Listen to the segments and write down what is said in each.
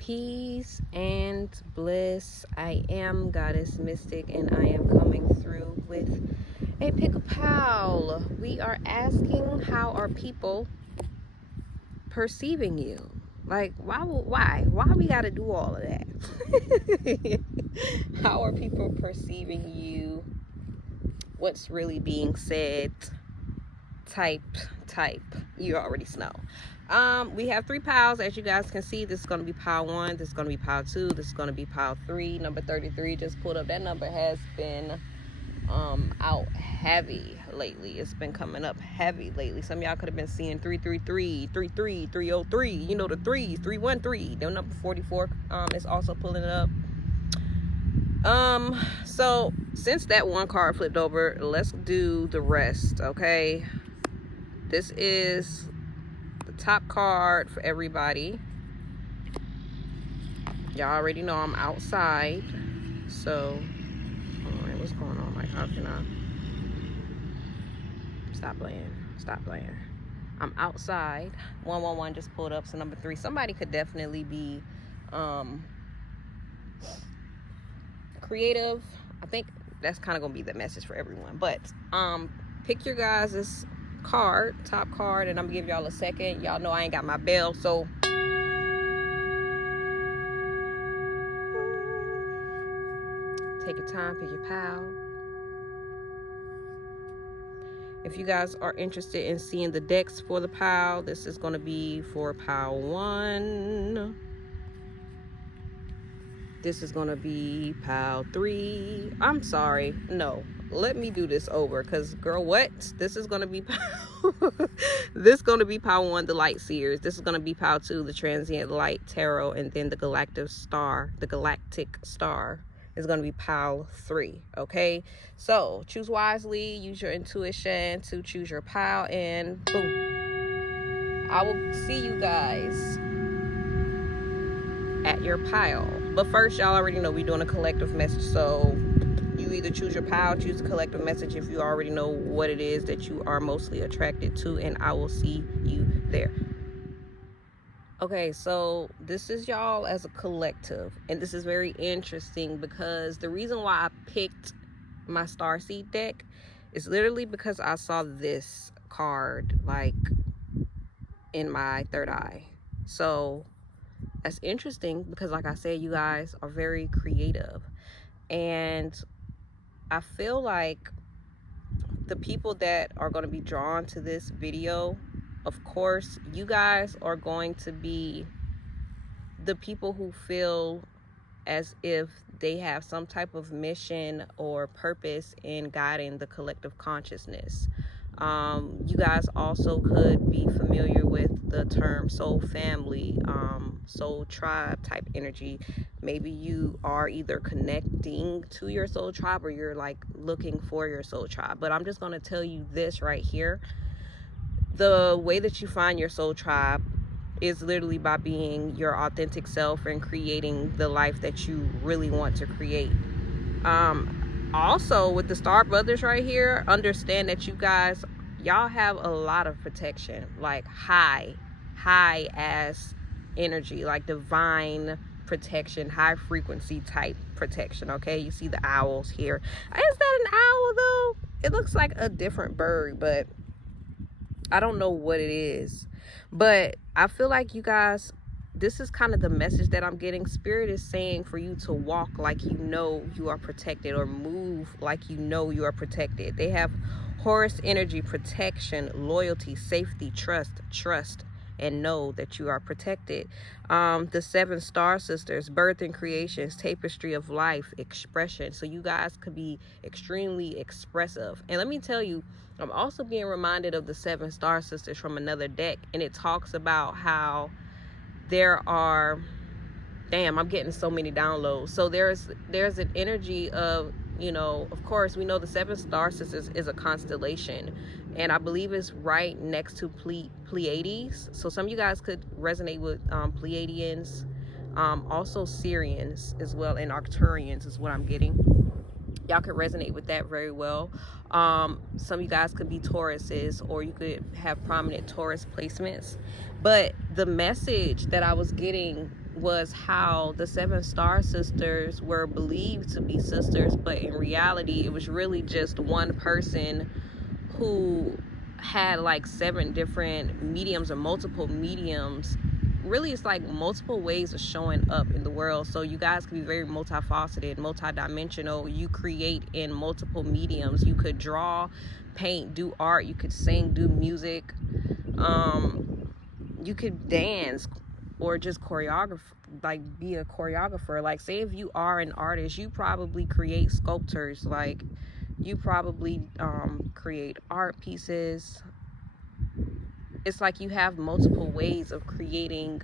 Peace and bliss. I am Goddess Mystic, and I am coming through with a pick a pal. We are asking, how are people perceiving you? Like, why we gotta do all of that? How are people perceiving you? What's really being said? Type. You already know. We have 3 piles, as you guys can see. This is going to be pile 1, this is going to be pile 2, this is going to be pile 3. Number 33 just pulled up. That number has been out heavy lately. It's been coming up heavy lately. Some of y'all could have been seeing 333, 33, 303, you know, the 3s, 313. Then number 44 is also pulling it up. So since that one card flipped over, let's do the rest. Okay, this is the top card for everybody. Y'all already know I'm outside, so alright, what's going on? Like, how can I stop playing? I'm outside. 111 just pulled up, so number 3, somebody could definitely be creative. I think that's kind of gonna be the message for everyone. But pick your guys' card, top card, and I'm gonna give y'all a second. Y'all know I ain't got my bell, so take your time, pick your pal. If you guys are interested in seeing the decks for the pile, this is going to be for pile 1. This is going to be pile 3. I'm sorry. No. Let me do this over, because, girl, what? This is going to be this is going to be pile 1, the Light Seers. This is going to be pile 2, the Transient Light Tarot. And then the Galactic Star is going to be pile 3. Okay, so choose wisely, use your intuition to choose your pile, and boom, I will see you guys at your pile. But first, y'all already know we're doing a collective message, so you either choose your pile, choose a collective message if you already know what it is that you are mostly attracted to, and I will see you there. Okay, so this is y'all as a collective, and this is very interesting because the reason why I picked my Starseed deck is literally because I saw this card like in my third eye. So that's interesting because, like I said, you guys are very creative, and I feel like the people that are going to be drawn to this video, of course, you guys are going to be the people who feel as if they have some type of mission or purpose in guiding the collective consciousness. You guys also could be familiar with the term soul family, soul tribe type energy. Maybe you are either connecting to your soul tribe or you're like looking for your soul tribe. But I'm just going to tell you this right here. The way that you find your soul tribe is literally by being your authentic self and creating the life that you really want to create. Also, with the Star Brothers right here, understand that y'all have a lot of protection, like high ass energy, like divine protection, high frequency type protection. Okay, you see the owls here. Is that an owl though? It looks like a different bird, but I don't know what it is. But I feel like you guys, this is kind of the message that I'm getting. Spirit is saying for you to walk like you know you are protected, or move like you know you are protected. They have Horus energy, protection, loyalty, safety, trust, and know that you are protected. The 7 Star Sisters, birth and creations, tapestry of life, expression. So you guys could be extremely expressive. And let me tell you, I'm also being reminded of the 7 Star Sisters from another deck, and it talks about how there are, damn, I'm getting so many downloads. So there's an energy of, you know, of course, we know the 7 Star Sisters is a constellation, and I believe it's right next to Pleiades. So some of you guys could resonate with Pleiadians, also Syrians as well, and Arcturians is what I'm getting. Y'all could resonate with that very well. Some of you guys could be Tauruses, or you could have prominent Taurus placements. But the message that I was getting was how the 7 star sisters were believed to be sisters, but in reality it was really just one person who had like 7 different mediums or multiple mediums. Really, it's like multiple ways of showing up in the world. So you guys can be very multifaceted, multidimensional. You create in multiple mediums. You could draw, paint, do art. You could sing, do music. You could dance, or just choreograph, like be a choreographer. Like, say if you are an artist, you probably create sculptures. Like, you probably create art pieces. It's like you have multiple ways of creating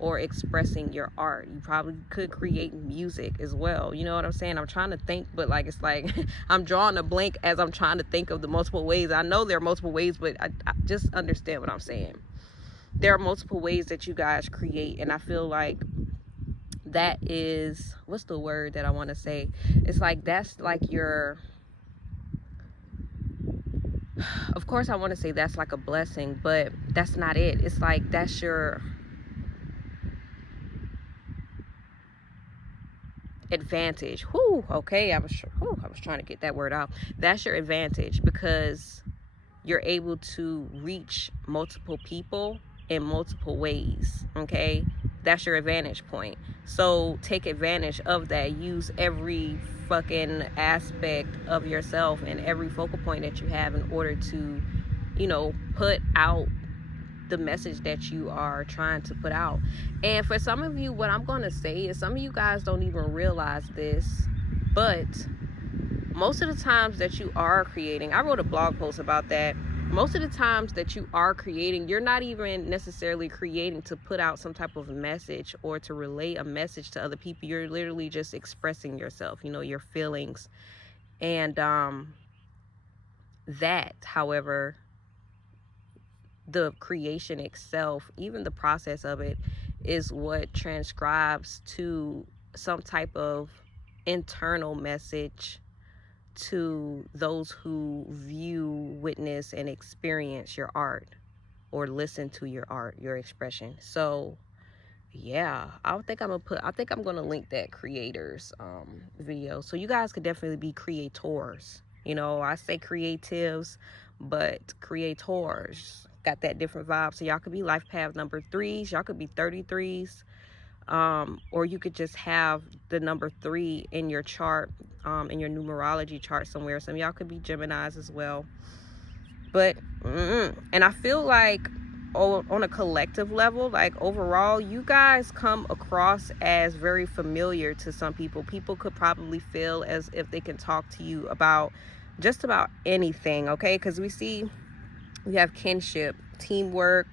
or expressing your art. You probably could create music as well. You know what I'm saying? I'm trying to think, but like, it's like I'm drawing a blank as I'm trying to think of the multiple ways. I know there are multiple ways, but I just understand what I'm saying. There are multiple ways that you guys create, and I feel like that is, what's the word that I want to say? It's like, that's like your, of course I want to say that's like a blessing, but that's not it. It's like, that's your advantage. Okay, I was trying to get that word out. That's your advantage, because you're able to reach multiple people in multiple ways. Okay, that's your advantage point. So take advantage of that. Use every fucking aspect of yourself and every focal point that you have in order to, you know, put out the message that you are trying to put out. And for some of you, what I'm going to say is, some of you guys don't even realize this, but most of the times that you are creating, I wrote a blog post about that. Most of the times that you are creating, you're not even necessarily creating to put out some type of message or to relay a message to other people. You're literally just expressing yourself, you know, your feelings. And that, however, the creation itself, even the process of it, is what transcribes to some type of internal message to those who view, witness, and experience your art, or listen to your art, your expression. So yeah, I think I'm gonna link that creators video, so you guys could definitely be creators. You know, I say creatives, but creators got that different vibe. So y'all could be life path number 3s, y'all could be 33s, or you could just have the number 3 in your chart, in your numerology chart somewhere. Some of y'all could be Geminis as well. But and I feel like, on a collective level, like overall, you guys come across as very familiar to some people. People could probably feel as if they can talk to you about just about anything, okay? Because we have kinship, teamwork,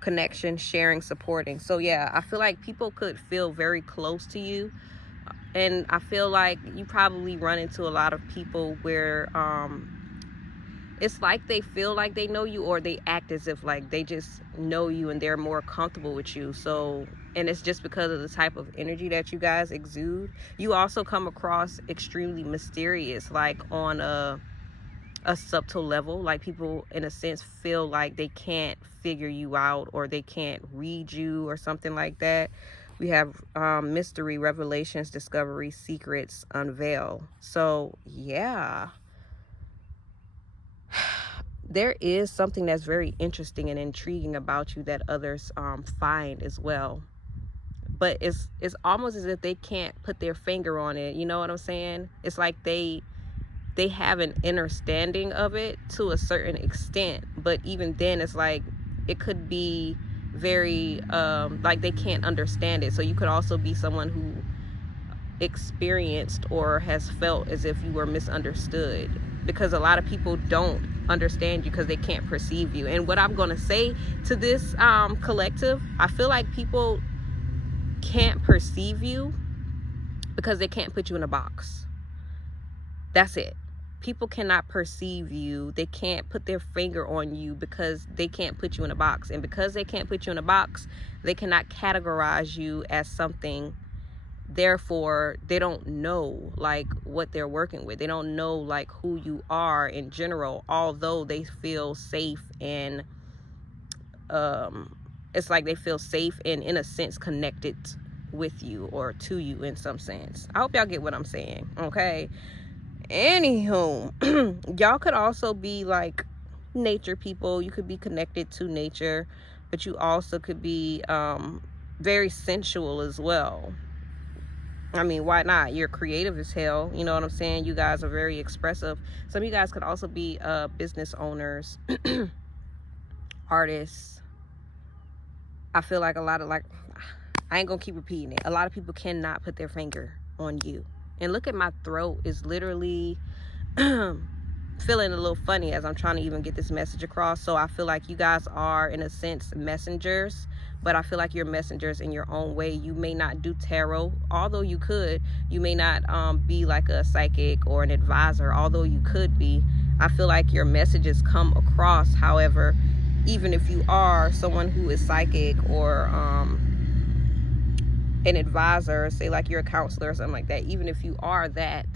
connection, sharing, supporting. So yeah, I feel like people could feel very close to you. And I feel like you probably run into a lot of people where it's like they feel like they know you, or they act as if like they just know you and they're more comfortable with you. So, and it's just because of the type of energy that you guys exude. You also come across extremely mysterious, like on a subtle level. Like, people in a sense feel like they can't figure you out, or they can't read you, or something like that. We have mystery, revelations, discovery, secrets, unveil. So yeah, there is something that's very interesting and intriguing about you that others find as well. But it's almost as if they can't put their finger on it. You know what I'm saying? It's like they have an understanding of it to a certain extent, but even then, it's like it could be very like they can't understand it. So you could also be someone who experienced or has felt as if you were misunderstood, because a lot of people don't understand you because they can't perceive you. And what I'm going to say to this collective, I feel like people can't perceive you because they can't put you in a box. That's it. People cannot perceive you. They can't put their finger on you because they can't put you in a box. And because they can't put you in a box, they cannot categorize you as something Therefore, they don't know like what they're working with. They don't know like who you are in general, although they feel safe and it's like they feel safe and in a sense connected with you or to you in some sense. I hope y'all get what I'm saying. Okay. Anywho, y'all could also be like nature people. You could be connected to nature, but you also could be very sensual as well. I mean, why not? You're creative as hell. You know what I'm saying? You guys are very expressive. Some of you guys could also be business owners, artists. I feel like a lot of, like, I ain't gonna keep repeating it. A lot of people cannot put their finger on you. And look at my throat is literally feeling a little funny as I'm trying to even get this message across. So I feel like you guys are, in a sense, messengers, but I feel like you're messengers in your own way. You may not do tarot, although you could. You may not be like a psychic or an advisor, although you could be. I feel like your messages come across. However, even if you are someone who is psychic or an advisor, say like you're a counselor or something like that, even if you are that,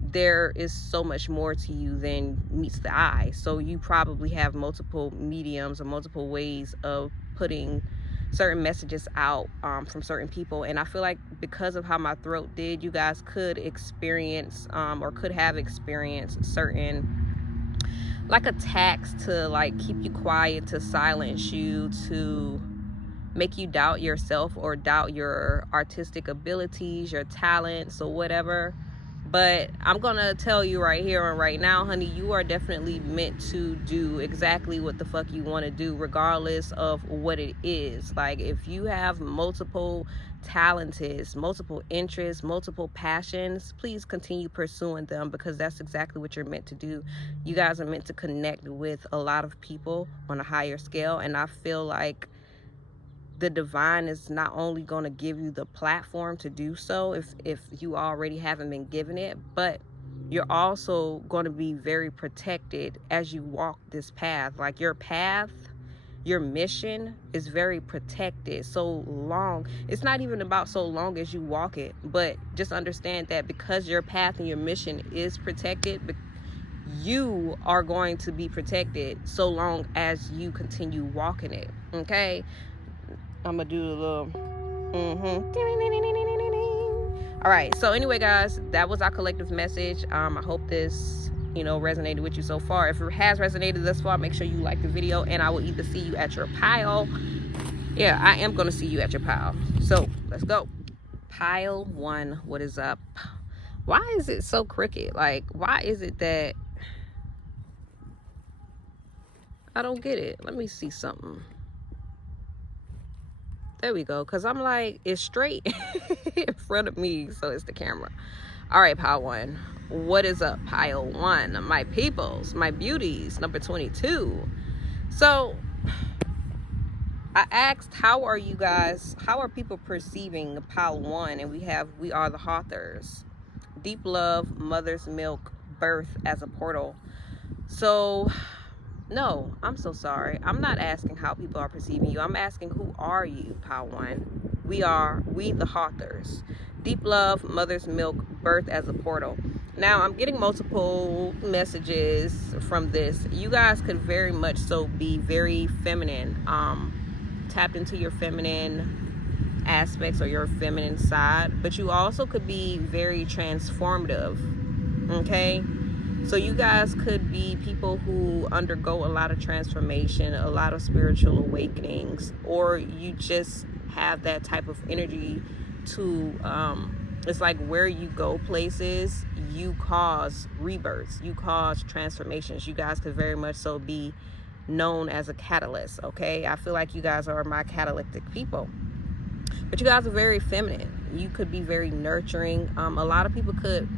there is so much more to you than meets the eye. So you probably have multiple mediums or multiple ways of putting certain messages out from certain people. And I feel like because of how my throat did, you guys could experience or could have experienced certain like attacks to like keep you quiet, to silence you, to make you doubt yourself or doubt your artistic abilities, your talents or whatever. But I'm gonna tell you right here and right now, honey, you are definitely meant to do exactly what the fuck you want to do, regardless of what it is. Like, if you have multiple talents, multiple interests, multiple passions, please continue pursuing them, because that's exactly what you're meant to do. You guys are meant to connect with a lot of people on a higher scale, and I feel like the divine is not only going to give you the platform to do so if you already haven't been given it, but you're also going to be very protected as you walk this path. Like, your path, your mission is very protected. So long, it's not even about so long as you walk it, but just understand that because your path and your mission is protected, you are going to be protected so long as you continue walking it. Okay, I'm gonna do a little all right, so anyway, guys, that was our collective message. I hope this resonated with you so far. If it has resonated thus far, make sure you like the video, and I will either see you at your pile. Yeah, I am gonna see you at your pile. So let's go. Pile 1, what is up? Why is it so crooked? Like, why is it that I don't get it? Let me see something. There we go, because I'm like, it's straight in front of me, so it's the camera. All right, pile 1. What is up, pile 1? My peoples, my beauties, number 22. So I asked, how are you guys, how are people perceiving pile 1? And we are the authors. Deep love, mother's milk, birth as a portal. So no, I'm so sorry. I'm not asking how people are perceiving you. I'm asking, who are you, pile 1? We the authors. Deep love, mother's milk, birth as a portal. Now, I'm getting multiple messages from this. You guys could very much so be very feminine, tapped into your feminine aspects or your feminine side, but you also could be very transformative. Okay, so you guys could be people who undergo a lot of transformation, a lot of spiritual awakenings, or you just have that type of energy to it's like where you go places, you cause rebirths, you cause transformations. You guys could very much so be known as a catalyst. Okay, I feel like you guys are my catalytic people, but you guys are very feminine. You could be very nurturing. A lot of people could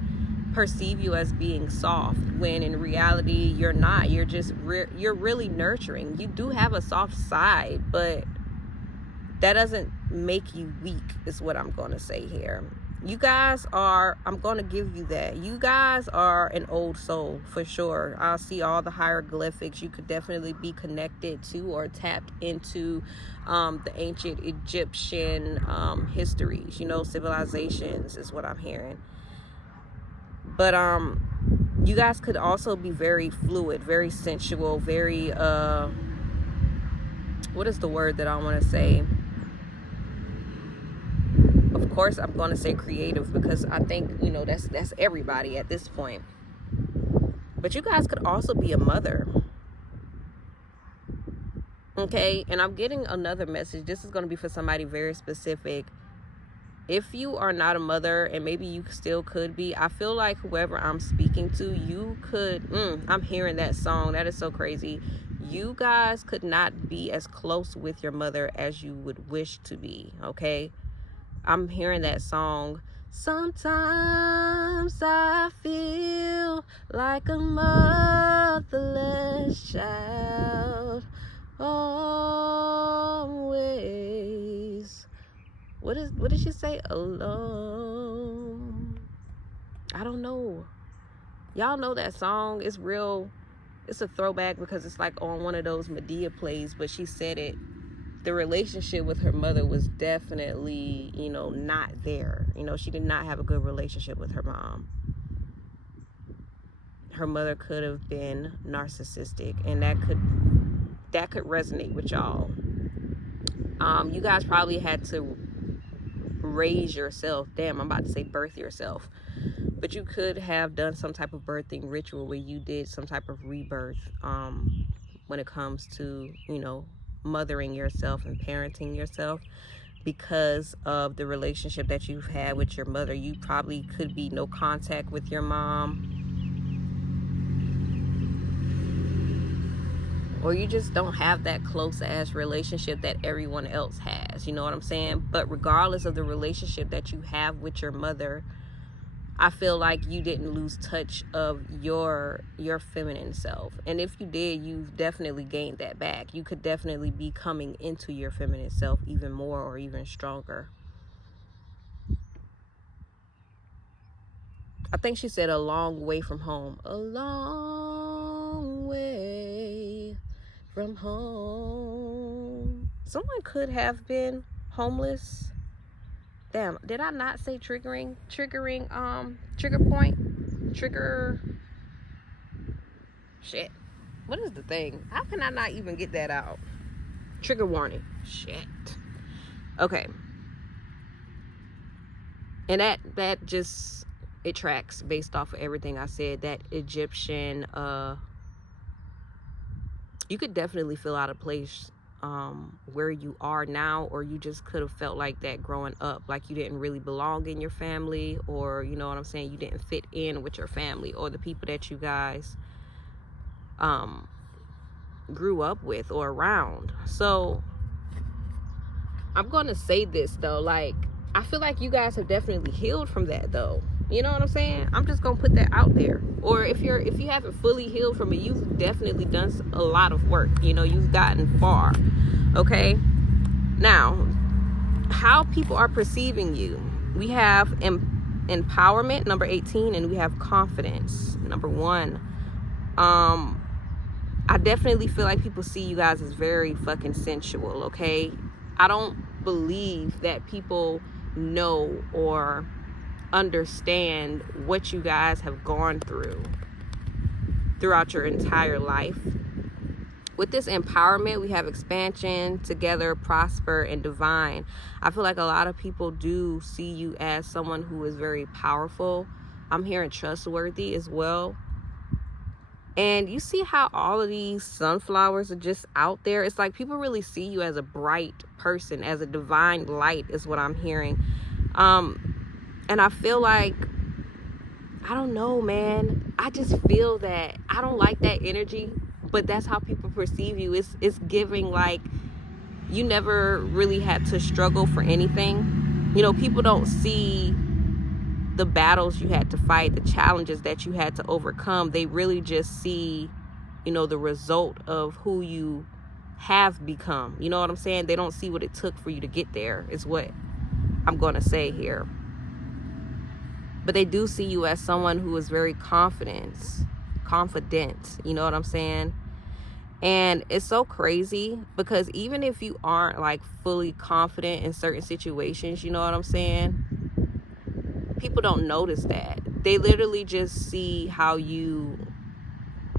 perceive you as being soft, when in reality you're not. You're just you're really nurturing. You do have a soft side, but that doesn't make you weak, is what I'm going to say here. You guys are, I'm going to give you that. You guys are an old soul for sure. I see all the hieroglyphics. You could definitely be connected to or tapped into the ancient Egyptian histories, civilizations is what I'm hearing. But you guys could also be very fluid, very sensual, very what is the word that I want to say? Of course, I'm going to say creative, because I think, that's everybody at this point. But you guys could also be a mother. Okay, and I'm getting another message. This is going to be for somebody very specific. If you are not a mother, and maybe you still could be, I feel like whoever I'm speaking to, you could, I'm hearing that song. That is so crazy. You guys could not be as close with your mother as you would wish to be, okay? I'm hearing that song. Sometimes I feel like a motherless child. Always. What did she say? Alone. I don't know. Y'all know that song. It's real. It's a throwback because it's like on one of those Medea plays, but she said it. The relationship with her mother was definitely, not there. She did not have a good relationship with her mom. Her mother could have been narcissistic, and that could resonate with y'all. You guys probably had to raise yourself. Damn, I'm about to say birth yourself. But you could have done some type of birthing ritual where you did some type of rebirth when it comes to, mothering yourself and parenting yourself, because of the relationship that you've had with your mother. You probably could be no contact with your mom, or you just don't have that close ass relationship that everyone else has. You know what I'm saying? But regardless of the relationship that you have with your mother, I feel like you didn't lose touch of your feminine self. And if you did, you've definitely gained that back. You could definitely be coming into your feminine self even more or even stronger. I think she said a long way from home. A long way from home. Someone could have been homeless. Damn, did I not say triggering trigger point? Trigger shit. What is the thing? How can I not even get that out? Trigger warning. Shit. Okay. And that just, it tracks based off of everything I said. That Egyptian, you could definitely feel out of place where you are now, or you just could have felt like that growing up, like you didn't really belong in your family, or you know what I'm saying, you didn't fit in with your family or the people that you guys grew up with or around. So I'm gonna say this though, like I feel like you guys have definitely healed from that though. You know what I'm saying? I'm just gonna put that out there. Or if you haven't fully healed from it, you've definitely done a lot of work. You've gotten far. Okay. Now, how people are perceiving you. We have empowerment, number 18, and we have confidence, number 1. I definitely feel like people see you guys as very fucking sensual. Okay. I don't believe that people know or understand what you guys have gone throughout your entire life. With this empowerment, we have expansion, together, prosper, and divine. I feel like a lot of people do see you as someone who is very powerful. I'm hearing trustworthy as well. And you see how all of these sunflowers are just out there? It's like people really see you as a bright person, as a divine light is what I'm hearing. And I feel like, I don't know, man. I just feel that I don't like that energy, but that's how people perceive you. It's giving like you never really had to struggle for anything. People don't see the battles you had to fight, the challenges that you had to overcome. They really just see, the result of who you have become. You know what I'm saying? They don't see what it took for you to get there, is what I'm going to say here. but they do see you as someone who is very confident, you know what I'm saying? And it's so crazy because even if you aren't like fully confident in certain situations, you know what I'm saying, people don't notice that. They literally just see how you,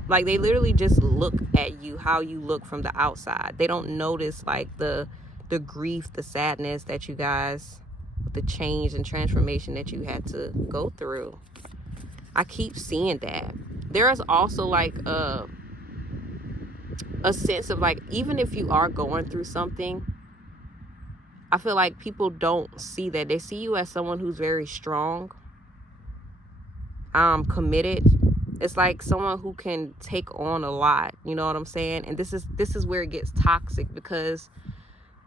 like, they literally just look at you, how you look from the outside. They don't notice like the grief, the sadness that you guys, the change and transformation that you had to go through. I keep seeing that. There is also like a sense of like, even if you are going through something, I feel like people don't see that. They see you as someone who's very strong, committed. It's like someone who can take on a lot, you know what I'm saying? And this is where it gets toxic, because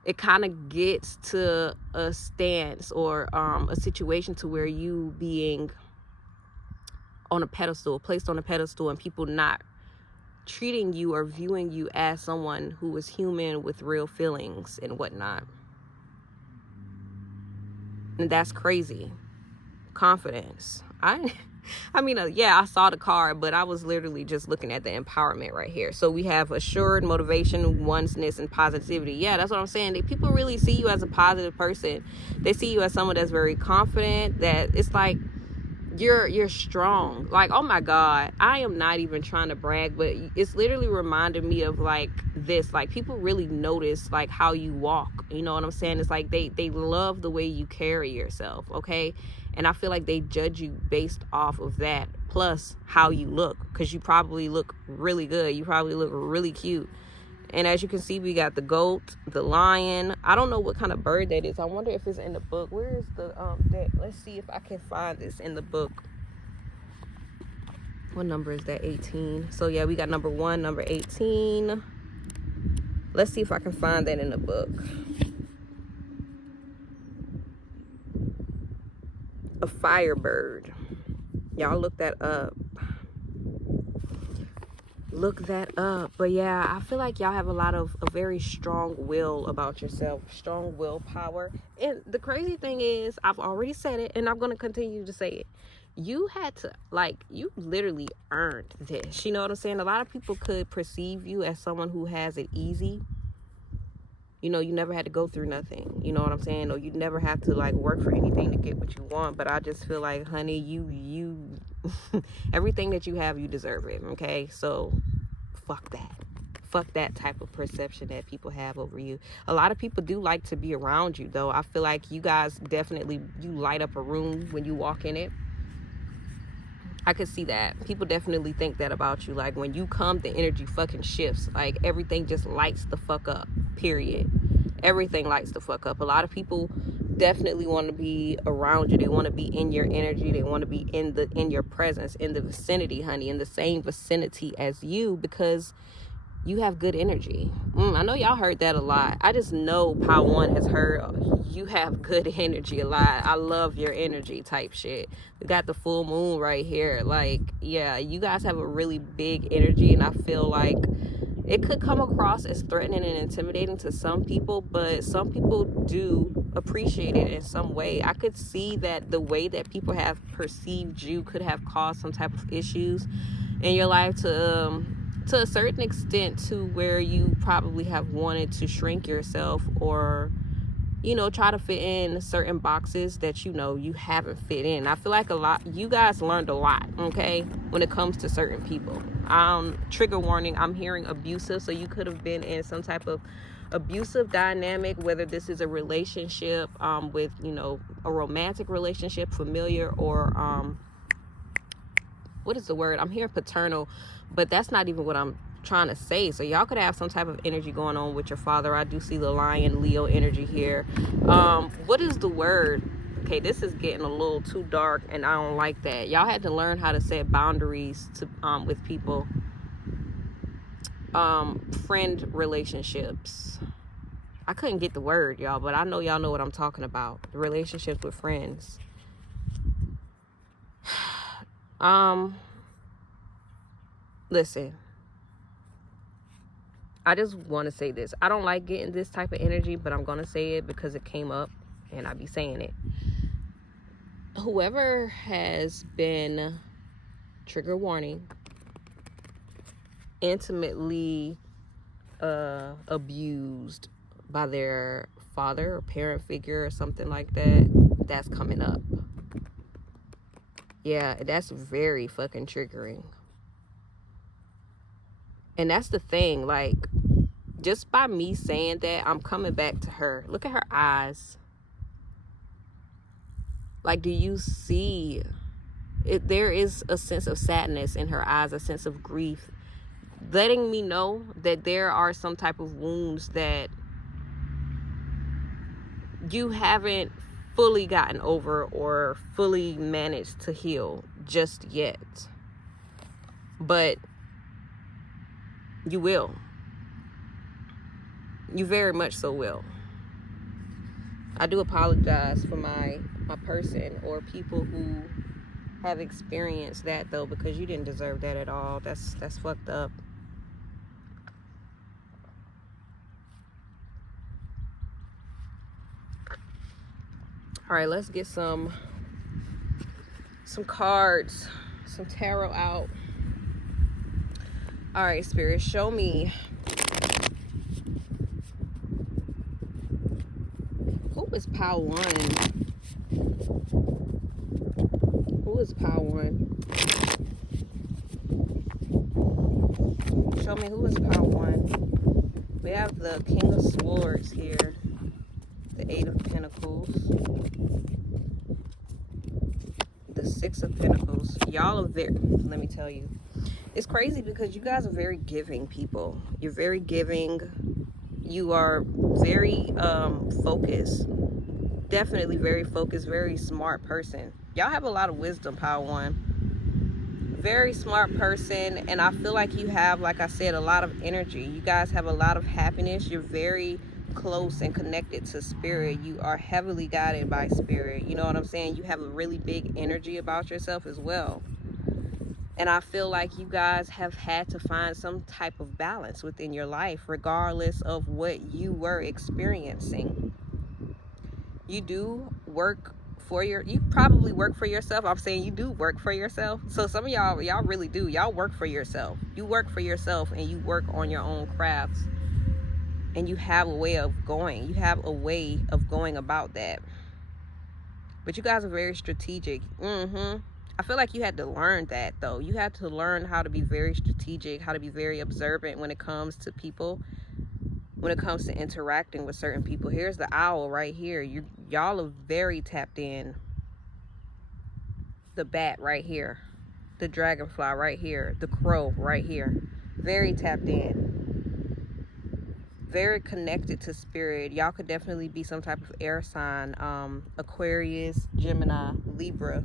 it kind of gets to a stance or a situation to where you being on a pedestal, placed on a pedestal, and people not treating you or viewing you as someone who is human with real feelings and whatnot. And that's crazy. Confidence. I mean, yeah, I saw the card, but I was literally just looking at the empowerment right here. So we have assured, motivation, oneness, and positivity. Yeah, that's what I'm saying. People really see you as a positive person. They see you as someone that's very confident, that it's like you're strong. Like, oh my God, I am not even trying to brag, but it's literally reminded me of like this. Like, people really notice like how you walk. You know what I'm saying? It's like they love the way you carry yourself, okay? And I feel like they judge you based off of that, plus how you look, because you probably look really good. You probably look really cute. And as you can see, we got the goat, the lion. I don't know what kind of bird that is. I wonder if it's in the book. Where is the that? Let's see if I can find this in the book. What number is that? 18. So yeah, we got number 1, number 18. Let's see if I can find that in the book. A firebird. Y'all look that up. Look that up. But yeah, I feel like y'all have a very strong will about yourself, strong willpower. And the crazy thing is, I've already said it, and I'm going to continue to say it. You had to, like, you literally earned this. You know what I'm saying? A lot of people could perceive you as someone who has it easy. You know, you never had to go through nothing. You know what I'm saying? Or you never have to like work for anything to get what you want. But I just feel like, honey, you everything that you have, you deserve it. Okay, so fuck that type of perception that people have over you. A lot of people do like to be around you, though. I feel like you guys definitely, you light up a room when you walk in it. I could see that. People definitely think that about you. Like, when you come, the energy fucking shifts. Like, everything just lights the fuck up, period. Everything lights the fuck up. A lot of people definitely want to be around you. They want to be in your energy. They want to be in your presence, in the vicinity, honey, in the same vicinity as you, because you have good energy. I know y'all heard that a lot. I just know Power One has heard you have good energy a lot. I love your energy type shit. We got the full moon right here. Like, yeah, you guys have a really big energy, and I feel like it could come across as threatening and intimidating to some people, but some people do appreciate it in some way. I could see that the way that people have perceived you could have caused some type of issues in your life to a certain extent, to where you probably have wanted to shrink yourself, or, you know, try to fit in certain boxes that, you know, you haven't fit in. I feel like you guys learned a lot, okay, when it comes to certain people. Trigger warning, I'm hearing abusive, so you could have been in some type of abusive dynamic, whether this is a relationship with, you know, a romantic relationship, familiar, or what is the word? I'm hearing paternal, but that's not even what I'm trying to say. So y'all could have some type of energy going on with your father. I do see the lion Leo energy here. What is the word? Okay, this is getting a little too dark, and I don't like that. Y'all had to learn how to set boundaries to with people. Friend relationships. I couldn't get the word, y'all, but I know y'all know what I'm talking about. The relationships with friends. Listen, I just want to say this. I don't like getting this type of energy, but I'm going to say it because it came up and I be saying it. whoever has been, trigger warning, intimately abused by their father or parent figure or something like that, that's coming up. Yeah, that's very fucking triggering. And that's the thing, like, just by me saying that, I'm coming back to her. Look at her eyes. Like, do you see it? There is a sense of sadness in her eyes, a sense of grief, letting me know that there are some type of wounds that you haven't fully gotten over or fully managed to heal just yet. But you will. You very much so will. I do apologize for my person or people who have experienced that, though, because you didn't deserve that at all. That's fucked up. All right, let's get some cards, some tarot out. All right, Spirit, show me who is Pile 1? Who is Pile 1? Show me who is Pile 1. We have the King of Swords here, the Eight of Pentacles, the Six of Pentacles. Y'all are very, let me tell you, it's crazy because you guys are very giving people. You're very giving. You are very focused. Definitely very focused, very smart person. Y'all have a lot of wisdom, Pile 1. Very smart person. And I feel like you have, like I said, a lot of energy. You guys have a lot of happiness. You're very close and connected to spirit. You are heavily guided by spirit. You know what I'm saying? You have a really big energy about yourself as well. And I feel like you guys have had to find some type of balance within your life, regardless of what you were experiencing. You do work for you probably work for yourself. I'm saying you do work for yourself. So some of y'all really do. Y'all work for yourself. You work for yourself and you work on your own crafts. And you have a way of going. You have a way of going about that. But you guys are very strategic. I feel like you had to learn that, though. You had to learn how to be very strategic, how to be very observant when it comes to people, when it comes to interacting with certain people. Here's the owl right here. Y'all are very tapped in. The bat right here. The dragonfly right here. The crow right here. Very tapped in. Very connected to spirit. Y'all could definitely be some type of air sign. Aquarius, Gemini, Libra.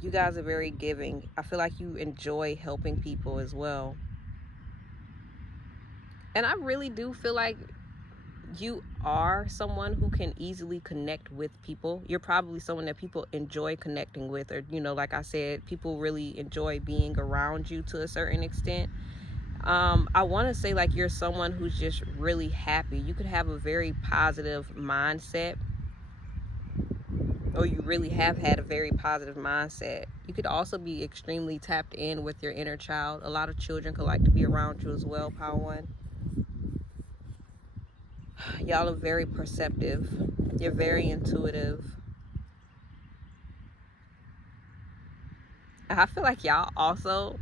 You guys are very giving. I feel like you enjoy helping people as well. And I really do feel like you are someone who can easily connect with people. You're probably someone that people enjoy connecting with, or, you know, like I said, people really enjoy being around you to a certain extent. I want to say like you're someone who's just really happy. You could have a very positive mindset, or you really have had a very positive mindset. You could also be extremely tapped in with your inner child. A lot of children could like to be around you as well, Pile 1. Y'all are very perceptive. You're very intuitive. I feel like y'all also,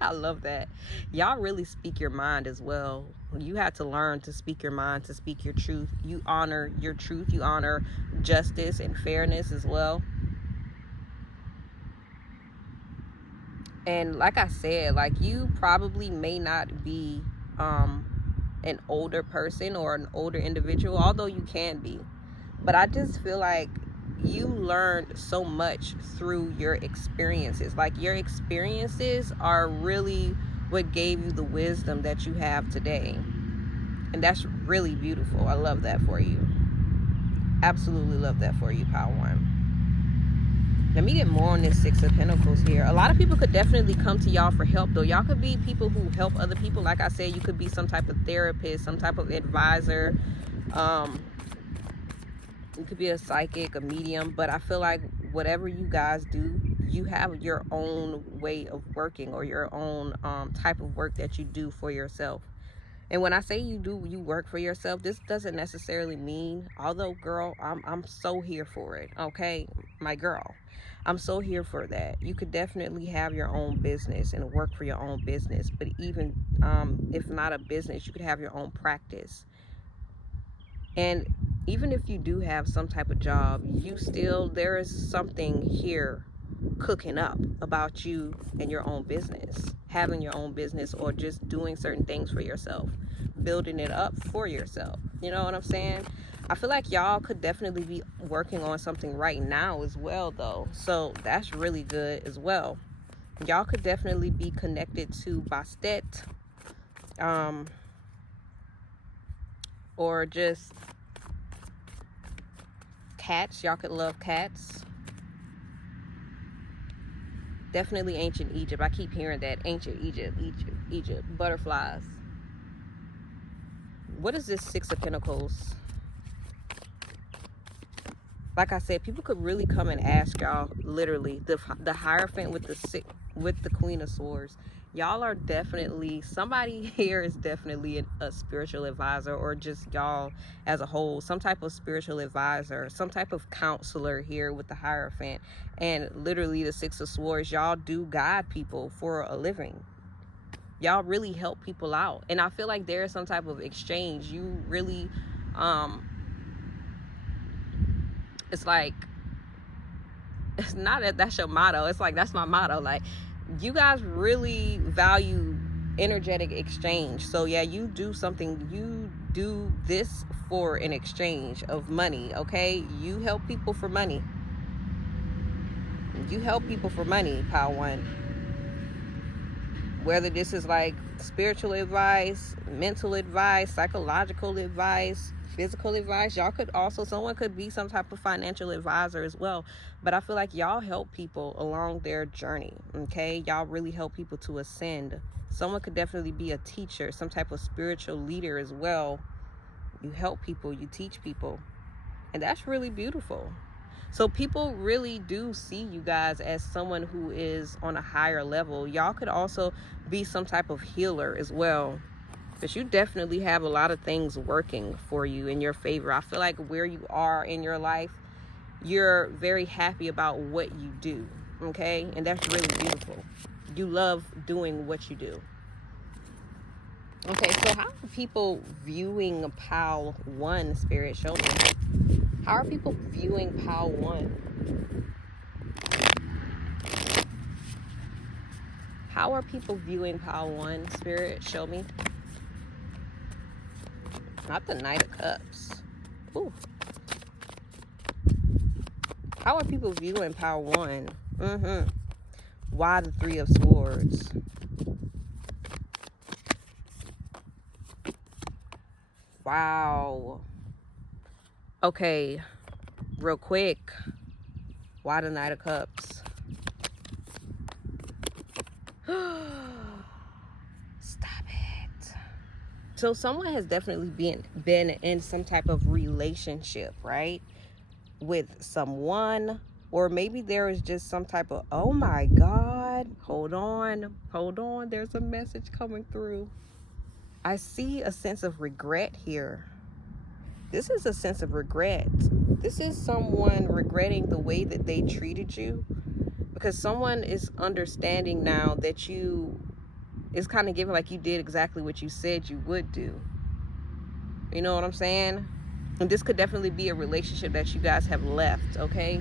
I love that. Y'all really speak your mind as well. You had to learn to speak your mind, to speak your truth. You honor your truth. You honor justice and fairness as well. And like I said, like you probably may not be an older person or an older individual, although you can be. But I just feel like you learned so much through your experiences. Like your experiences are really what gave you the wisdom that you have today. And that's really beautiful. I love that for you. Absolutely love that for you, Pile 1. Let me get more on this Six of Pentacles here. A lot of people could definitely come to y'all for help, though. Y'all could be people who help other people. Like I said, you could be some type of therapist, some type of advisor. You could be a psychic, a medium, but I feel like whatever you guys do, you have your own way of working, or your own type of work that you do for yourself. And when I say you work for yourself, this doesn't necessarily mean, although girl, I'm so here for it, okay? My girl, I'm so here for that. You could definitely have your own business and work for your own business, but even if not a business, you could have your own practice. And even if you do have some type of job, there is something here cooking up about you and your own business, having your own business, or just doing certain things for yourself, building it up for yourself. You know what I'm saying? I feel like y'all could definitely be working on something right now as well, though. So that's really good as well. Y'all could definitely be connected to Bastet, or just cats. Y'all could love cats. Definitely ancient Egypt. I keep hearing that. Ancient Egypt. Butterflies. What is this Six of Pentacles? Like I said, people could really come and ask y'all, literally, the Hierophant with the Queen of Swords. Y'all are definitely, somebody here is definitely a spiritual advisor, or just y'all as a whole, some type of spiritual advisor, some type of counselor here with the Hierophant. And literally the Six of Swords, y'all do guide people for a living. Y'all really help people out. And I feel like there is some type of exchange. You really, it's like, it's not that that's your motto. It's like, that's my motto. Like, you guys really value energetic exchange. So yeah, you do something, you do this for an exchange of money, okay? You help people for money. You help people for money, Pile One. Whether this is like spiritual advice, mental advice, psychological advice, physical advice, y'all could also, someone could be some type of financial advisor as well. But I feel like y'all help people along their journey, okay? Y'all really help people to ascend. Someone could definitely be a teacher, some type of spiritual leader as well. You help people, you teach people, and that's really beautiful. So people really do see you guys as someone who is on a higher level. Y'all could also be some type of healer as well, because you definitely have a lot of things working for you in your favor. I feel like where you are in your life, you're very happy about what you do, okay? And that's really beautiful. You love doing what you do. Okay, so how are people viewing Pile One, Spirit? Show me. How are people viewing Pile One? How are people viewing Pile One, Spirit? Show me. Not the Knight of Cups. Ooh. How are people viewing Pile One? Why the Three of Swords? Wow. Okay, real quick. Why the Knight of Cups? Stop it. So someone has definitely been in some type of relationship, right? With someone, or maybe there is just some type of, oh my God, hold on, there's a message coming through. I see a sense of regret here. This is a sense of regret. This is someone regretting the way that they treated you, because someone is understanding now that it's kind of giving like you did exactly what you said you would do. You know what I'm saying? And this could definitely be a relationship that you guys have left, okay?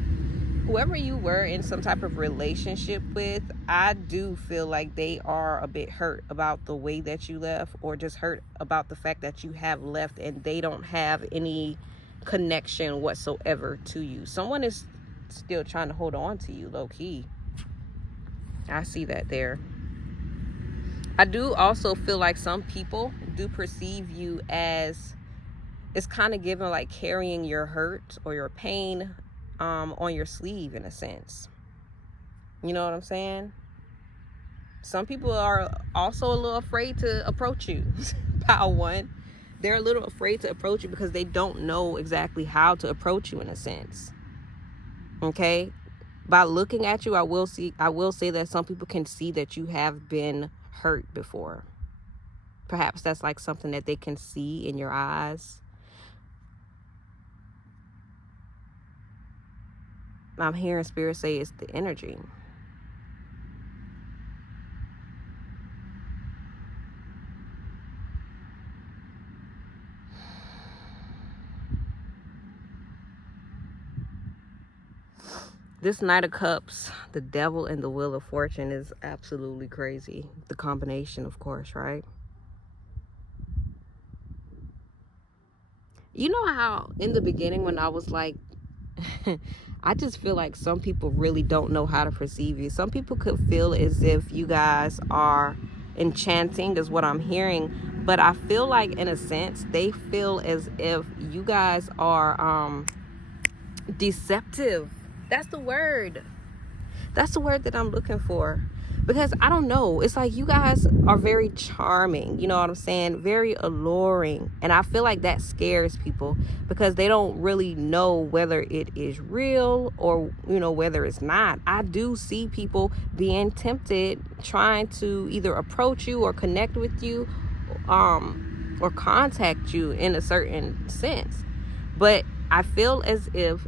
Whoever you were in some type of relationship with, I do feel like they are a bit hurt about the way that you left, or just hurt about the fact that you have left and they don't have any connection whatsoever to you. Someone is still trying to hold on to you, low key. I see that there. I do also feel like some people do perceive you as, it's kind of given like carrying your hurt or your pain on your sleeve, in a sense. You know what I'm saying? Some people are also a little afraid to approach you, Pile One. they're a little afraid to approach you because they don't know exactly how to approach you in a sense. Okay? By looking at you, I will say that some people can see that you have been hurt before. Perhaps that's like something that they can see in your eyes. I'm hearing Spirit say it's the energy. This Knight of Cups, the Devil and the Wheel of Fortune is absolutely crazy. The combination, of course, right? You know how in the beginning when I was like, I just feel like some people really don't know how to perceive you. Some people could feel as if you guys are enchanting is what I'm hearing. But I feel like in a sense, they feel as if you guys are deceptive. That's the word. That's the word that I'm looking for. Because I don't know. It's like you guys are very charming. You know what I'm saying? Very alluring. And I feel like that scares people because they don't really know whether it is real or, you know, whether it's not. I do see people being tempted, trying to either approach you or connect with you, or contact you in a certain sense. But I feel as if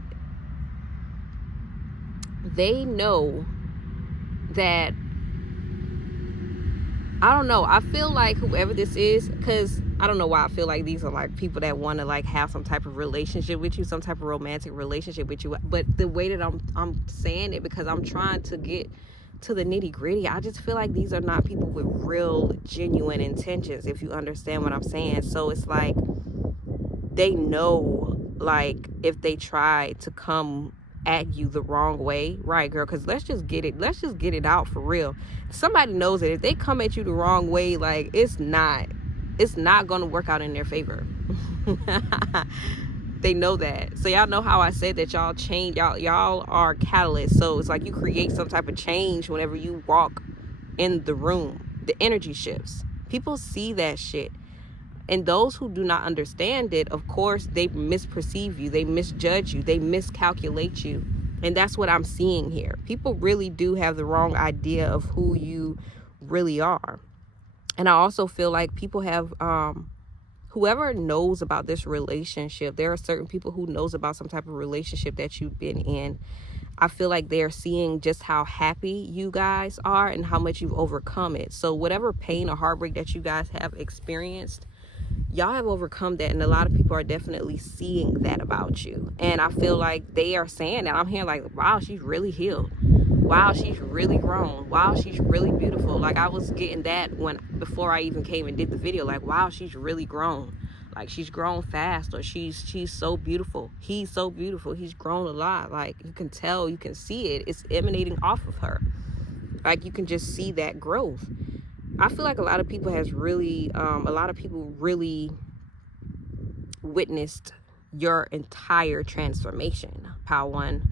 they know that, I don't know, I feel like whoever this is, because I don't know why I feel like these are like people that want to like have some type of relationship with you, some type of romantic relationship with you. But the way that I'm saying it, because I'm trying to get to the nitty gritty, I just feel like these are not people with real genuine intentions, if you understand what I'm saying. So it's like they know, like, if they try to come at you the wrong way, right, girl? Because let's just get it out for real. Somebody knows that if they come at you the wrong way, like, it's not gonna work out in their favor. They know that. So y'all know how I said that y'all change, y'all are catalysts. So it's like you create some type of change whenever you walk in the room. The energy shifts. People see that shit. And those who do not understand it, of course, they misperceive you, they misjudge you, they miscalculate you. And that's what I'm seeing here. People really do have the wrong idea of who you really are. And I also feel like people have, whoever knows about this relationship, there are certain people who knows about some type of relationship that you've been in. I feel like they're seeing just how happy you guys are and how much you've overcome it. So whatever pain or heartbreak that you guys have experienced, y'all have overcome that, and a lot of people are definitely seeing that about you. And I feel like they are saying that. I'm hearing like, wow, she's really healed. Wow, she's really grown. Wow, she's really beautiful. Like, I was getting that before I even came and did the video. Like, wow, she's really grown. Like, she's grown fast, or she's so beautiful. He's so beautiful. He's grown a lot. Like, you can tell, you can see it. It's emanating off of her. Like, you can just see that growth. I feel like a lot of people really witnessed your entire transformation, Power One.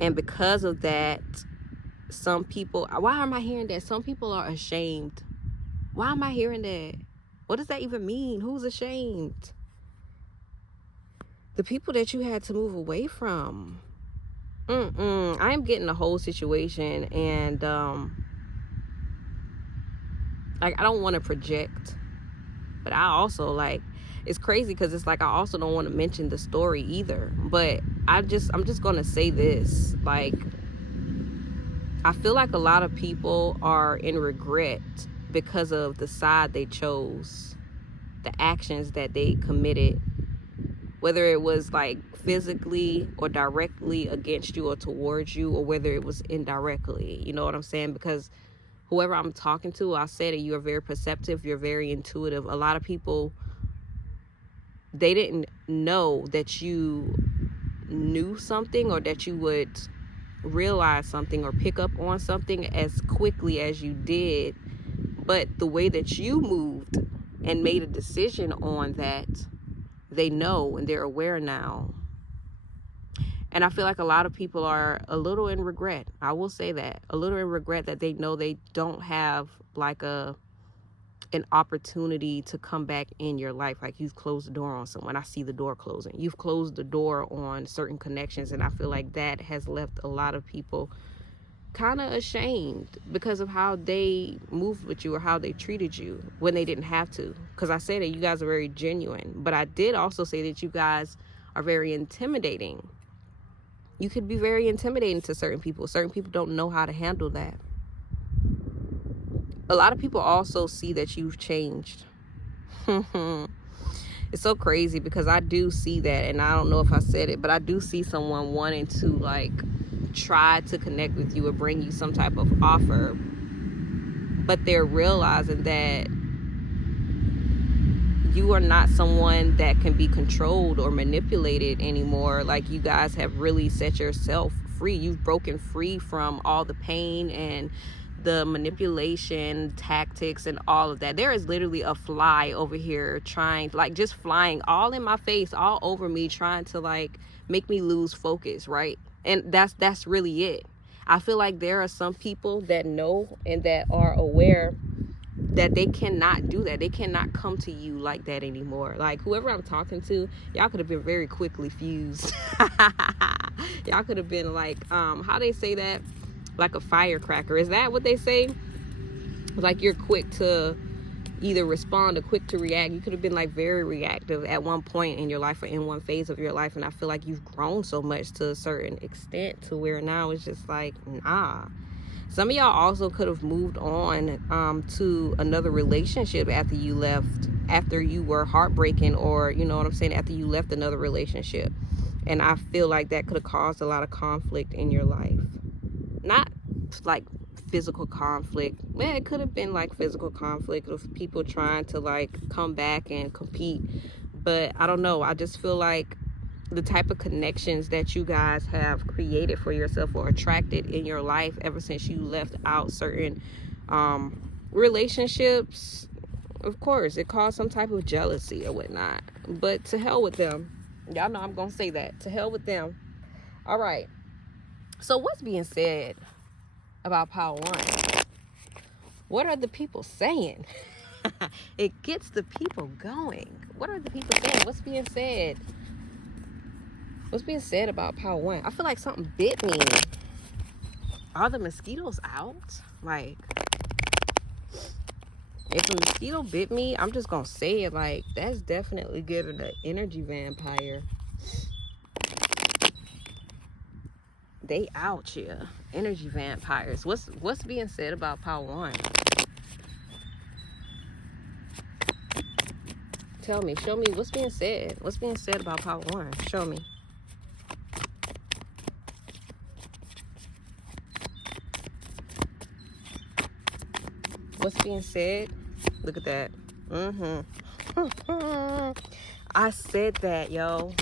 And because of that, some people, why am I hearing that? Some people are ashamed. Why am I hearing that? What does that even mean? Who's ashamed? The people that you had to move away from. I am getting the whole situation, and like, I don't want to project, but I also, like, it's crazy because it's like I also don't want to mention the story either. But I'm just gonna say this, like, I feel like a lot of people are in regret because of the side they chose, the actions that they committed, whether it was like physically or directly against you or towards you, or whether it was indirectly. You know what I'm saying? Because whoever I'm talking to, I said it, you're very perceptive, you're very intuitive. A lot of people, they didn't know that you knew something, or that you would realize something or pick up on something as quickly as you did. But the way that you moved and made a decision on that, they know and they're aware now. And I feel like a lot of people are a little in regret. I will say that. A little in regret that they know they don't have like a an opportunity to come back in your life. Like you've closed the door on someone. I see the door closing. You've closed the door on certain connections, and I feel like that has left a lot of people kind of ashamed because of how they moved with you or how they treated you when they didn't have to. Because I said that you guys are very genuine, but I did also say that you guys are very intimidating. You could be very intimidating to certain people. Certain people don't know how to handle that. A lot of people also see that you've changed. It's so crazy because I do see that, and I don't know if I said it, but I do see someone wanting to like try to connect with you or bring you some type of offer, but they're realizing that you are not someone that can be controlled or manipulated anymore. Like you guys have really set yourself free. You've broken free from all the pain and the manipulation tactics and all of that. There is literally a fly over here trying, like just flying all in my face, all over me, trying to like make me lose focus, right? And that's really it. I feel like there are some people that know and that are aware that they cannot do that. They cannot come to you like that anymore. Like whoever I'm talking to, y'all could have been very quickly fused. Y'all could have been like, how they say that? Like a firecracker. Is that what they say? Like you're quick to either respond or quick to react. You could have been like very reactive at one point in your life or in one phase of your life, and I feel like you've grown so much to a certain extent to where now it's just like, nah. Some of y'all also could have moved on to another relationship after you left, after you were heartbreaking, or you know what I'm saying, after you left another relationship. And I feel like that could have caused a lot of conflict in your life. Not like physical conflict. Man, it could have been like physical conflict of people trying to like come back and compete. But I don't know. I just feel like the type of connections that you guys have created for yourself or attracted in your life ever since you left out certain relationships, of course, it caused some type of jealousy or whatnot. But to hell with them. Y'all know I'm going to say that. To hell with them. All right. So what's being said about Power One? What are the people saying? It gets the people going. What are the people saying? What's being said? What's being said about Power One? I feel like something bit me. Are the mosquitoes out? Like, if a mosquito bit me, I'm just gonna say it, like, that's definitely giving an energy vampire. They out here. Energy vampires. What's being said about Power One? Tell me, show me what's being said. What's being said about Power One? Show me. What's being said? Look at that. I said that, yo.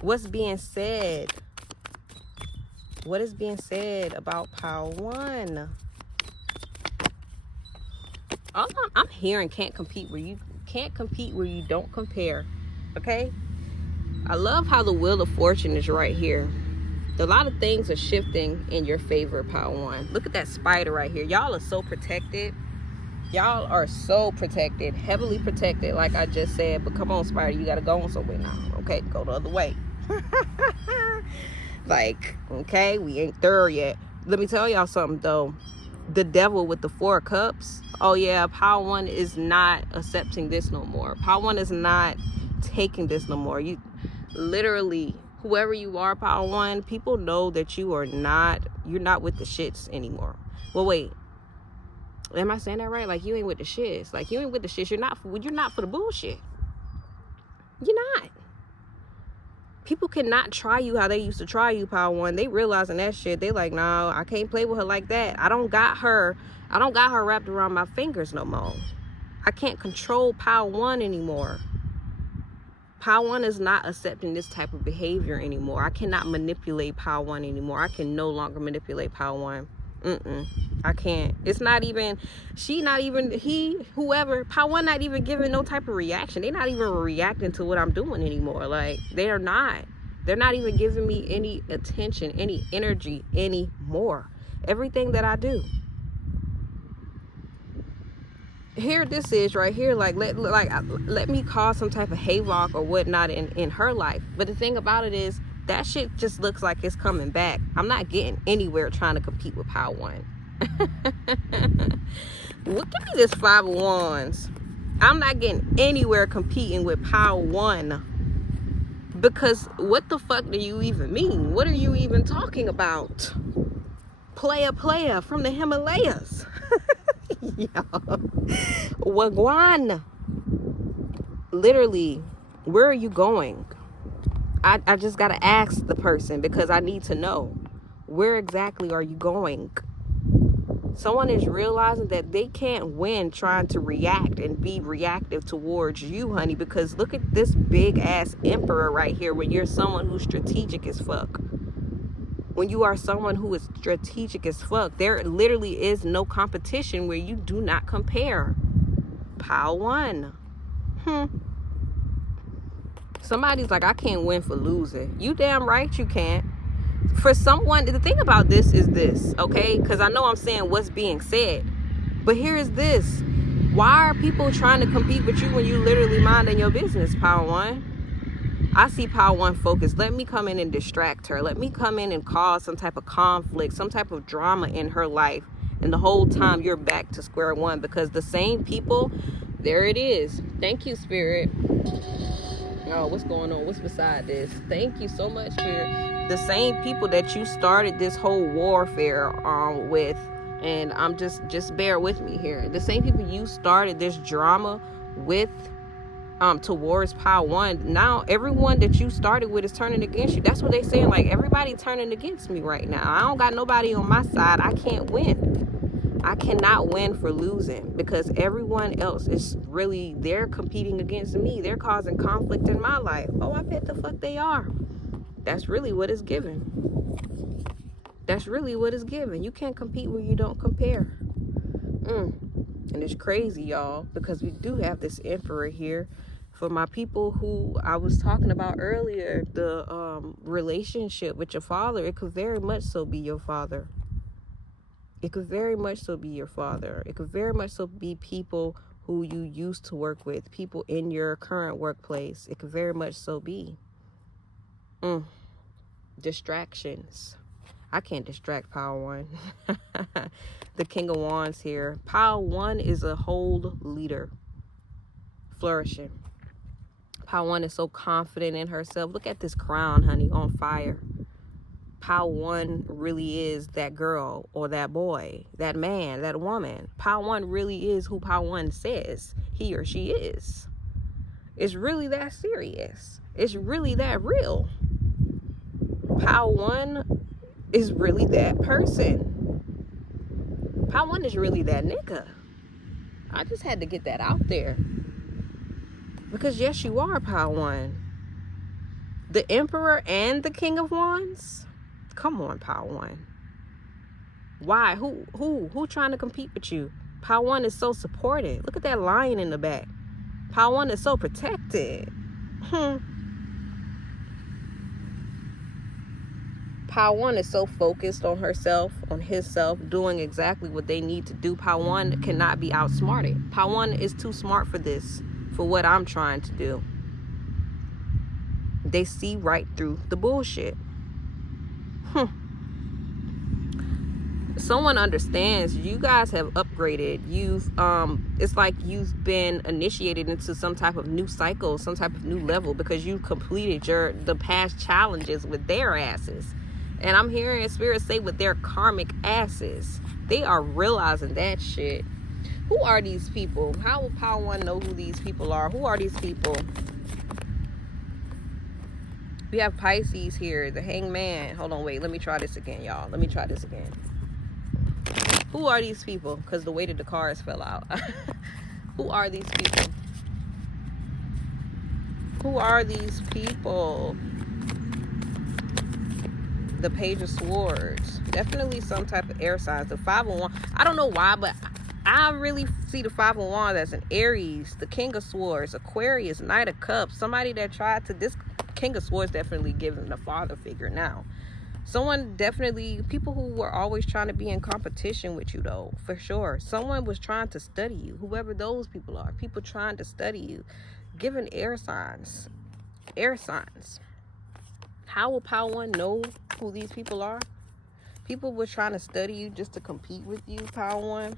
What's being said? What is being said about Power One? All I'm hearing, can't compete where you don't compare. Okay? I love how the Wheel of Fortune is right here. A lot of things are shifting in your favor, Power One. Look at that spider right here. Y'all are so protected. Y'all are so protected, heavily protected, like I just said. But come on, spider, you gotta go on somewhere now. Okay, go the other way. Like, okay, we ain't there yet. Let me tell y'all something though. The devil with the 4 cups. Oh yeah, Power One is not accepting this no more. Power One is not taking this no more. You literally, whoever you are, Power One, people know that you're not with the shits anymore. Well, wait. Am I saying that right? Like, you ain't with the shits. Like, you ain't with the shits. You're not for the bullshit. You're not. People cannot try you how they used to try you, Power One. They realizing that shit. They like, no, I can't play with her like that. I don't got her wrapped around my fingers no more. I can't control Power One anymore. Power One is not accepting this type of behavior anymore. I cannot manipulate Power One anymore. I can no longer manipulate Power One. I can't. It's not even, she not even, he, whoever, Power One not even giving no type of reaction. They're not even reacting to what I'm doing anymore. Like, they're not even giving me any attention, any energy anymore. Everything that I do. here this is right here, like let me cause some type of havoc or whatnot in her life. But the thing about it is, that shit just looks like it's coming back. I'm not getting anywhere trying to compete with Power One. Well, give me this 5 of Wands. I'm not getting anywhere competing with Power One. Because what the fuck do you even mean? What are you even talking about? Player from the Himalayas. Yo. Wagwan. Literally, where are you going? I just gotta ask the person, because I need to know, where exactly are you going? Someone is realizing that they can't win trying to react and be reactive towards you, honey, because look at this big ass emperor right here. When you're someone who's strategic as fuck, when you are someone who is strategic as fuck, there literally is no competition where you do not compare. Power One. Somebody's like, I can't win for losing. You damn right you can't. For someone, the thing about this is this, okay? Because I know I'm saying what's being said, but here is this. Why are people trying to compete with you when you literally minding your business, Power One? I see Power One focused. Let me come in and distract her. Let me come in and cause some type of conflict, some type of drama in her life. And the whole time you're back to square one, because the same people, there it is. Thank you, Spirit. Oh, what's going on? What's beside this? Thank you so much, Spirit. The same people that you started this whole warfare with, and I'm just bear with me here. The same people you started this drama with towards Power One, now everyone that you started with is turning against you. That's what they saying, like, everybody turning against me right now. I don't got nobody on my side. I can't win. I cannot win for losing, because everyone else is really, they're competing against me. They're causing conflict in my life. Oh, I bet the fuck they are. That's really what it's given. That's really what it's given. You can't compete where you don't compare. And it's crazy, y'all, because we do have this emperor here. For my people who I was talking about earlier, the relationship with your father, it could very much so be your father. It could very much so be your father. It could very much so be people who you used to work with, people in your current workplace. It could very much so be. Distractions. I can't distract Power One. The King of Wands here. Power One is a whole leader. Flourishing. Power One is so confident in herself. Look at this crown, honey, on fire. Power One really is that girl or that boy, that man, that woman. Power One really is who Power One says he or she is. It's really that serious. It's really that real. Power One is really that person. Power One is really that nigga. I just had to get that out there. Because yes, you are Power One. The Emperor and the King of Wands? Come on, Power One. Why? Who trying to compete with you? Power One is so supportive. Look at that lion in the back. Power One is so protected. Power One is so focused on herself, on himself, doing exactly what they need to do. Power One cannot be outsmarted. Power One is too smart for this, for what I'm trying to do. They see right through the bullshit. Someone understands. You guys have upgraded. You've it's like you've been initiated into some type of new cycle, some type of new level, because you've completed the past challenges with their asses. And I'm hearing Spirit say with their karmic asses. They are realizing that shit. Who are these people? How will Power One know who these people are? Who are these people? We have Pisces here, the Hangman. Hold on, wait. Let me try this again, y'all. Let me try this again. Who are these people? Because the weight of the cards fell out. Who are these people? Who are these people? The Page of Swords. Definitely some type of air signs. The 5 of Wands. I don't know why, but I really see the 5 of Wands as an Aries, the King of Swords, Aquarius, Knight of Cups. Somebody that tried to... This King of Swords definitely giving the father figure now. Someone definitely, people who were always trying to be in competition with you, though, for sure. Someone was trying to study you, whoever those people are. People trying to study you, giving air signs. Air signs. How will Power One know who these people are? People were trying to study you just to compete with you, Power One.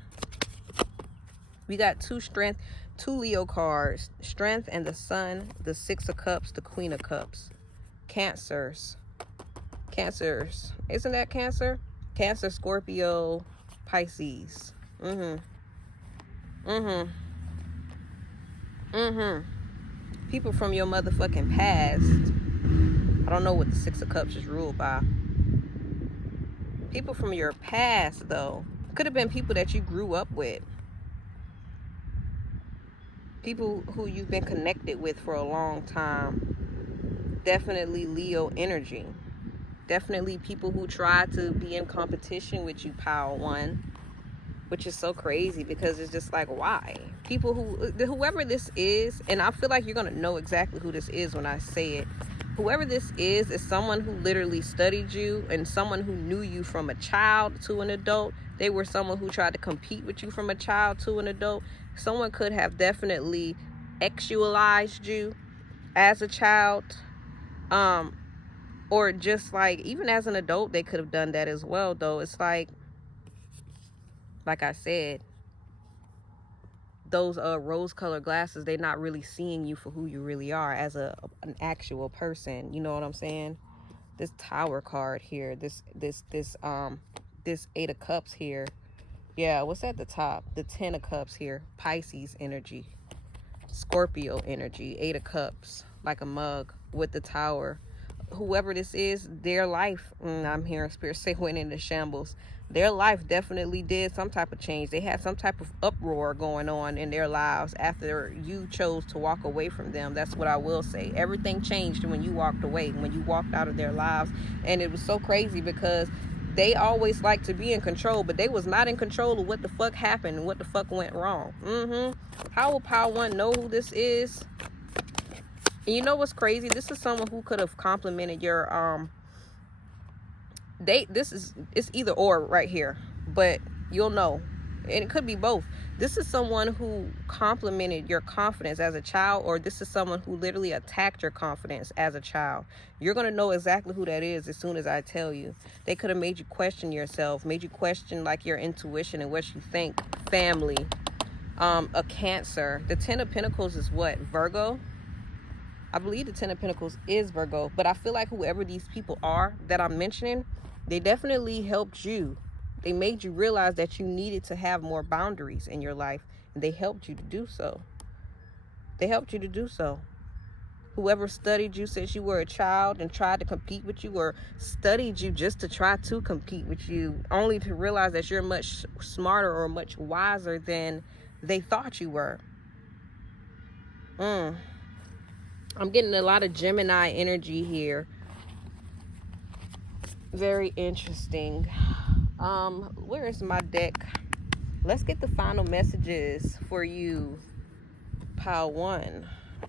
We got two strength, two Leo cards. Strength and the Sun, the Six of Cups, the Queen of Cups. Cancers. Cancers. Isn't that Cancer? Cancer, Scorpio, Pisces. People from your motherfucking past. I don't know what the Six of Cups is ruled by. People from your past, though. Could have been people that you grew up with. People who you've been connected with for a long time. Definitely Leo energy. Definitely people who try to be in competition with you, Power One. Which is so crazy because it's just like, why? People whoever this is, and I feel like you're going to know exactly who this is when I say it. Whoever this is someone who literally studied you and someone who knew you from a child to an adult. They were someone who tried to compete with you from a child to an adult. Someone could have definitely actualized you as a child. Or just like, even as an adult, they could have done that as well, though. It's like I said, those rose-colored glasses, they're not really seeing you for who you really are as an actual person. You know what I'm saying? This Tower card here, this Eight of Cups here. Yeah, what's at the top? The Ten of Cups here. Pisces energy. Scorpio energy. Eight of Cups, like a mug with the Tower. Whoever this is, their life, I'm hearing Spirit say, went into shambles. Their life definitely did some type of change. They had some type of uproar going on in their lives after you chose to walk away from them. That's what I will say. Everything changed when you walked away, when you walked out of their lives. And it was so crazy because they always like to be in control, but they was not in control of what the fuck happened and what the fuck went wrong. How will Power One know who this is? And you know what's crazy? This is someone who could have complimented your it's either or right here, but you'll know. And it could be both. This is someone who complimented your confidence as a child, or this is someone who literally attacked your confidence as a child. You're going to know exactly who that is as soon as I tell you. They could have made you question yourself, made you question like your intuition and what you think. Family, a Cancer. The Ten of Pentacles is what? Virgo? I believe the Ten of Pentacles is Virgo, but I feel like whoever these people are that I'm mentioning, they definitely helped you. They made you realize that you needed to have more boundaries in your life, and they helped you to do so. They helped you to do so. Whoever studied you since you were a child and tried to compete with you, or studied you just to try to compete with you, only to realize that you're much smarter or much wiser than they thought you were. I'm getting a lot of Gemini energy here. Very interesting. Where is my deck? Let's get the final messages for you, Power One.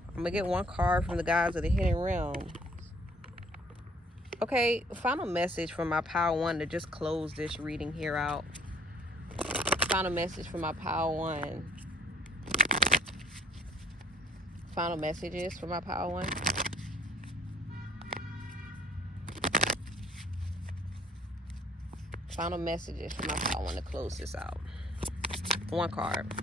I'm gonna get one card from the guys of the Hidden Realm. Okay, final message from my Power One to just close this reading here out. Final message from my Power One. Final messages from my Power One. Final messages from my Power One to close this out. One card.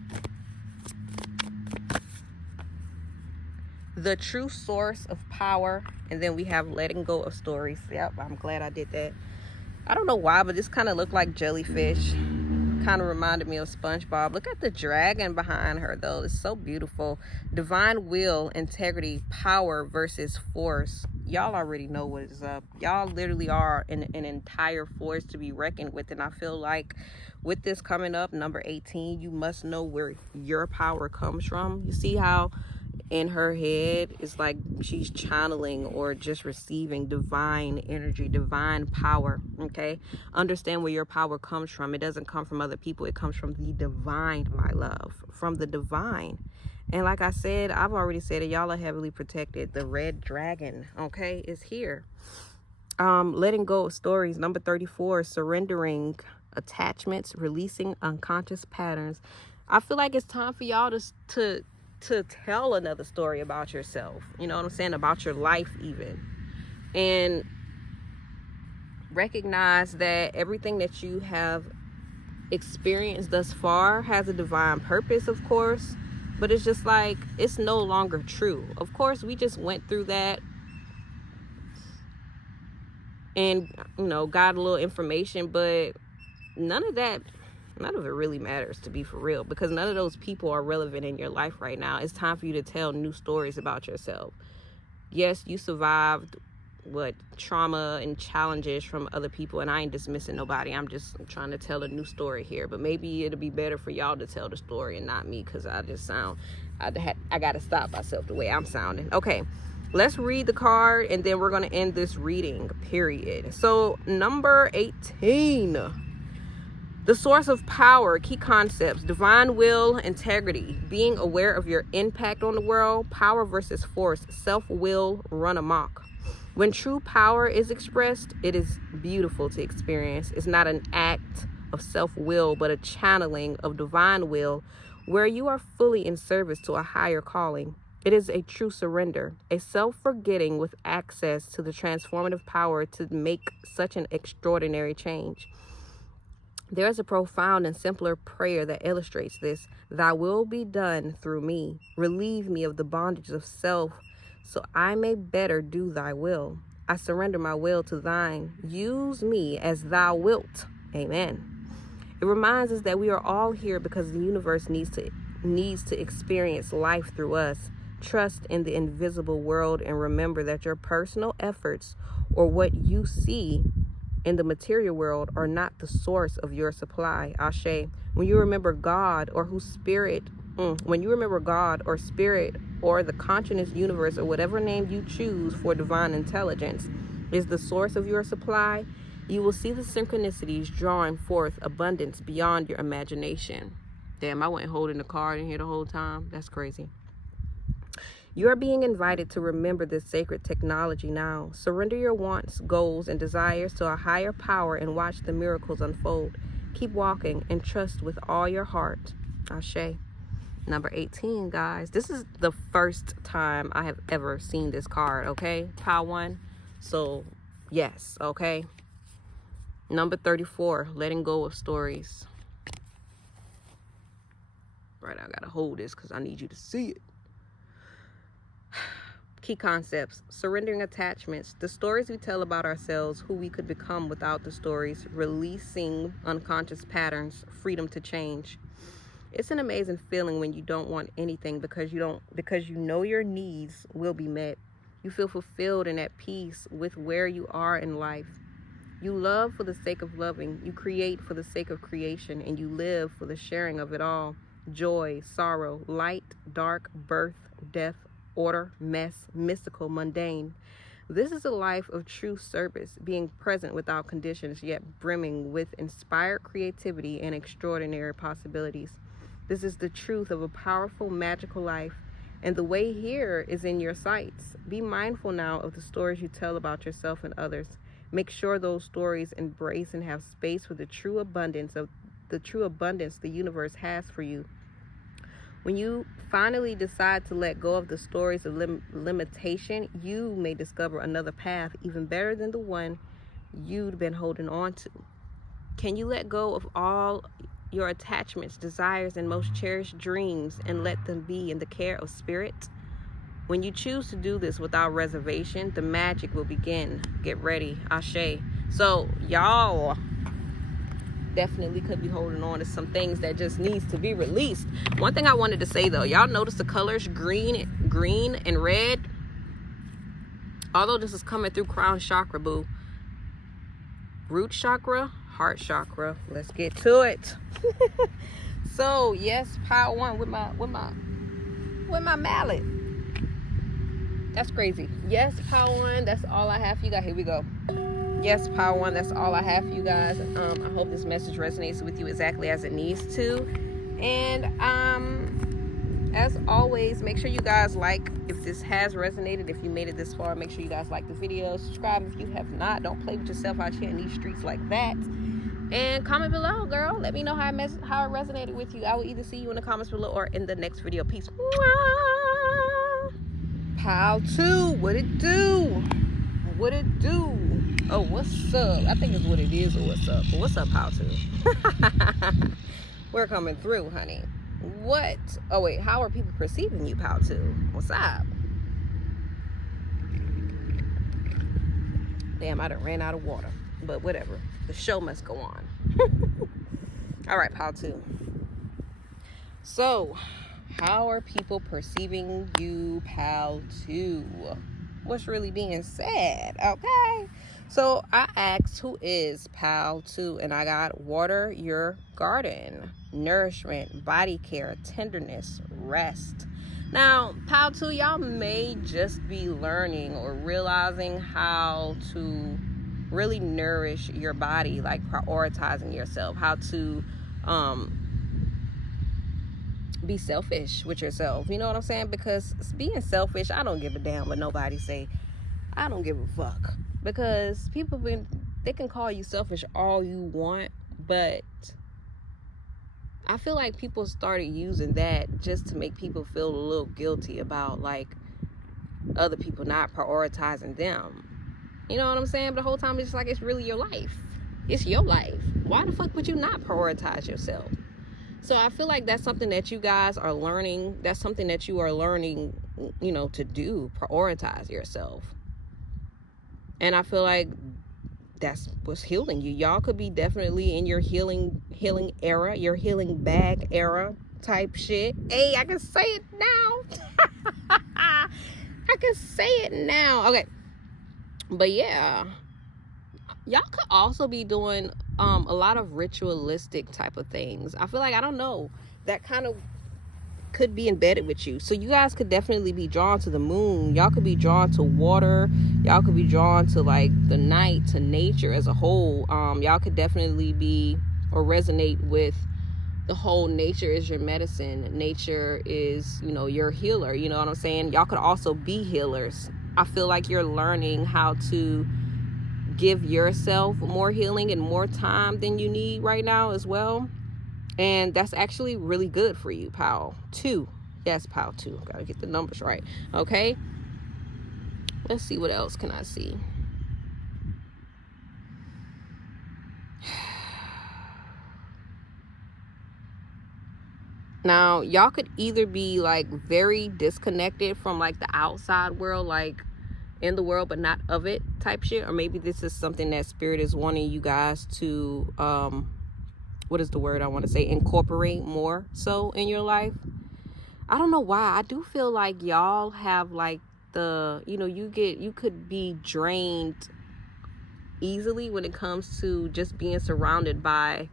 The true source of power. And then we have letting go of stories. Yep, I'm glad I did that. I don't know why, but this kind of looked like jellyfish. Kind of reminded me of SpongeBob. Look at the dragon behind her, though. It's so beautiful. Divine will, integrity, power versus force. Y'all already know what is up. Y'all literally are an entire force to be reckoned with. And I feel like with this coming up, number 18, you must know where your power comes from. You see how in her head it's like she's channeling or just receiving divine energy, divine power. Okay, understand where your power comes from. It doesn't come from other people. It comes from the divine, my love, from the divine. And like I said, I've already said it, y'all are heavily protected. The red dragon, okay, is here. Letting go of stories. Number 34, surrendering attachments, releasing unconscious patterns. I feel like it's time for y'all to tell another story about yourself. You know what I'm saying? About your life even. And recognize that everything that you have experienced thus far has a divine purpose, of course, but it's just like, it's no longer true. Of course, we just went through that and, you know, got a little information, but none of it really matters, to be for real, because none of those people are relevant in your life right now. It's time for you to tell new stories about yourself. Yes, you survived trauma and challenges from other people, and I ain't dismissing nobody. I'm just trying to tell a new story here, but maybe it'll be better for y'all to tell the story and not me, because I gotta stop myself the way I'm sounding. Okay, let's read the card and then we're gonna end this reading, period. So number 18, the source of power, key concepts, divine will, integrity, being aware of your impact on the world, power versus force, self-will, run amok. When true power is expressed, it is beautiful to experience. It's not an act of self-will, but a channeling of divine will, where you are fully in service to a higher calling. It is a true surrender, a self-forgetting with access to the transformative power to make such an extraordinary change. There is a profound and simpler prayer that illustrates this. Thy will be done through me. Relieve me of the bondage of self, so I may better do thy will. I surrender my will to thine. Use me as thou wilt. Amen. It reminds us that we are all here because the universe needs to experience life through us. Trust in the invisible world and remember that your personal efforts or what you see in the material world are not the source of your supply. Ashe. When you remember God or spirit or the consciousness universe or whatever name you choose for divine intelligence is the source of your supply, you will see the synchronicities drawing forth abundance beyond your imagination. Damn, I wasn't holding the card in here the whole time. That's crazy. You are being invited to remember this sacred technology now. Surrender your wants, goals, and desires to a higher power and watch the miracles unfold. Keep walking and trust with all your heart. Ashe. Number 18, guys. This is the first time I have ever seen this card, okay? Pile 1. So, yes, okay? Number 34, letting go of stories. Right, I gotta hold this because I need you to see it. Key concepts, surrendering attachments, the stories we tell about ourselves, who we could become without the stories, releasing unconscious patterns, freedom to change. It's an amazing feeling when you don't want anything because you know your needs will be met. You feel fulfilled and at peace with where you are in life. You love for the sake of loving, you create for the sake of creation, and you live for the sharing of it all. Joy, sorrow, light, dark, birth, death, order, mess, mystical, mundane. This is a life of true service, being present without conditions, yet brimming with inspired creativity and extraordinary possibilities. This is the truth of a powerful, magical life, and the way here is in your sights. Be mindful now of the stories you tell about yourself and others. Make sure those stories embrace and have space for the true abundance the universe has for you. When you finally decide to let go of the stories of limitation, you may discover another path even better than the one you'd been holding on to. Can you let go of all your attachments, desires, and most cherished dreams and let them be in the care of spirit? When you choose to do this without reservation, the magic will begin. Get ready. Ashe. So, y'all definitely could be holding on to some things that just needs to be released. One thing I wanted to say though, y'all notice the colors green and red? Although this is coming through crown chakra, boo. Root chakra, heart chakra. Let's get to it. So yes, pile 1 with my mallet. That's crazy. Yes, pile 1, that's all I have for you guys. Here we go. Yes, pile 1, that's all I have for you guys. I hope this message resonates with you exactly as it needs to. And As always, make sure you guys like if this has resonated. If you made it this far, make sure you guys like the video. Subscribe if you have not. Don't play with yourself out here in these streets like that. And comment below, girl. Let me know how it resonated with you. I will either see you in the comments below or in the next video. Peace. Pal 2, what it do? What it do? Oh, what's up? I think it's what it is or what's up. But what's up, Pal 2? We're coming through, honey. What? Oh, wait. How are people perceiving you, Pal 2? What's up? Damn, I done ran out of water. But whatever. The show must go on. All right, Pal 2. So, how are people perceiving you, Pal 2? What's really being said? Okay. So, I asked, who is Pal 2? And I got water your garden, nourishment, body care, tenderness, rest. Now, Pal 2, y'all may just be learning or realizing how to really nourish your body, like prioritizing yourself, how to be selfish with yourself. You know what I'm saying? Because being selfish, I don't give a damn what nobody say. I don't give a fuck. Because people they can call you selfish all you want, but I feel like people started using that just to make people feel a little guilty about like other people not prioritizing them. You know what I'm saying? But the whole time it's just like, it's really your life. It's your life. Why the fuck would you not prioritize yourself? So I feel like that's something that you guys are learning. That's something that you are learning, you know, to do. Prioritize yourself. And I feel like that's what's healing you. Y'all could be definitely in your healing era, your healing bag era type shit. Hey, I can say it now. I can say it now. Okay. But yeah, y'all could also be doing a lot of ritualistic type of things. I feel like, I don't know, that kind of could be embedded with you. So you guys could definitely be drawn to the moon. Y'all could be drawn to water. Y'all could be drawn to like the night, to nature as a whole. Y'all could definitely be or resonate with the whole nature is your medicine. Nature is, you know, your healer. You know what I'm saying? Y'all could also be healers. I feel like you're learning how to give yourself more healing and more time than you need right now as well. And that's actually really good for you, Pal 2. Yes, Pal 2. Gotta get the numbers right. Okay. Let's see, what else can I see? Now, y'all could either be like very disconnected from like the outside world, like in the world but not of it type shit, or maybe this is something that spirit is wanting you guys to what is the word I want to say, incorporate more so in your life. I don't know why. I do feel like y'all have like the, you know, you could be drained easily when it comes to just being surrounded by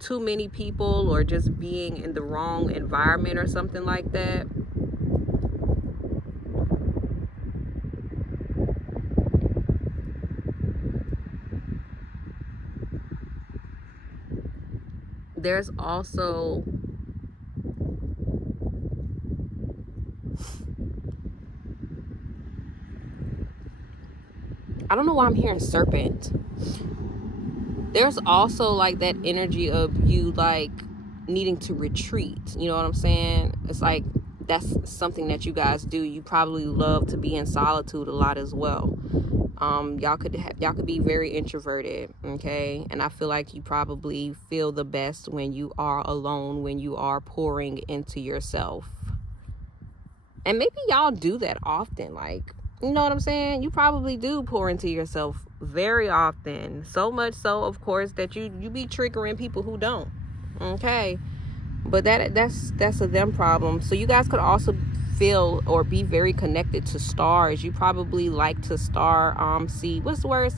too many people or just being in the wrong environment or something like that. There's also I don't know why I'm hearing serpent. There's also like that energy of you like needing to retreat. You know what I'm saying? It's like that's something that you guys do. You probably love to be in solitude a lot as well. Y'all could be very introverted, okay? And I feel like you probably feel the best when you are alone, when you are pouring into yourself. And maybe y'all do that often, like, you know what I'm saying? You probably do pour into yourself very often. So much so, of course, that you be triggering people who don't. Okay? But that's a them problem. So you guys could also feel or be very connected to stars. You probably like to see, what's the word?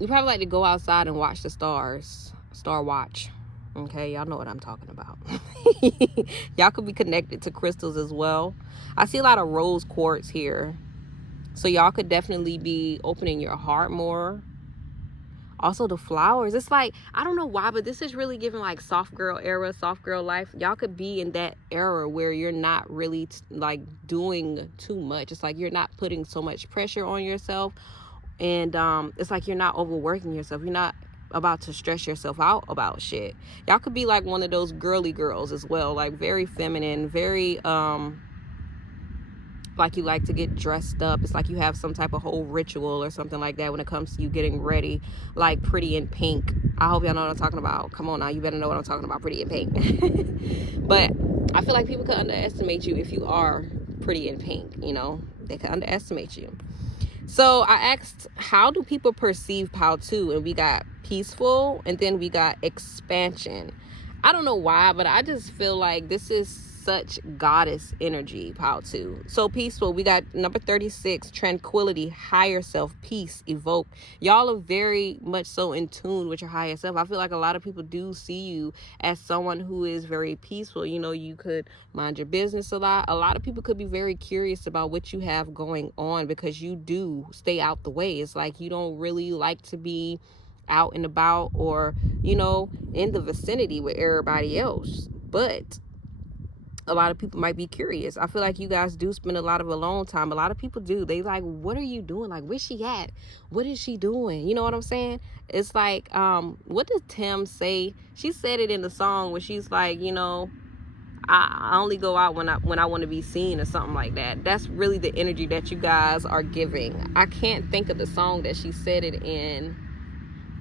You probably like to go outside and watch the stars. Star watch. Okay, y'all know what I'm talking about. Y'all could be connected to crystals as well. I see a lot of rose quartz here. So y'all could definitely be opening your heart more. Also the flowers, it's like, I don't know why, but this is really giving like soft girl era, soft girl life. Y'all could be in that era where you're not really like doing too much. It's like you're not putting so much pressure on yourself, and it's like you're not overworking yourself. You're not about to stress yourself out about shit. Y'all could be like one of those girly girls as well, like very feminine, very like you like to get dressed up. It's like you have some type of whole ritual or something like that when it comes to you getting ready, like Pretty in Pink. I hope y'all know what I'm talking about. Come on now, you better know what I'm talking about, Pretty in Pink. But I feel like people could underestimate you if you are pretty in pink, you know. They could underestimate you. So I asked, how do people perceive POW 2? And we got peaceful, and then we got expansion. I don't know why, but I just feel like this is such goddess energy, POW 2. So peaceful, we got number 36, tranquility, higher self, peace, evoke. Y'all are very much so in tune with your higher self. I feel like a lot of people do see you as someone who is very peaceful. You know, you could mind your business a lot. A lot of people could be very curious about what you have going on because you do stay out the way. It's like you don't really like to be out and about or, you know, in the vicinity with everybody else. But a lot of people might be curious. I feel like you guys do spend a lot of alone time. A lot of people do. They like, what are you doing? Like, where's she at? What is she doing? You know what I'm saying? It's like, what did Tim say? She said it in the song where she's like, you know, I only go out when I want to be seen or something like that. That's really the energy that you guys are giving. I can't think of the song that she said it in,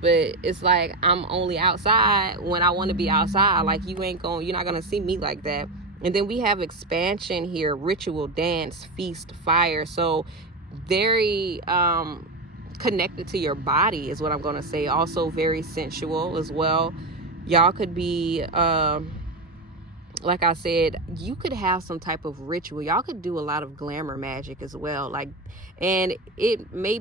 but it's like, I'm only outside when I want to be outside. Like, you're not gonna see me like that. And then we have expansion here, ritual, dance, feast, fire. So very connected to your body is what I'm going to say. Also very sensual as well. Y'all could be, like I said, you could have some type of ritual. Y'all could do a lot of glamour magic as well. Like, and it may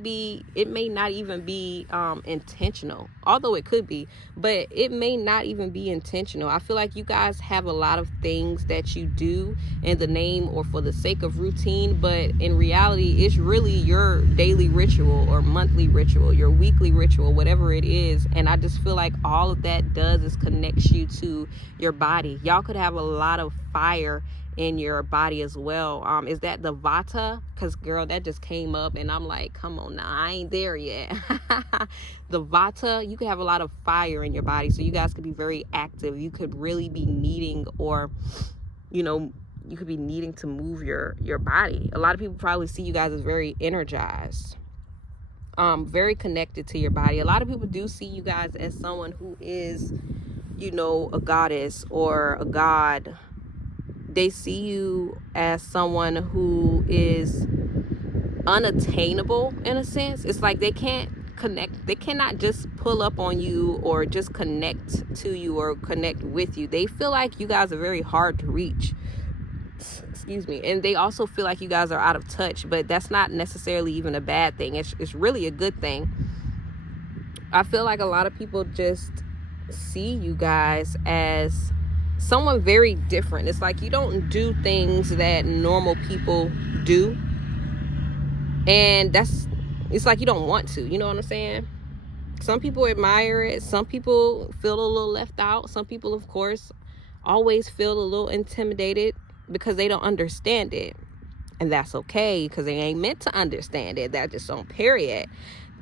not even be intentional, although it could be, but it may not even be intentional. I feel like you guys have a lot of things that you do in the name or for the sake of routine, but in reality, it's really your daily ritual or monthly ritual, your weekly ritual, whatever it is. And I just feel like all of that does is connects you to your body. Y'all could have a lot of fire in your body as well. Is that the Vata? Because girl, that just came up and I'm like, come on now, I ain't there yet. The Vata, you could have a lot of fire in your body, so you guys could be very active. You could really be needing, or you know, you could be needing to move your body. A lot of people probably see you guys as very energized, very connected to your body. A lot of people do see you guys as someone who is, you know, a goddess or a god. They see you as someone who is unattainable in a sense. It's like they can't connect. They cannot just pull up on you or just connect to you or connect with you. They feel like you guys are very hard to reach. Excuse me. And they also feel like you guys are out of touch, but that's not necessarily even a bad thing. It's really a good thing. I feel like a lot of people just see you guys as someone very different. It's like you don't do things that normal people do, and it's like you don't want to, you know what I'm saying? Some people admire it, some people feel a little left out, some people of course always feel a little intimidated because they don't understand it, and that's okay, because they ain't meant to understand it. That just don't, period.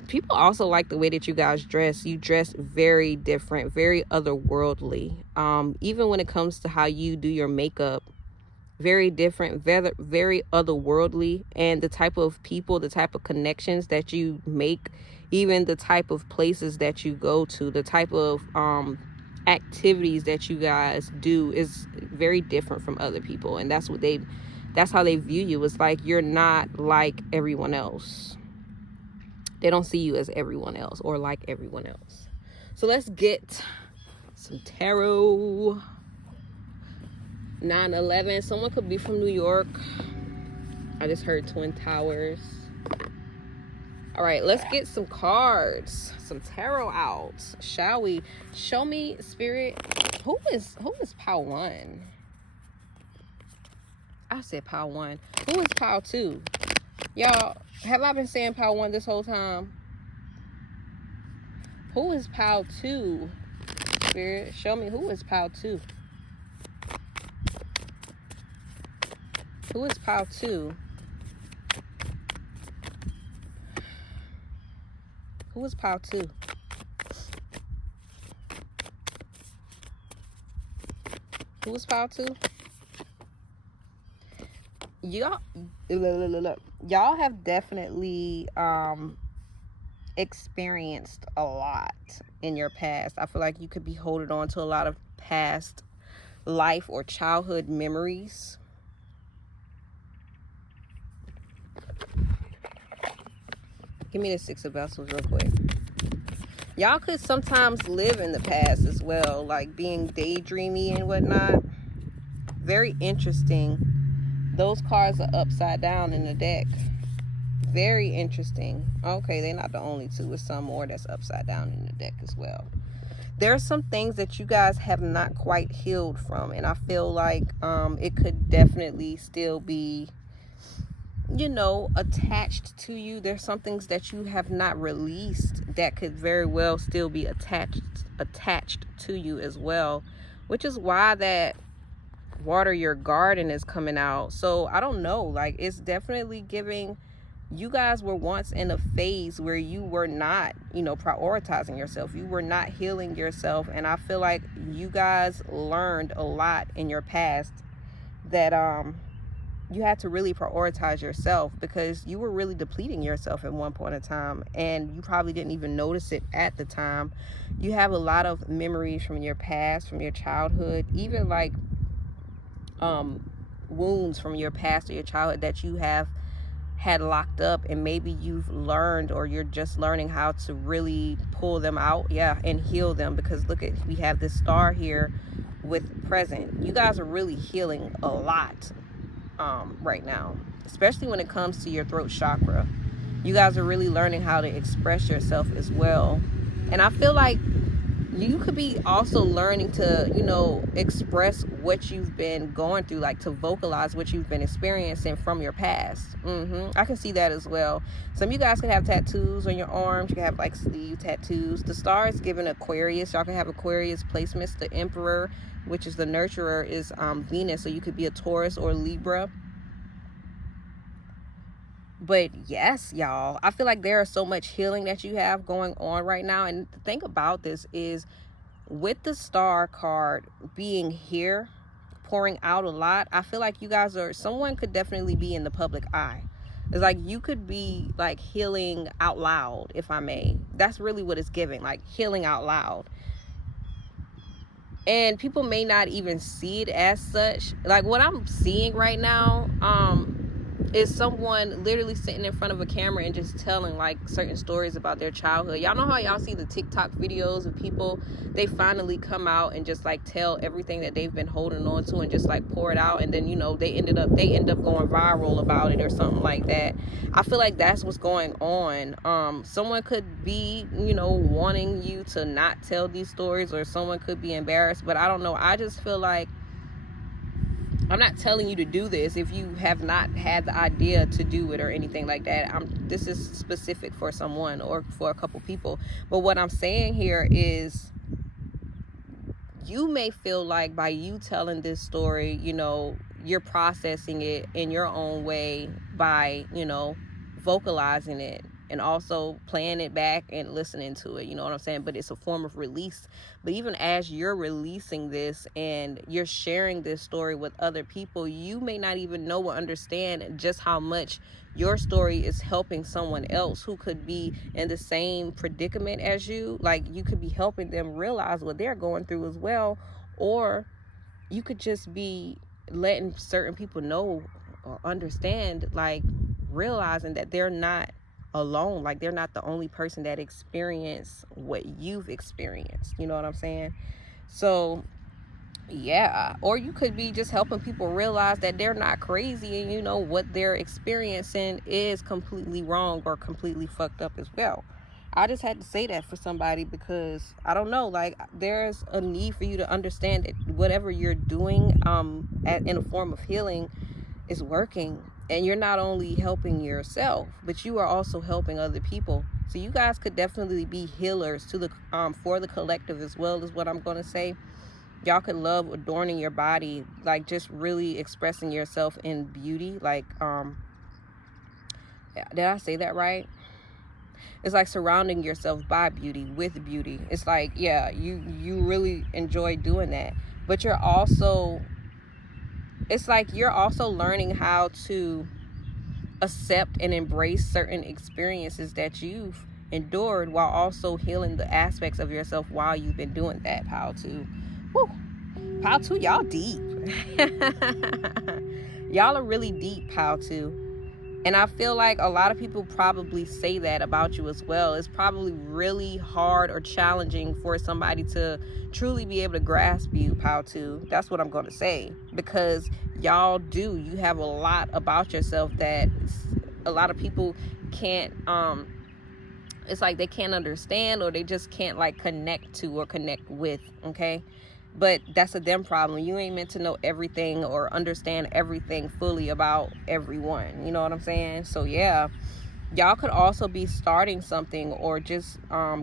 People also like the way that you guys dress. You dress very different, very otherworldly. Even when it comes to how you do your makeup, very different, very otherworldly. And the type of people, the type of connections that you make, even the type of places that you go to, the type of activities that you guys do is very different from other people. And that's how they view you. It's like you're not like everyone else. They don't see you as everyone else or like everyone else. So let's get some tarot. 9/11. Someone could be from New York. I just heard Twin Towers. All right, let's get some cards, some tarot out, shall we? Show me, Spirit. Who is POW 1? I said POW 1. Who is POW 2? Y'all, have I been saying POW 1 this whole time? Who is Pal 2? Spirit, show me who is Pal 2. Who is Pal 2? Who is Pal 2? Who is Pal 2? Y'all have definitely experienced a lot in your past. I feel like you could be holding on to a lot of past life or childhood memories. Give me the Six of Vessels real quick. Y'all could sometimes live in the past as well, like being daydreamy and whatnot. Very interesting. Those cards are upside down in the deck. Very interesting. Okay, they're not the only two. There's some more that's upside down in the deck as well. There are some things that you guys have not quite healed from, and I feel like it could definitely still be, you know, attached to you. There's some things that you have not released that could very well still be attached to you as well, which is why that water your garden is coming out. So I don't know, like, it's definitely giving, you guys were once in a phase where you were not, you know, prioritizing yourself. You were not healing yourself, and I feel like you guys learned a lot in your past that you had to really prioritize yourself, because you were really depleting yourself at one point in time, and you probably didn't even notice it at the time. You have a lot of memories from your past, from your childhood, even like wounds from your past or your childhood that you have had locked up, and maybe you've learned, or you're just learning how to really pull them out, and heal them. Because look at, we have this star here with present. You guys are really healing a lot right now, especially when it comes to your throat chakra. You guys are really learning how to express yourself as well, and I feel like you could be also learning to, you know, express what you've been going through, like to vocalize what you've been experiencing from your past. I can see that as well. Some of you guys can have tattoos on your arms. You can have like sleeve tattoos. The star is given Aquarius. Y'all can have Aquarius placements. The Emperor, which is the nurturer, is Venus. So you could be a Taurus or Libra. But yes, y'all, I feel like there is so much healing that you have going on right now. And the thing about this is, with the star card being here, pouring out a lot, I feel like you guys are, someone could definitely be in the public eye. It's like you could be like healing out loud, if I may. That's really what it's giving, like healing out loud. And people may not even see it as such. Like what I'm seeing right now, is someone literally sitting in front of a camera and just telling like certain stories about their childhood. Y'all know how y'all see the TikTok videos of people, they finally come out and just like tell everything that they've been holding on to and just like pour it out, and then, you know, they end up going viral about it or something like that. I feel like that's what's going on. Someone could be, you know, wanting you to not tell these stories, or someone could be embarrassed, but I don't know. I just feel like I'm not telling you to do this if you have not had the idea to do it or anything like that. This is specific for someone or for a couple people. But what I'm saying here is, you may feel like by you telling this story, you know, you're processing it in your own way by, you know, vocalizing it and also playing it back and listening to it, you know what I'm saying? But it's a form of release. But even as you're releasing this and you're sharing this story with other people, you may not even know or understand just how much your story is helping someone else who could be in the same predicament as you. Like, you could be helping them realize what they're going through as well, or you could just be letting certain people know or understand, like realizing that they're not alone, like they're not the only person that experienced what you've experienced, you know what I'm saying? So yeah, or you could be just helping people realize that they're not crazy, and you know what they're experiencing is completely wrong or completely fucked up as well. I just had to say that for somebody, because I don't know, like there's a need for you to understand that whatever you're doing in a form of healing is working. And you're not only helping yourself, but you are also helping other people. So you guys could definitely be healers to the for the collective as well, is what I'm going to say. Y'all could love adorning your body, like just really expressing yourself in beauty. Like did I say that right? It's like surrounding yourself by beauty, with beauty. It's like, yeah, you really enjoy doing that. But you're also, it's like you're also learning how to accept and embrace certain experiences that you've endured, while also healing the aspects of yourself while you've been doing that. Pile 2. Woo. Pile 2, y'all deep. Y'all are really deep, Pile 2. And I feel like a lot of people probably say that about you as well. It's probably really hard or challenging for somebody to truly be able to grasp you, Pile 2. That's what I'm going to say. Because y'all do. You have a lot about yourself that a lot of people can't, it's like they can't understand, or they just can't like connect to or connect with, okay? But that's a them problem. You ain't meant to know everything or understand everything fully about everyone. You know what I'm saying? So yeah, y'all could also be starting something or just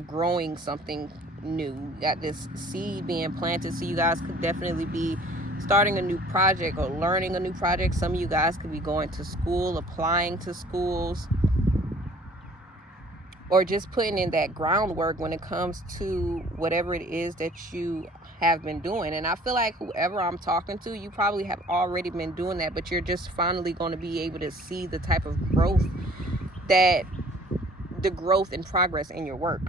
growing something new. You got this seed being planted. So you guys could definitely be starting a new project or learning a new project. Some of you guys could be going to school, applying to schools, or just putting in that groundwork when it comes to whatever it is that you have been doing. And I feel like whoever I'm talking to, you probably have already been doing that, but you're just finally going to be able to see the type of growth and progress in your work.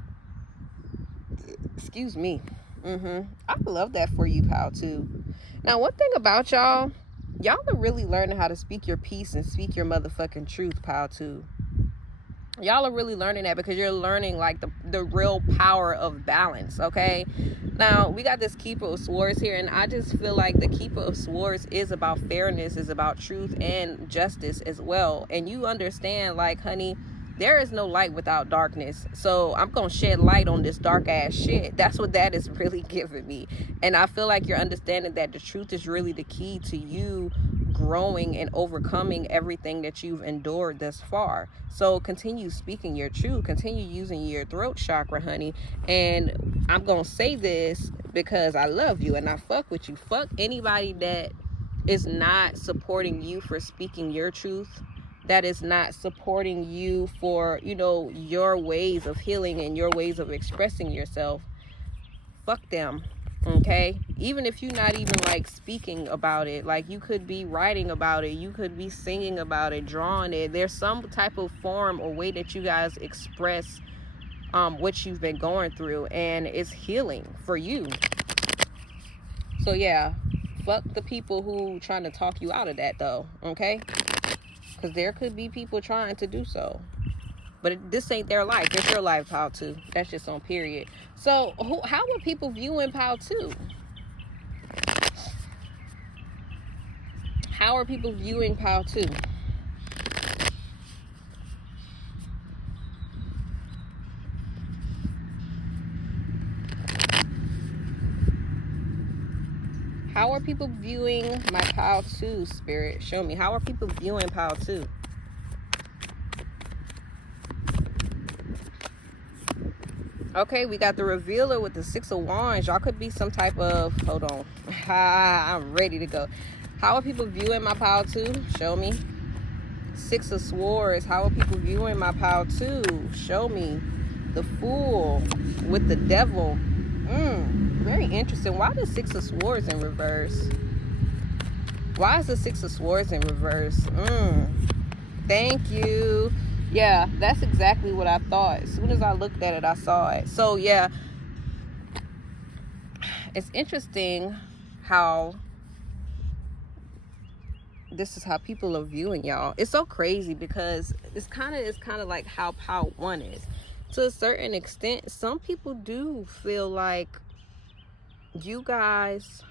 Excuse me. I love that for you, Pal, too. Now, one thing about y'all are really learning how to speak your peace and speak your motherfucking truth, Pal, too. Y'all are really learning that, because you're learning like the real power of balance, okay? Now, we got this Keeper of Swords here, and I just feel like the Keeper of Swords is about fairness, is about truth and justice as well. And you understand, like, honey, there is no light without darkness. So I'm going to shed light on this dark ass shit. That's what that is really giving me. And I feel like you're understanding that the truth is really the key to you growing and overcoming everything that you've endured thus far. So continue speaking your truth, continue using your throat chakra, honey. And I'm gonna say this because I love you and I fuck with you. Fuck anybody that is not supporting you for speaking your truth, that is not supporting you for, you know, your ways of healing and your ways of expressing yourself. Fuck them. Okay, even if you're not even like speaking about it, like you could be writing about it, you could be singing about it, drawing it. There's some type of form or way that you guys express what you've been going through, and it's healing for you. So yeah, fuck the people who trying to talk you out of that though, okay? Because there could be people trying to do so. But this ain't their life. It's your life, Pile 2. That's just on period. So, how are people viewing Pile 2? How are people viewing Pile 2? How are people viewing my Pile 2, Spirit? Show me. How are people viewing Pile 2? Okay, we got the revealer with the 6 of Wands. Y'all could be some type of, hold on. I'm ready to go. How are people viewing my Pile 2? Show me. 6 of Swords. How are people viewing my Pile 2? Show me. The Fool with the Devil. Very interesting. Why the 6 of Swords in reverse? Why is the 6 of Swords in reverse? Thank you. Yeah, that's exactly what I thought. As soon as I looked at it, I saw it. So yeah, it's interesting how this is how people are viewing y'all. It's so crazy because it's kind of like how Pile 1 is. To a certain extent, some people do feel like you guys,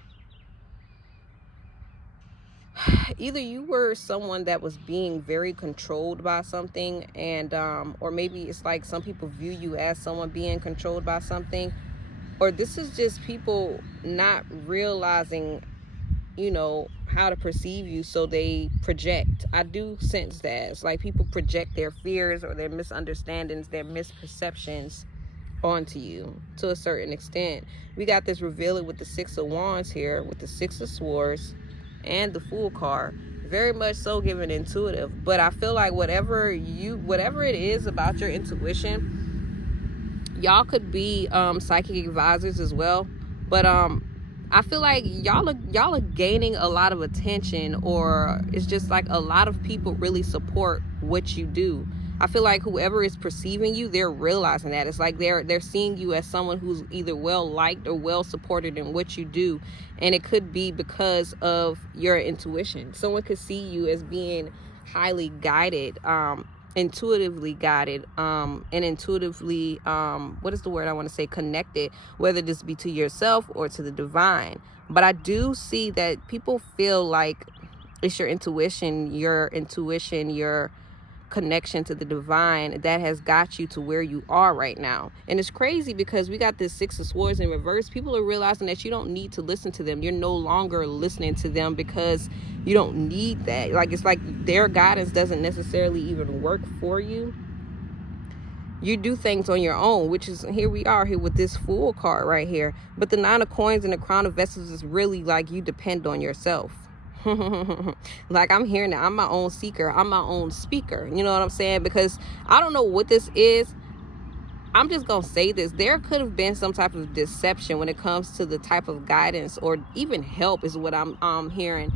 either you were someone that was being very controlled by something, and or maybe it's like some people view you as someone being controlled by something, or this is just people not realizing, you know, how to perceive you, so they project. I do sense that it's like people project their fears or their misunderstandings, their misperceptions onto you to a certain extent. We got this revealing with the Six of Wands here, with the Six of Swords and the Fool card. Very much so giving intuitive. But I feel like whatever it is about your intuition, y'all could be psychic advisors as well. But I feel like y'all are gaining a lot of attention, or it's just like a lot of people really support what you do. I feel like whoever is perceiving you, they're realizing that. It's like they're seeing you as someone who's either well liked or well supported in what you do. And it could be because of your intuition. Someone could see you as being highly guided, intuitively guided, and intuitively, what is the word I want to say, connected, whether this be to yourself or to the divine. But I do see that people feel like it's your intuition, your connection to the divine that has got you to where you are right now. And it's crazy because we got this Six of Swords in reverse. People are realizing that you don't need to listen to them. You're no longer listening to them because you don't need that. Like, it's like their guidance doesn't necessarily even work for you. You do things on your own, which is, here we are here with this Fool card right here. But the Nine of Coins and the Crown of Vessels is really like you depend on yourself. Like, I'm hearing that I'm my own seeker, I'm my own speaker. You know what I'm saying? Because I don't know what this is. I'm just gonna say this. There could have been some type of deception when it comes to the type of guidance or even help, is what I'm hearing,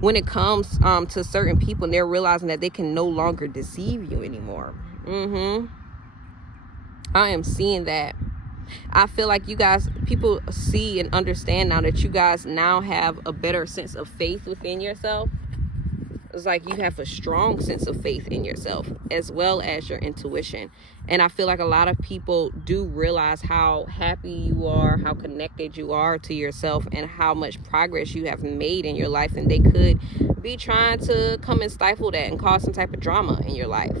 when it comes to certain people, and they're realizing that they can no longer deceive you anymore. I am seeing that. I feel like you guys, people see and understand now that you guys now have a better sense of faith within yourself. It's like you have a strong sense of faith in yourself as well as your intuition. And I feel like a lot of people do realize how happy you are, how connected you are to yourself, and how much progress you have made in your life. And they could be trying to come and stifle that and cause some type of drama in your life.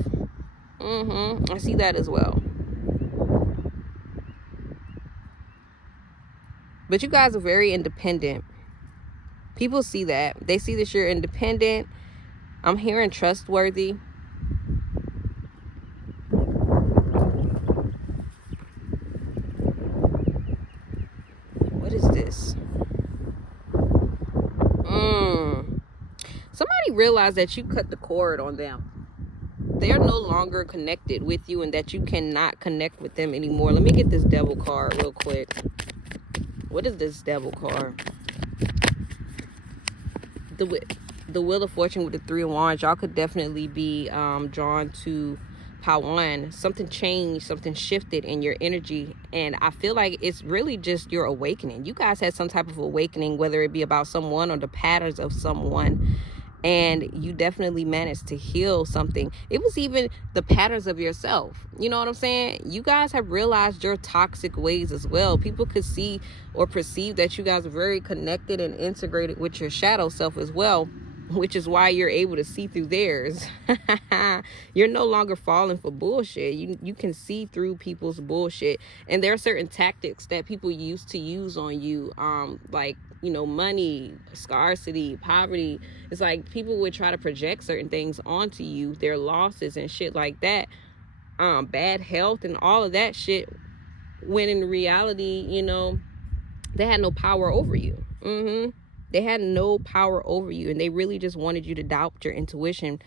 I see that as well. But you guys are very independent. People see that. They see that you're independent. I'm hearing trustworthy. What is this? Somebody realized that you cut the cord on them. They're no longer connected with you, and that you cannot connect with them anymore. Let me get this Devil card real quick. What is this Devil card? The Wheel of Fortune with the Three of Wands. Y'all could definitely be drawn to Pawan. Something changed, something shifted in your energy. And I feel like it's really just your awakening. You guys had some type of awakening, whether it be about someone or the patterns of someone. And you definitely managed to heal something. It was even the patterns of yourself. You know what I'm saying? You guys have realized your toxic ways as well. People could see or perceive that you guys are very connected and integrated with your shadow self as well, which is why you're able to see through theirs. You're no longer falling for bullshit. You can see through people's bullshit. And there are certain tactics that people used to use on you, like, you know, money, scarcity, poverty. It's like people would try to project certain things onto you, their losses and shit like that, bad health and all of that shit, when in reality, you know, they had no power over you. They had no power over you, and they really just wanted you to doubt your intuition.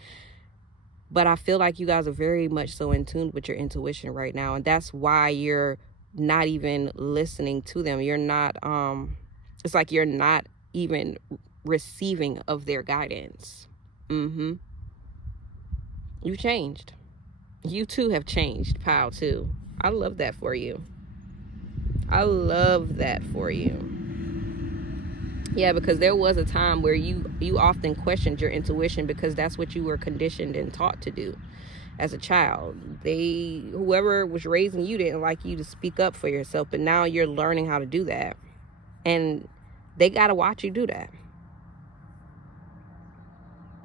But I feel like you guys are very much so in tune with your intuition right now, and that's why you're not even listening to them. You're not it's like you're not even receiving of their guidance. You changed. You too have changed, pal, too. I love that for you. I love that for you. Yeah, because there was a time where you often questioned your intuition, because that's what you were conditioned and taught to do as a child. Whoever was raising you didn't like you to speak up for yourself, but now you're learning how to do that. And they got to watch you do that.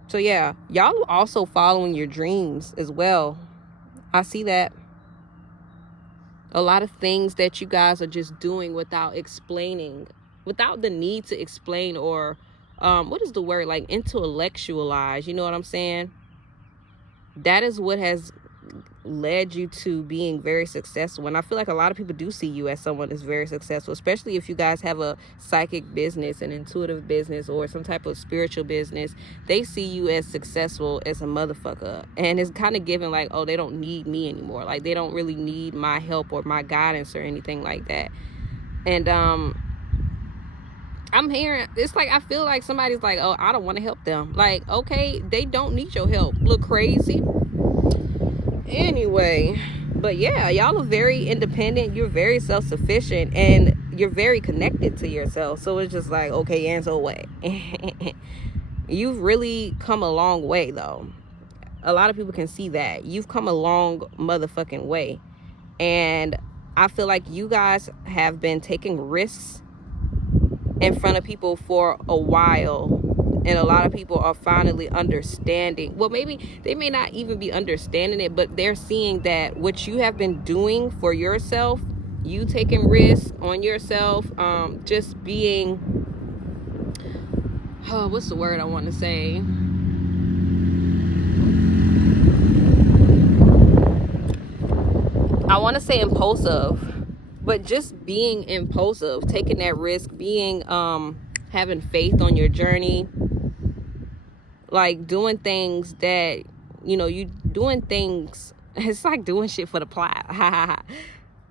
So yeah, y'all are also following your dreams as well. I see that. A lot of things that you guys are just doing without explaining, without the need to explain or what is the word, like intellectualize, you know what I'm saying? That is what has led you to being very successful. And I feel like a lot of people do see you as someone that's very successful, especially if you guys have a psychic business, an intuitive business, or some type of spiritual business. They see you as successful as a motherfucker, and it's kind of given like, oh, they don't need me anymore, like they don't really need my help or my guidance or anything like that. And I'm hearing, it's like I feel like somebody's like, oh, I don't want to help them. Like, okay, they don't need your help. Look crazy. Anyway, but yeah, y'all are very independent. You're very self-sufficient, and you're very connected to yourself. So it's just like, okay, and so what? You've really come a long way, though. A lot of people can see that. You've come a long motherfucking way. And I feel like you guys have been taking risks in front of people for a while. And a lot of people are finally understanding. Well, maybe they may not even be understanding it, but they're seeing that what you have been doing for yourself, you taking risks on yourself, just being, oh, what's the word I want to say? I want to say impulsive, but just being impulsive, taking that risk, being, having faith on your journey. Like doing things that, you know, you doing things, it's like doing shit for the plot.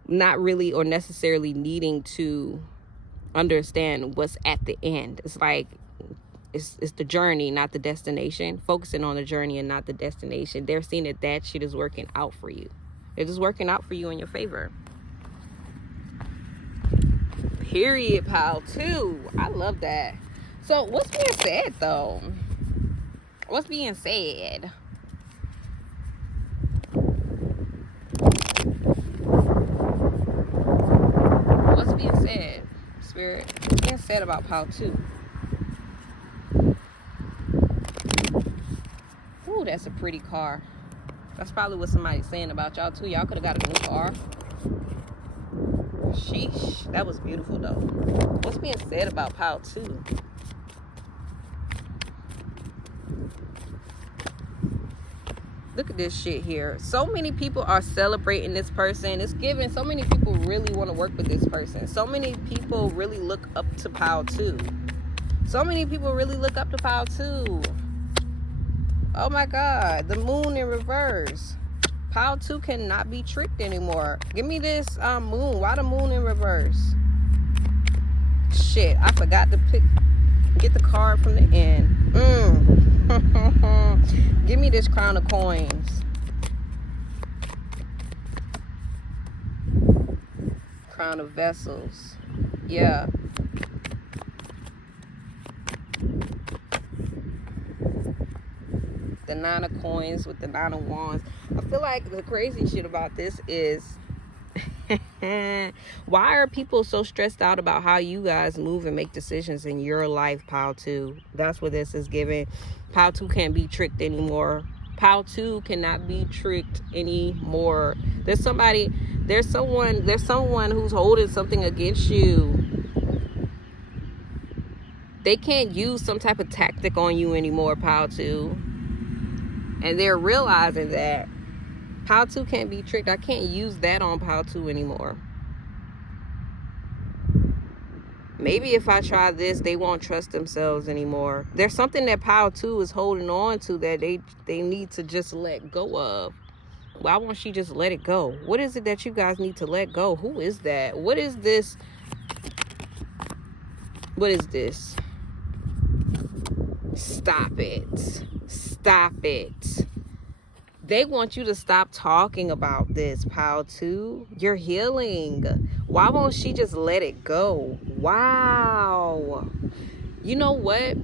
Not really or necessarily needing to understand what's at the end. It's like, it's the journey, not the destination. Focusing on the journey and not the destination. They're seeing that shit is working out for you. It's just working out for you in your favor. Period, pal, too. I love that. So what's being said, though? What's being said? What's being said, Spirit? What's being said about Pal 2? Ooh, that's a pretty car. That's probably what somebody's saying about y'all, too. Y'all could have got a new car. Sheesh. That was beautiful, though. What's being said about Pal 2? Look at this shit here. So many people are celebrating this person. It's given. So many people really want to work with this person. So many people really look up to Pal 2. So many people really look up to Pal 2. Oh my God. The moon in reverse. Pal 2 cannot be tricked anymore. Give me this moon. Why the moon in reverse? Shit. I forgot to get the card from the end. Give me this crown of coins. Crown of vessels. Yeah. The 9 of coins with the 9 of wands. I feel like the crazy shit about this is why are people so stressed out about how you guys move and make decisions in your life, Pal 2? That's what this is giving. Pal 2 can't be tricked anymore. Pal 2 cannot be tricked anymore. There's someone who's holding something against you. They can't use some type of tactic on you anymore, Pal 2. And they're realizing that Pal 2 can't be tricked. I can't use that on Pal 2 anymore. Maybe if I try this, they won't trust themselves anymore. There's something that Pal 2 is holding on to that they need to just let go of. Why won't she just let it go? What is it that you guys need to let go? Who is that? What is this? What is this? Stop it. Stop it. They want you to stop talking about this, Pal 2. You're healing. Why won't she just let it go? Wow. You know what?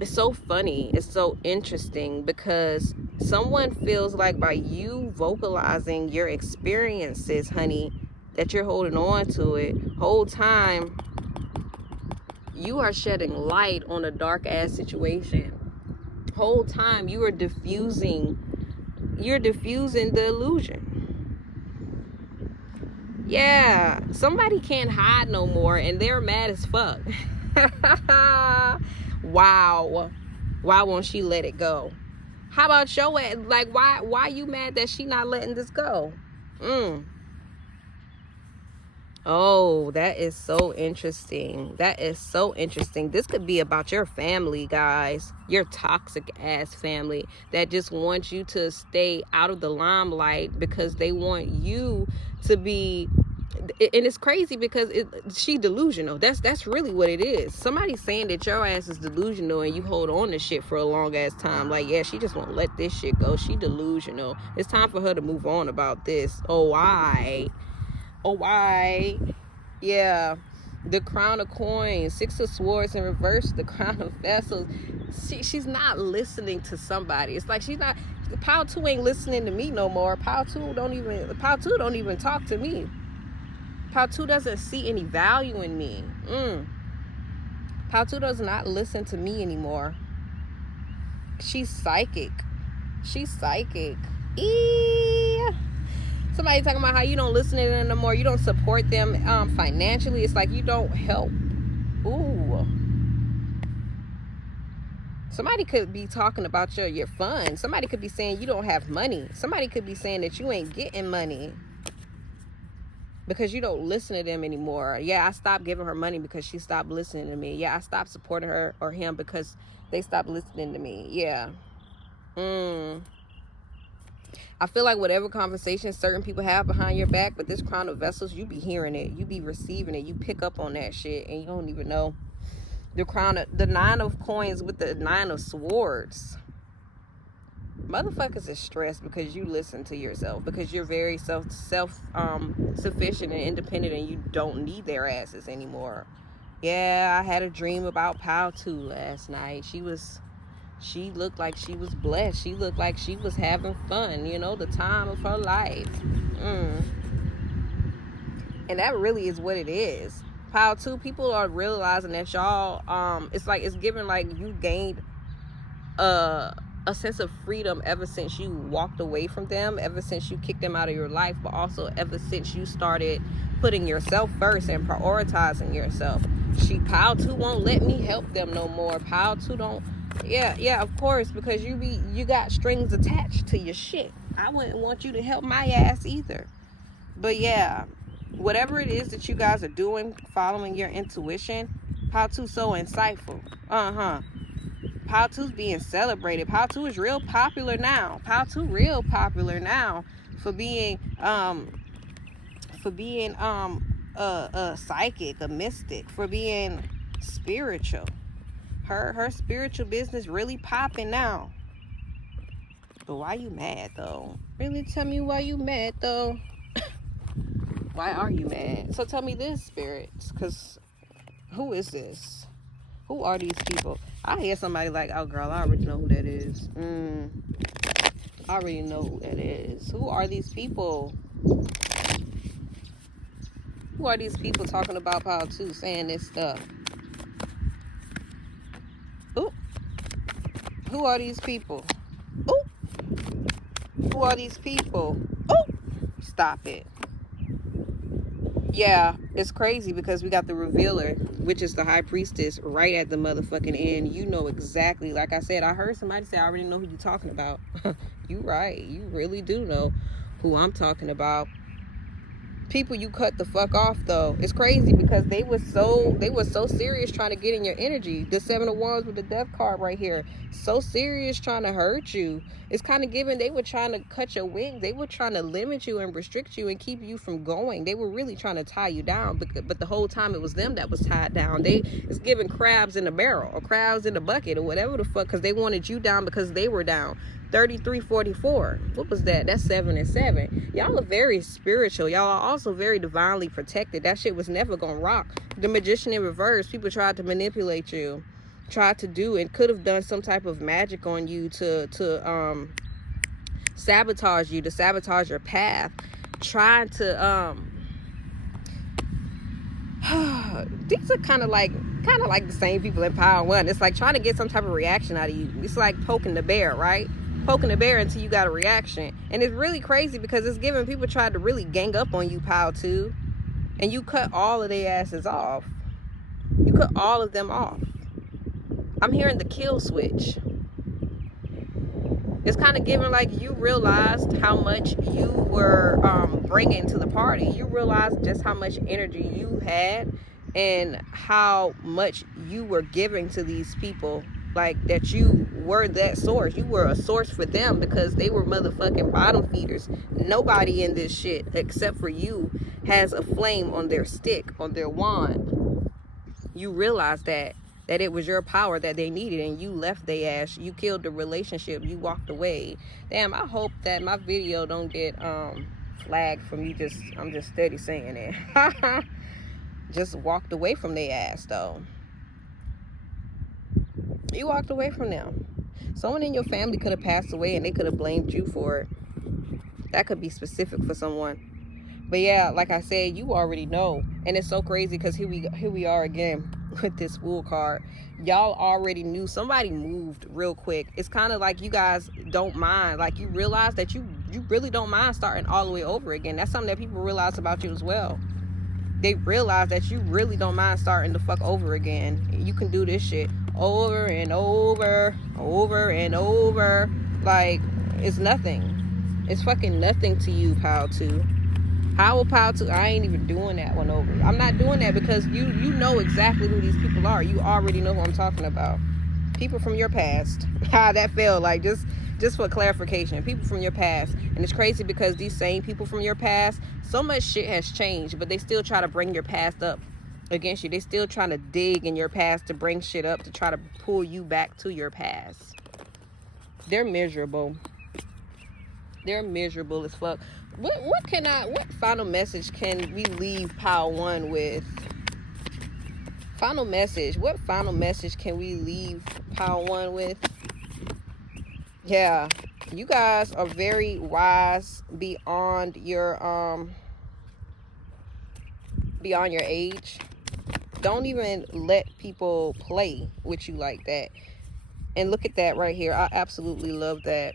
It's so funny. It's so interesting because someone feels like by you vocalizing your experiences, honey, that you're holding on to it whole time, you are shedding light on a dark ass situation. Whole time you are diffusing the illusion. Yeah, somebody can't hide no more and they're mad as fuck. Wow. Why won't she let it go? How about your ass? Like, why you mad that she not letting this go? Oh, that is so interesting. That is so interesting. This could be about your family, guys. Your toxic ass family that just wants you to stay out of the limelight because they want you to be. And it's crazy because she delusional. That's really what it is. Somebody's saying that your ass is delusional and you hold on to shit for a long ass time. Like, yeah, she just won't let this shit go. She delusional. It's time for her to move on about this. Oh, why? Yeah, the Crown of Coins, Six of Swords in reverse, the Crown of Vessels. She's not listening to somebody. It's like she's not. Pile 2 ain't listening to me no more. Pile 2 don't even talk to me. Pile 2 doesn't see any value in me. Pile 2 does not listen to me anymore. She's psychic. Somebody talking about how you don't listen to them no more. You don't support them financially. It's like you don't help. Ooh. Somebody could be talking about your funds. Somebody could be saying you don't have money. Somebody could be saying that you ain't getting money because you don't listen to them anymore. Yeah, I stopped giving her money because she stopped listening to me. Yeah, I stopped supporting her or him because they stopped listening to me. Yeah. I feel like whatever conversation certain people have behind your back, but this Crown of Vessels, you be hearing it, you be receiving it, you pick up on that shit, and you don't even know. The Nine of Coins with the Nine of Swords. Motherfuckers is stressed because you listen to yourself, because you're very sufficient and independent, and you don't need their asses anymore. Yeah, I had a dream about Pile 2 last night. She looked like she was blessed. She looked like she was having fun, the time of her life. And that really is what it is. Pile 2, people are realizing that y'all, it's like, it's given like you gained a sense of freedom ever since you walked away from them, ever since you kicked them out of your life, but also ever since you started putting yourself first and prioritizing yourself. Pile 2 won't let me help them no more. Pile 2 don't. Yeah, of course, because you got strings attached to your shit. I wouldn't want you to help my ass either. But yeah, whatever it is that you guys are doing, following your intuition, Pile 2's so insightful. Pile 2's being celebrated. Pile 2 is real popular now. Pile 2 real popular now for being a psychic, a mystic, for being spiritual. Her spiritual business really popping now. But why you mad though? Really tell me why you mad though. Why are you mad? So tell me this, spirits, because who is this? Who are these people? I hear somebody like, oh girl, I already know who that is. I already know who that is. Who are these people? Who are these people talking about Pile 2, saying this stuff? Ooh. Who are these people? Ooh. Who are these people? Ooh. Stop it. Yeah, it's crazy because we got the revealer, which is the high priestess, right at the motherfucking end. You know exactly. Like I said, I heard somebody say, I already know who you're talking about. You right. You really do know who I'm talking about. People you cut the fuck off though. It's crazy because they were so serious trying to get in your energy. The Seven of Wands with the Death card right here, so serious trying to hurt you. It's kind of given they were trying to cut your wings. They were trying to limit you and restrict you and keep you from going. They were really trying to tie you down, but the whole time it was them that was tied down. It's giving crabs in a barrel or crabs in a bucket or whatever the fuck, because they wanted you down because they were down. 3344. What was that? That's 7 and 7. Y'all are very spiritual. Y'all are also very divinely protected. That shit was never gonna rock. The Magician in reverse. People tried to manipulate you, tried to do and could have done some type of magic on you to sabotage you, to sabotage your path, trying to these are kind of like the same people in Power 1. It's like trying to get some type of reaction out of you. It's like poking the bear, right? Poking the bear until you got a reaction. And it's really crazy because it's giving people tried to really gang up on you, Pile 2, and you cut all of their asses off. You cut all of them off. I'm hearing the kill switch. It's kind of giving like you realized how much you were bringing to the party. You realized just how much energy you had and how much you were giving to these people. Like that you were that source. You were a source for them because they were motherfucking bottom feeders. Nobody in this shit except for you has a flame on their stick, on their wand. You realize that it was your power that they needed, and you left their ass. You killed the relationship. You walked away. Damn, I hope that my video don't get flagged from you. I'm just steady saying it. Just walked away from their ass though. You walked away from them. Someone in your family could have passed away and they could have blamed you for it. That could be specific for someone. But yeah, like I said, you already know. And it's so crazy because here we are again with this Fool card. Y'all already knew. Somebody moved real quick. It's kind of like you guys don't mind. Like you realize that you really don't mind starting all the way over again. That's something that people realize about you as well. They realize that you really don't mind starting the fuck over again. You can do this shit over and over and over. Like it's nothing. It's fucking nothing to you, pal 2. How Power 2? I ain't even doing that one over. I'm not doing that because you know exactly who these people are. You already know who I'm talking about. People from your past. How that felt like just for clarification. People from your past. And it's crazy because these same people from your past, so much shit has changed, but they still try to bring your past up against you. They still trying to dig in your past to bring shit up to try to pull you back to your past. They're miserable. They're miserable as fuck. What final message can we leave Pile 1 with? Final message. What final message can we leave Pile 1 with? Yeah, you guys are very wise beyond your age. Don't even let people play with you like that. And look at that right here. I absolutely love that.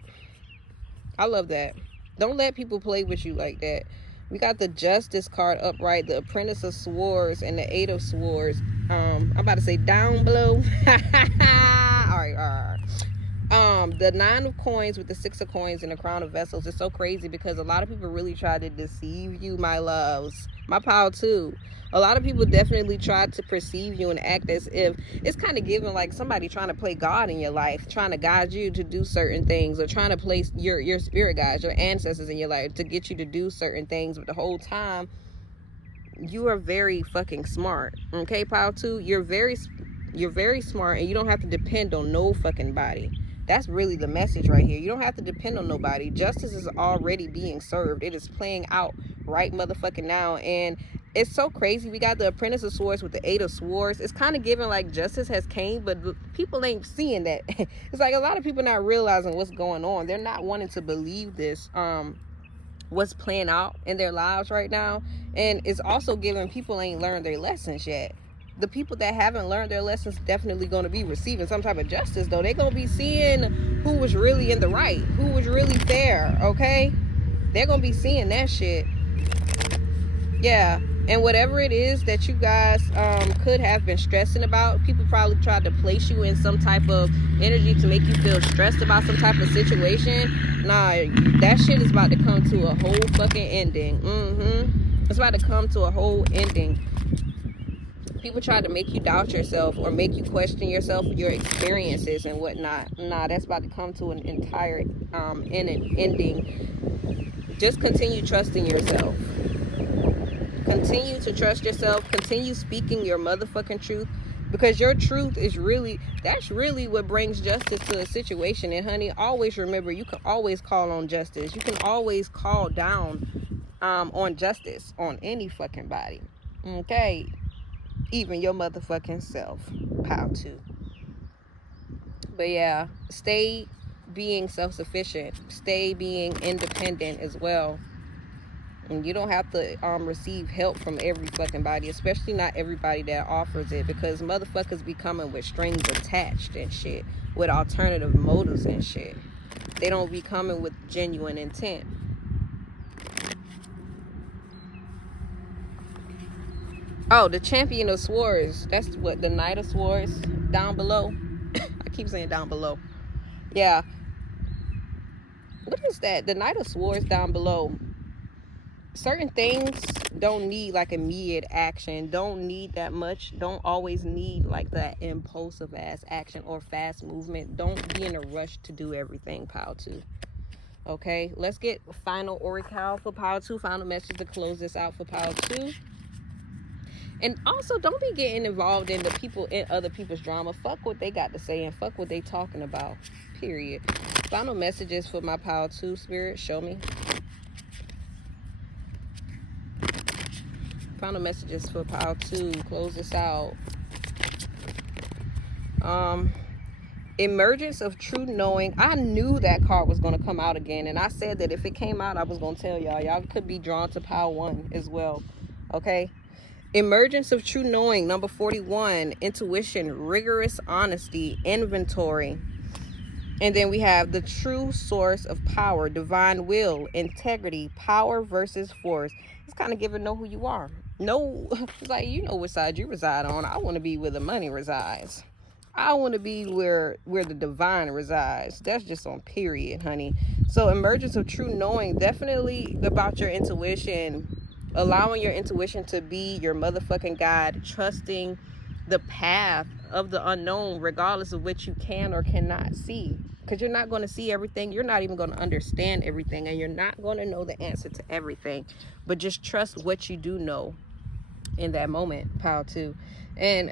I love that. Don't let people play with you like that. We got the Justice card upright, the Apprentice of Swords, and the Eight of Swords. I'm about to say down below. All right. The Nine of Coins with the Six of Coins and the Crown of Vessels is so crazy because a lot of people really try to deceive you, my loves. My pal 2. A lot of people definitely try to perceive you and act as if it's kind of given like somebody trying to play God in your life, trying to guide you to do certain things, or trying to place your spirit guides, your ancestors in your life to get you to do certain things. But the whole time, you are very fucking smart. Okay, pile 2, you're very smart, and you don't have to depend on no fucking body. That's really the message right here. You don't have to depend on nobody. Justice is already being served. It is playing out right motherfucking now. And it's so crazy. We got the Apprentice of Swords with the Eight of Swords. It's kind of giving like justice has came, but people ain't seeing that. It's like a lot of people not realizing what's going on. They're not wanting to believe this, what's playing out in their lives right now. And it's also giving people ain't learned their lessons yet. The people that haven't learned their lessons definitely going to be receiving some type of justice, though. They're going to be seeing who was really in the right, who was really fair, okay? They're going to be seeing that shit. Yeah. And whatever it is that you guys could have been stressing about, people probably tried to place you in some type of energy to make you feel stressed about some type of situation. Nah, that shit is about to come to a whole fucking ending. It's about to come to a whole ending. People try to make you doubt yourself or make you question yourself, your experiences and whatnot. Nah, that's about to come to an entire ending. Just continue trusting yourself. Continue to trust yourself. Continue speaking your motherfucking truth, because your truth is that's really what brings justice to a situation. And honey, always remember, you can always call on justice. You can always call down on justice on any fucking body. Okay? Even your motherfucking self. Pow 2. But yeah, stay being self-sufficient. Stay being independent as well. And you don't have to receive help from every fucking body, especially not everybody that offers it, because motherfuckers be coming with strings attached and shit, with alternative motives and shit. They don't be coming with genuine intent. Oh, the Champion of Swords. That's what, the Knight of Swords down below. keep saying down below. Yeah. What is that? The Knight of Swords down below. Certain things don't need like immediate action, don't need that much, don't always need like that impulsive ass action or fast movement. Don't be in a rush to do everything, pile 2. Okay, let's get final oracle for pile 2, final message to close this out for pile 2. And also, don't be getting involved in the people in other people's drama. Fuck what they got to say and fuck what they talking about, period. Final messages for my pile 2, spirit, show me. Final messages for pile 2. Close this out. Emergence of true knowing. I knew that card was going to come out again, and I said that if it came out, I was going to tell y'all. Y'all could be drawn to pile 1 as well. Okay. Emergence of true knowing. Number 41. Intuition, rigorous honesty, inventory. And then we have the true source of power, divine will, integrity, power versus force. It's kind of giving know who you are. No, it's like, you know what side you reside on. I want to be where the money resides. I want to be where the divine resides. That's just on period, honey. So emergence of true knowing, definitely about your intuition, allowing your intuition to be your motherfucking guide, trusting the path of the unknown, regardless of what you can or cannot see. Because you're not going to see everything. You're not even going to understand everything. And you're not going to know the answer to everything. But just trust what you do know in that moment, pile 2. And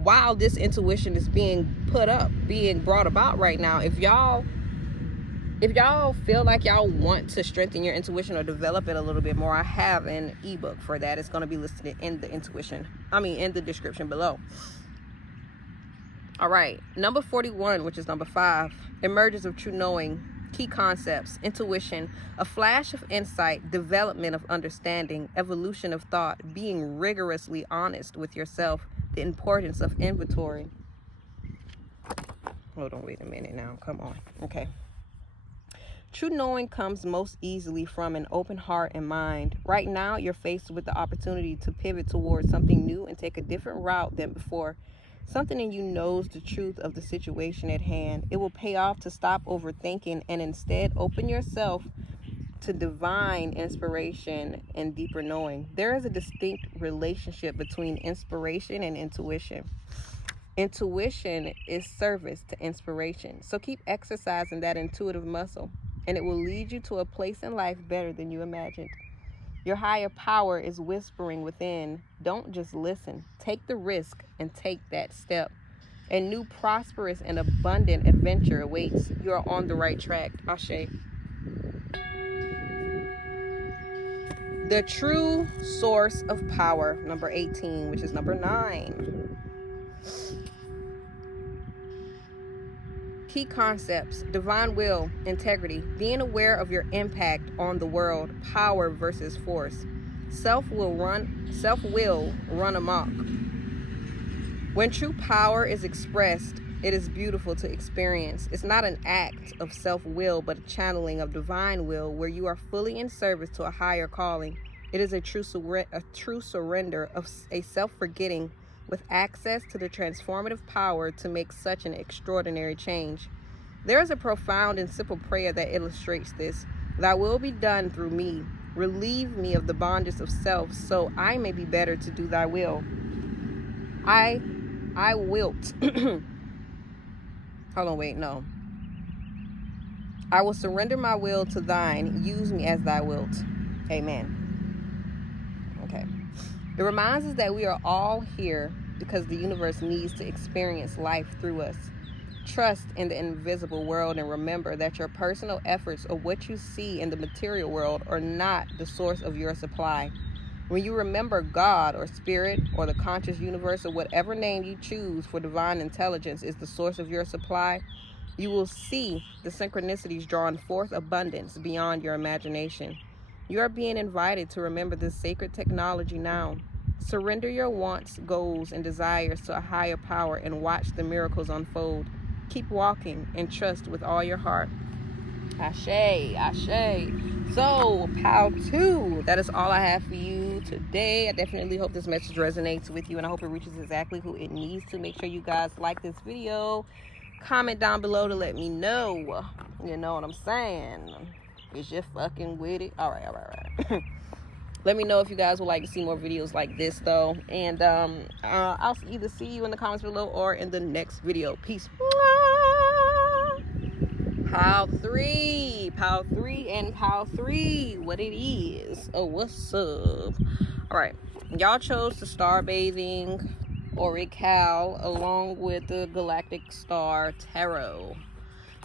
while this intuition is being brought about right now, if y'all feel like y'all want to strengthen your intuition or develop it a little bit more, I have an ebook for that. It's going to be listed in the in the description below. All right, number 41, which is number 5, emergence of true knowing, key concepts, intuition, a flash of insight, development of understanding, evolution of thought, being rigorously honest with yourself, the importance of inventory. Hold on, wait a minute now. Come on. Okay. True knowing comes most easily from an open heart and mind. Right now, you're faced with the opportunity to pivot towards something new and take a different route than before. Something in you knows the truth of the situation at hand. It will pay off to stop overthinking and instead open yourself to divine inspiration and deeper knowing. There is a distinct relationship between inspiration and intuition. Intuition is service to inspiration. So keep exercising that intuitive muscle, and it will lead you to a place in life better than you imagined. Your higher power is whispering within. Don't just listen. Take the risk and take that step. A new prosperous and abundant adventure awaits. You are on the right track. Ashe. The true source of power, number 18, which is number 9. Key concepts, divine will, integrity, being aware of your impact on the world, power versus force. Self will run amok. When true power is expressed, it is beautiful to experience. It's not an act of self-will, but a channeling of divine will where you are fully in service to a higher calling. It is a true surrender of a self-forgetting with access to the transformative power to make such an extraordinary change. There is a profound and simple prayer that illustrates this. Thy will be done through me. Relieve me of the bondage of self so I may be better to do thy will. I wilt. Hold on, wait, no. I will surrender my will to thine. Use me as thy wilt. Amen. Okay. It reminds us that we are all here because the universe needs to experience life through us. Trust in the invisible world and remember that your personal efforts or what you see in the material world are not the source of your supply. When you remember God or spirit or the conscious universe or whatever name you choose for divine intelligence is the source of your supply, you will see the synchronicities drawing forth abundance beyond your imagination. You are being invited to remember this sacred technology now. Surrender your wants, goals, and desires to a higher power and watch the miracles unfold. Keep walking and trust with all your heart. Ashe, ashe. So, POW 2, that is all I have for you today. I definitely hope this message resonates with you, and I hope it reaches exactly who it needs to. Make sure you guys like this video. Comment down below to let me know. You know what I'm saying? Is you fucking with it? All right. Let me know if you guys would like to see more videos like this, though. And I'll either see you in the comments below or in the next video. Peace. POW 3, and POW 3, what it is. Oh, what's up? All right, y'all chose the star bathing oracle along with the galactic star tarot.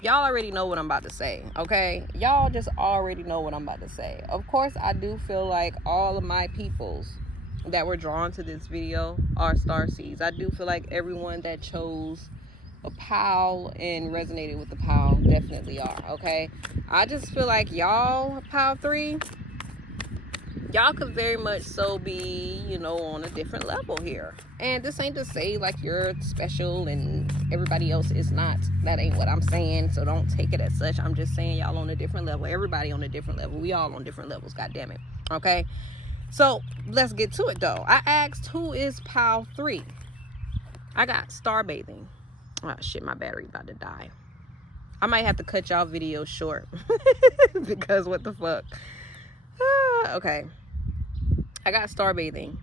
Y'all already know what I'm about to say, okay? Y'all just already know what I'm about to say. Of course, I do feel like all of my peoples that were drawn to this video are starseeds. I do feel like everyone that chose a POW and resonated with the POW definitely are, okay? I just feel like y'all, POW 3, y'all could very much so be, you know, on a different level here. And this ain't to say like you're special and everybody else is not. That ain't what I'm saying, so don't take it as such. I'm just saying y'all on a different level. Everybody on a different level. We all on different levels, god damn it. Okay? So, let's get to it though. I asked who is POW 3? I got star bathing. Oh shit, my battery about to die. I might have to cut y'all videos short because what the fuck. Okay, I got star bathing,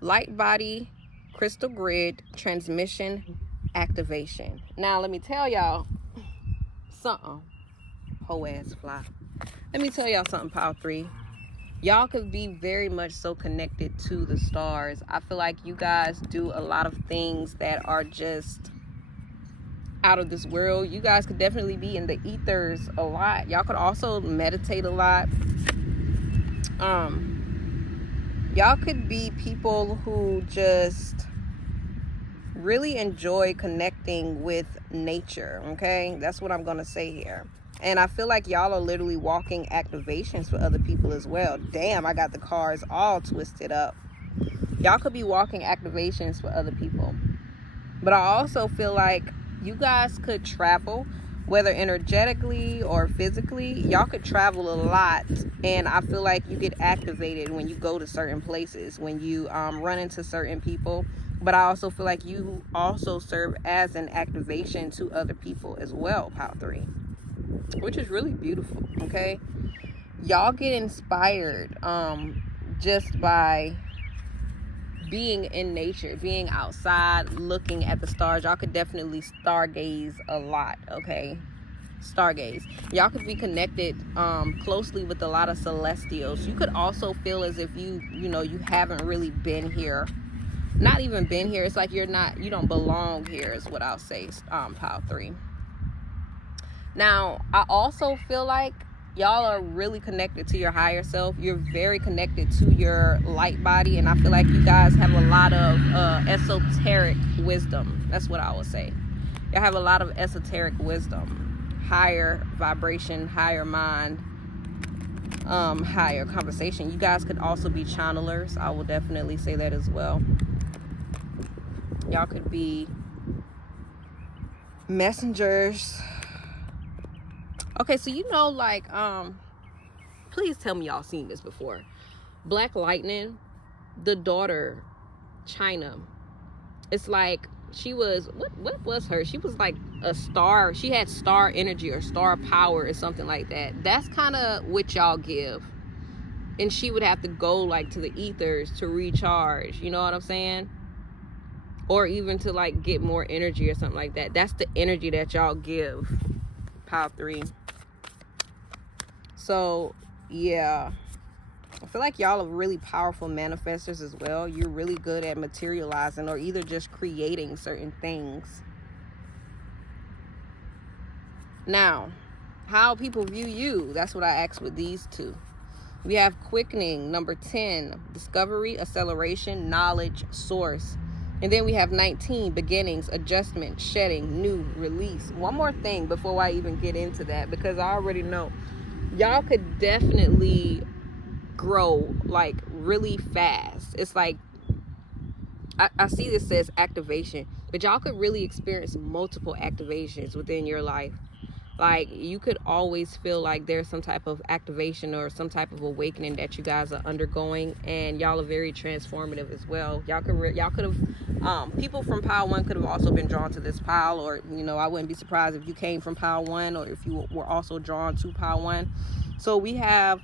light body, crystal grid, transmission, activation. Now let me tell y'all something. Whole ass fly. Let me tell y'all something, POW 3. Y'all could be very much so connected to the stars. I feel like you guys do a lot of things that are just out of this world. You guys could definitely be in the ethers a lot. Y'all could also meditate a lot. Y'all could be people who just really enjoy connecting with nature, okay? That's what I'm gonna say here. And I feel like y'all are literally walking activations for other people as well. Damn, I got the cards all twisted up. Y'all could be walking activations for other people. But I also feel like you guys could travel, whether energetically or physically. Y'all could travel a lot, and I feel like you get activated when you go to certain places, when you run into certain people. But I also feel like you also serve as an activation to other people as well, POW 3, which is really beautiful. Okay, y'all get inspired just by being in nature, being outside, looking at the stars. Y'all could definitely stargaze a lot, okay? Stargaze. Y'all could be connected closely with a lot of celestials. You could also feel as if you haven't really been here. Not even been here. It's like you don't belong here is what I'll say, POW 3. Now, I also feel like y'all are really connected to your higher self. You're very connected to your light body, and I feel like you guys have a lot of esoteric wisdom. That's what I would say. Y'all have a lot of esoteric wisdom, higher vibration, higher mind, higher conversation. You guys could also be channelers. I will definitely say that as well. Y'all could be messengers. Okay, so like, please tell me y'all seen this before. Black Lightning, the daughter, China. It's like she was, what was her? She was like a star. She had star energy or star power or something like that. That's kind of what y'all give. And she would have to go like to the ethers to recharge. You know what I'm saying? Or even to like get more energy or something like that. That's the energy that y'all give, POW 3. So, yeah. I feel like y'all are really powerful manifestors as well. You're really good at materializing or either just creating certain things. Now, how people view you, that's what I asked with these two. We have quickening, number 10, discovery, acceleration, knowledge, source. And then we have 19, beginnings, adjustment, shedding, new, release. One more thing before I even get into that, because I already know y'all could definitely grow like really fast. It's like I see this says activation, but y'all could really experience multiple activations within your life. Like, you could always feel like there's some type of activation or some type of awakening that you guys are undergoing, and y'all are very transformative as well. Y'all could have people from pile 1 could have also been drawn to this pile, or I wouldn't be surprised if you came from pile 1 or if you were also drawn to pile 1. So we have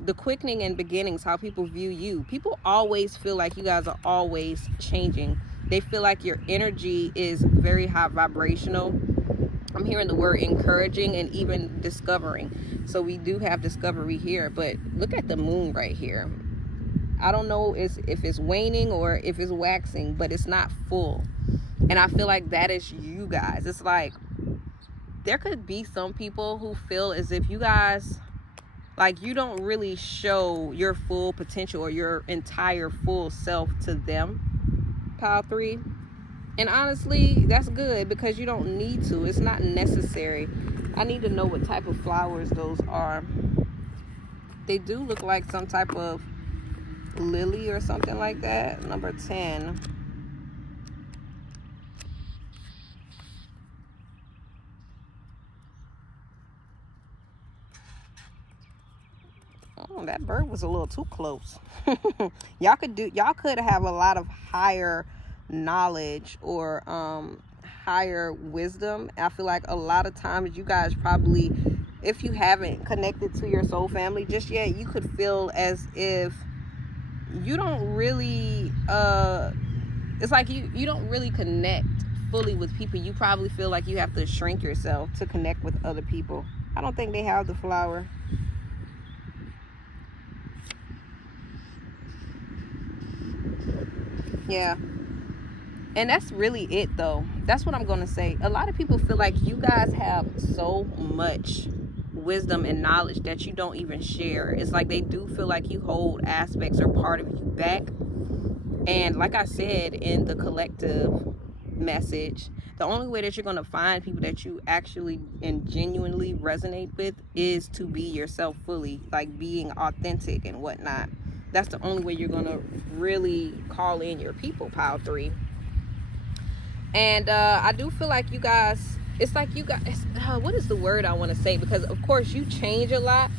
the quickening and beginnings, how people view you. People always feel like you guys are always changing. They feel like your energy is very high vibrational. I'm hearing the word encouraging and even discovering. So we do have discovery here, but look at the moon right here. I don't know if it's waning or if it's waxing, but it's not full. And I feel like that is you guys. It's like there could be some people who feel as if you guys, like, you don't really show your full potential or your entire full self to them, pile 3. And honestly, that's good, because you don't need to. It's not necessary. I need to know what type of flowers those are. They do look like some type of lily or something like that. Number 10. Oh, that bird was a little too close. Y'all could have a lot of higher knowledge or higher wisdom. I feel like a lot of times you guys probably, if you haven't connected to your soul family just yet, you could feel as if you don't really it's like you don't really connect fully with people. You probably feel like you have to shrink yourself to connect with other people. I don't think they have the flower. Yeah. And that's really it, though. That's what I'm going to say. A lot of people feel like you guys have so much wisdom and knowledge that you don't even share. It's like they do feel like you hold aspects or part of you back. And like I said in the collective message, the only way that you're going to find people that you actually and genuinely resonate with is to be yourself fully, like being authentic and whatnot. That's the only way you're going to really call in your people, pile 3. And I do feel like you guys, it's like you guys, what is the word I want to say? Because of course you change a lot,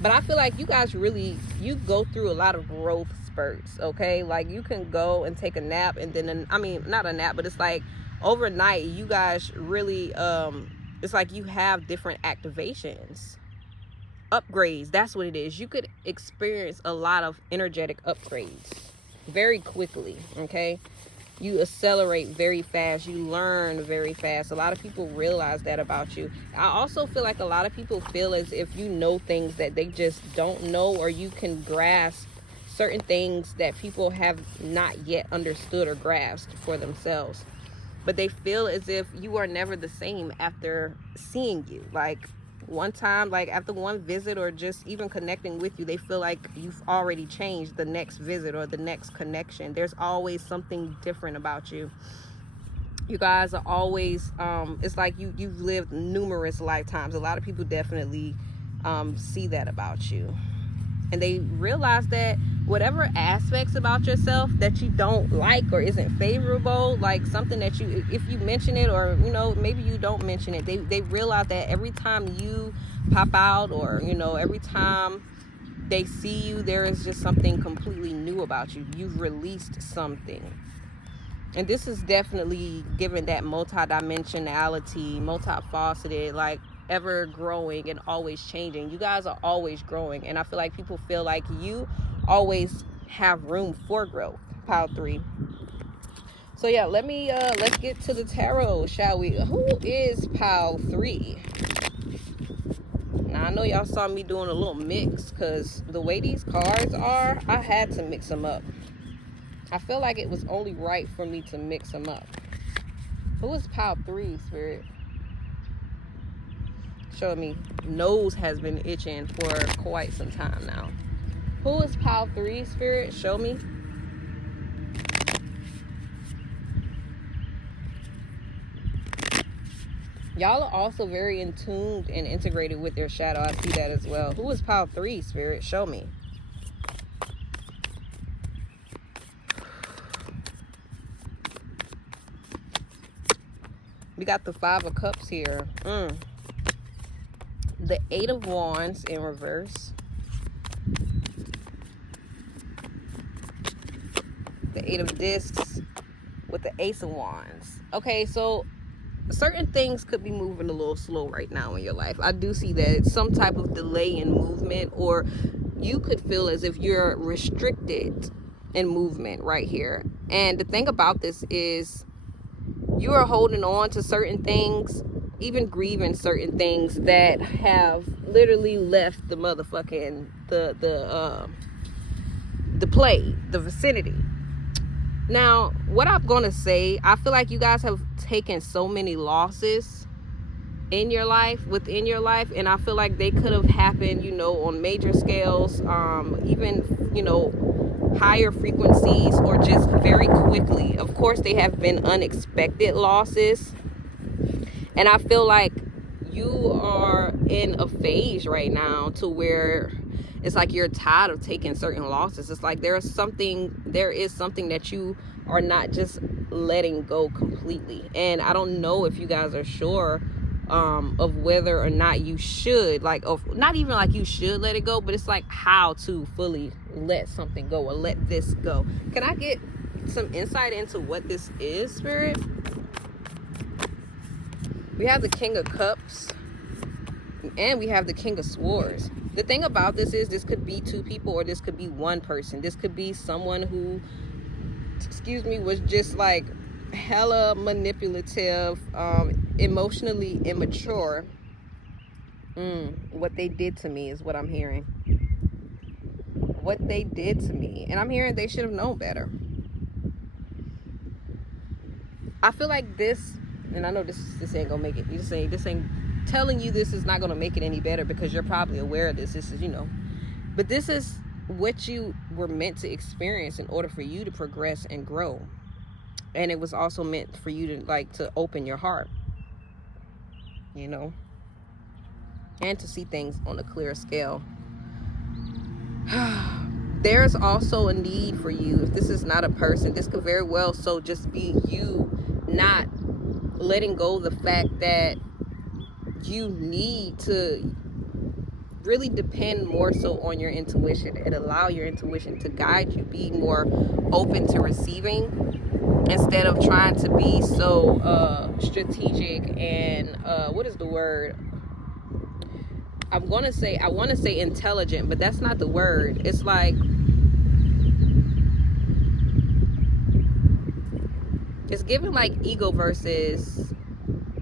but I feel like you guys really, you go through a lot of growth spurts, okay? Like you can go and take a nap, and then, I mean, not a nap, but it's like overnight you guys really, it's like you have different activations. Upgrades, that's what it is. You could experience a lot of energetic upgrades very quickly, okay? You accelerate very fast. You learn very fast. A lot of people realize that about you. I also feel like a lot of people feel as if you know things that they just don't know, or you can grasp certain things that people have not yet understood or grasped for themselves. But they feel as if you are never the same after seeing you. Like one time, like after one visit or just even connecting with you, they feel like you've already changed the next visit or the next connection. There's always something different about you. You guys are always, it's like you've lived numerous lifetimes. A lot of people definitely see that about you. And they realize that whatever aspects about yourself that you don't like or isn't favorable, like something that you, if you mention it or, maybe you don't mention it, they realize that every time you pop out or, every time they see you, there is just something completely new about you. You've released something. And this is definitely given that multi-dimensionality, multifaceted, like ever growing and always changing. You guys are always growing, and I feel like people feel like you always have room for growth, pile 3. So yeah, let's get to the tarot, shall we? Who is pile 3? Now I know y'all saw me doing a little mix, because the way these cards are, I had to mix them up. I feel like it was only right for me to mix them up. Who is pile 3, Spirit? Show me. Nose has been itching for quite some time now. Who is pile 3, Spirit? Show me. Y'all are also very in tuned and integrated with their shadow. I see that as well. Who is pile 3, Spirit? Show me. We got the 5 of Cups here. the 8 of Wands in reverse, the 8 of Discs with the Ace of Wands. Okay, so certain things could be moving a little slow right now in your life. I do see that it's some type of delay in movement, or you could feel as if you're restricted in movement right here. And the thing about this is you are holding on to certain things, even grieving certain things that have literally left the motherfucking the play, the vicinity. Now, what I'm going to say, I feel like you guys have taken so many losses in your life, within your life, and I feel like they could have happened, you know, on major scales, even, you know, higher frequencies, or just very quickly. Of course, they have been unexpected losses, and I feel like you are in a phase right now to where it's like you're tired of taking certain losses. It's like there is something that you are not just letting go completely. And I don't know if you guys are sure of whether or not you should, like, not even like you should let it go, but it's like how to fully let something go, or let this go. Can I get some insight into what this is, Spirit? We have the King of Cups, and we have the King of Swords. The thing about this is this could be two people, or this could be one person. This could be someone who, was just like hella manipulative, emotionally immature. What they did to me is what I'm hearing. What they did to me. And I'm hearing they should have known better. I feel like this, and I know this ain't gonna make it. This ain't telling you this is not going to make it any better, because you're probably aware of this. This is, you know, but this is what you were meant to experience in order for you to progress and grow. And it was also meant for you to, like, to open your heart, you know, and to see things on a clearer scale. There's also a need for you. If this is not a person, this could very well so just be you not letting go of the fact that you need to really depend more so on your intuition and allow your intuition to guide you. Be more open to receiving instead of trying to be so strategic and what is the word? I want to say intelligent, but that's not the word. It's like, it's giving like ego versus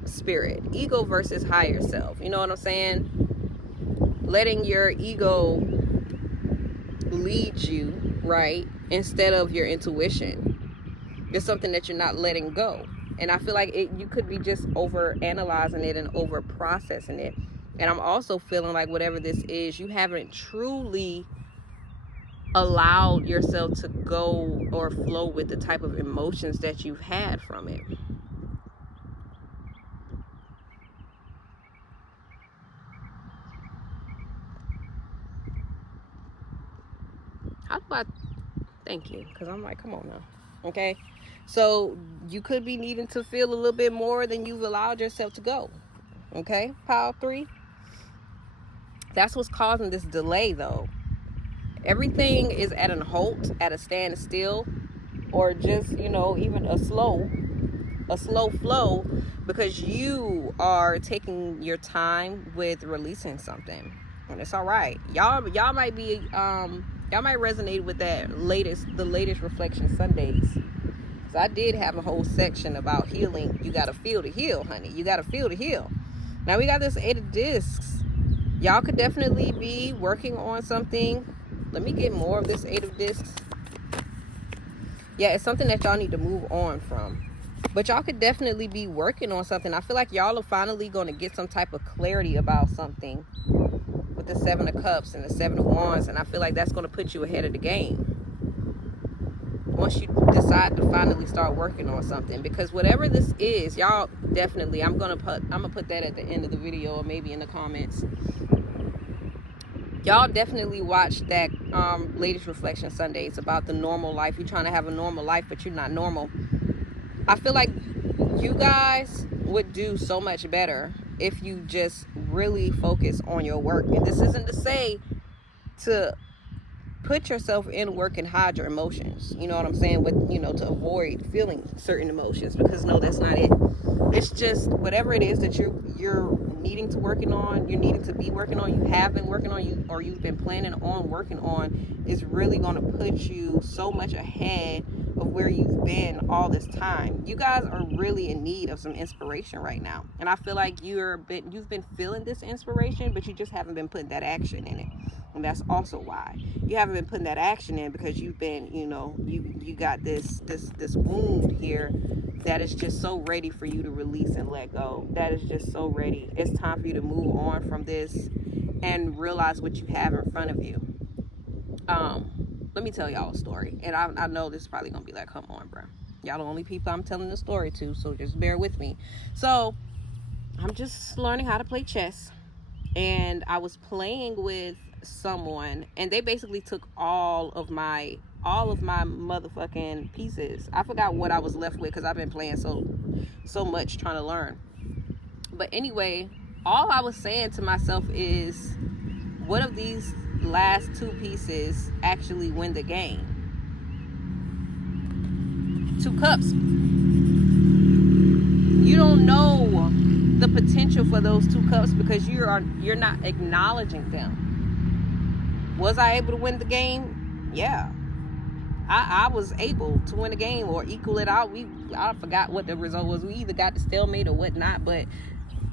spirit, ego versus higher self. You know what I'm saying? Letting your ego lead you, right, instead of your intuition. It's something that you're not letting go. And I feel like you could be just over analyzing it and over processing it. And I'm also feeling like whatever this is, you haven't truly allowed yourself to go or flow with the type of emotions that you've had from it. How do I thank you? Because I'm like, come on now. Okay, so you could be needing to feel a little bit more than you've allowed yourself to go. Okay, pile 3. That's what's causing this delay, though. Everything is at a halt, at a standstill, or just, you know, even a slow flow, because you are taking your time with releasing something, and it's all right. Y'all might be y'all might resonate with the latest Reflection Sundays. So I did have a whole section about healing. You gotta feel to heal, honey. You gotta feel to heal. Now we got this 8 of Discs. Y'all could definitely be working on something. Let me get more of this 8 of Discs. Yeah, it's something that y'all need to move on from. But y'all could definitely be working on something. I feel like y'all are finally going to get some type of clarity about something with the 7 of Cups and the 7 of Wands. And I feel like that's going to put you ahead of the game once you decide to finally start working on something. Because whatever this is, y'all definitely, I'm gonna put that at the end of the video, or maybe in the comments. Y'all definitely watch that latest Reflection Sundays about the normal life. You're trying to have a normal life, but you're not normal. I feel like you guys would do so much better if you just really focus on your work. And this isn't to say to put yourself in work and hide your emotions, you know what I'm saying, with, you know, to avoid feeling certain emotions, because no, that's not it. It's just whatever it is that you're needing to working on, you're needing to be working on, you have been working on, you, or you've been planning on working on, is really going to put you so much ahead of where you've been all this time. You guys are really in need of some inspiration right now, and I feel like you've been feeling this inspiration, but you just haven't been putting that action in it. And that's also why you haven't been putting that action in, because you've been, you know, you got this wound here that is just so ready for you to release and let go. That is just so ready. It's time for you to move on from this and realize what you have in front of you. Let me tell y'all a story. And I know this is probably gonna be like, come on, bro. Y'all the only people I'm telling the story to, so just bear with me. So I'm just learning how to play chess, and I was playing with someone, and they basically took all of my motherfucking pieces. I forgot what I was left with, because I've been playing so much trying to learn. But anyway, all I was saying to myself is, what if these last two pieces actually win the game? 2 cups. You don't know the potential for those 2 cups because you're not acknowledging them. Was I able to win the game? Yeah. I was able to win the game or equal it out. I forgot what the result was. We either got the stalemate or whatnot, but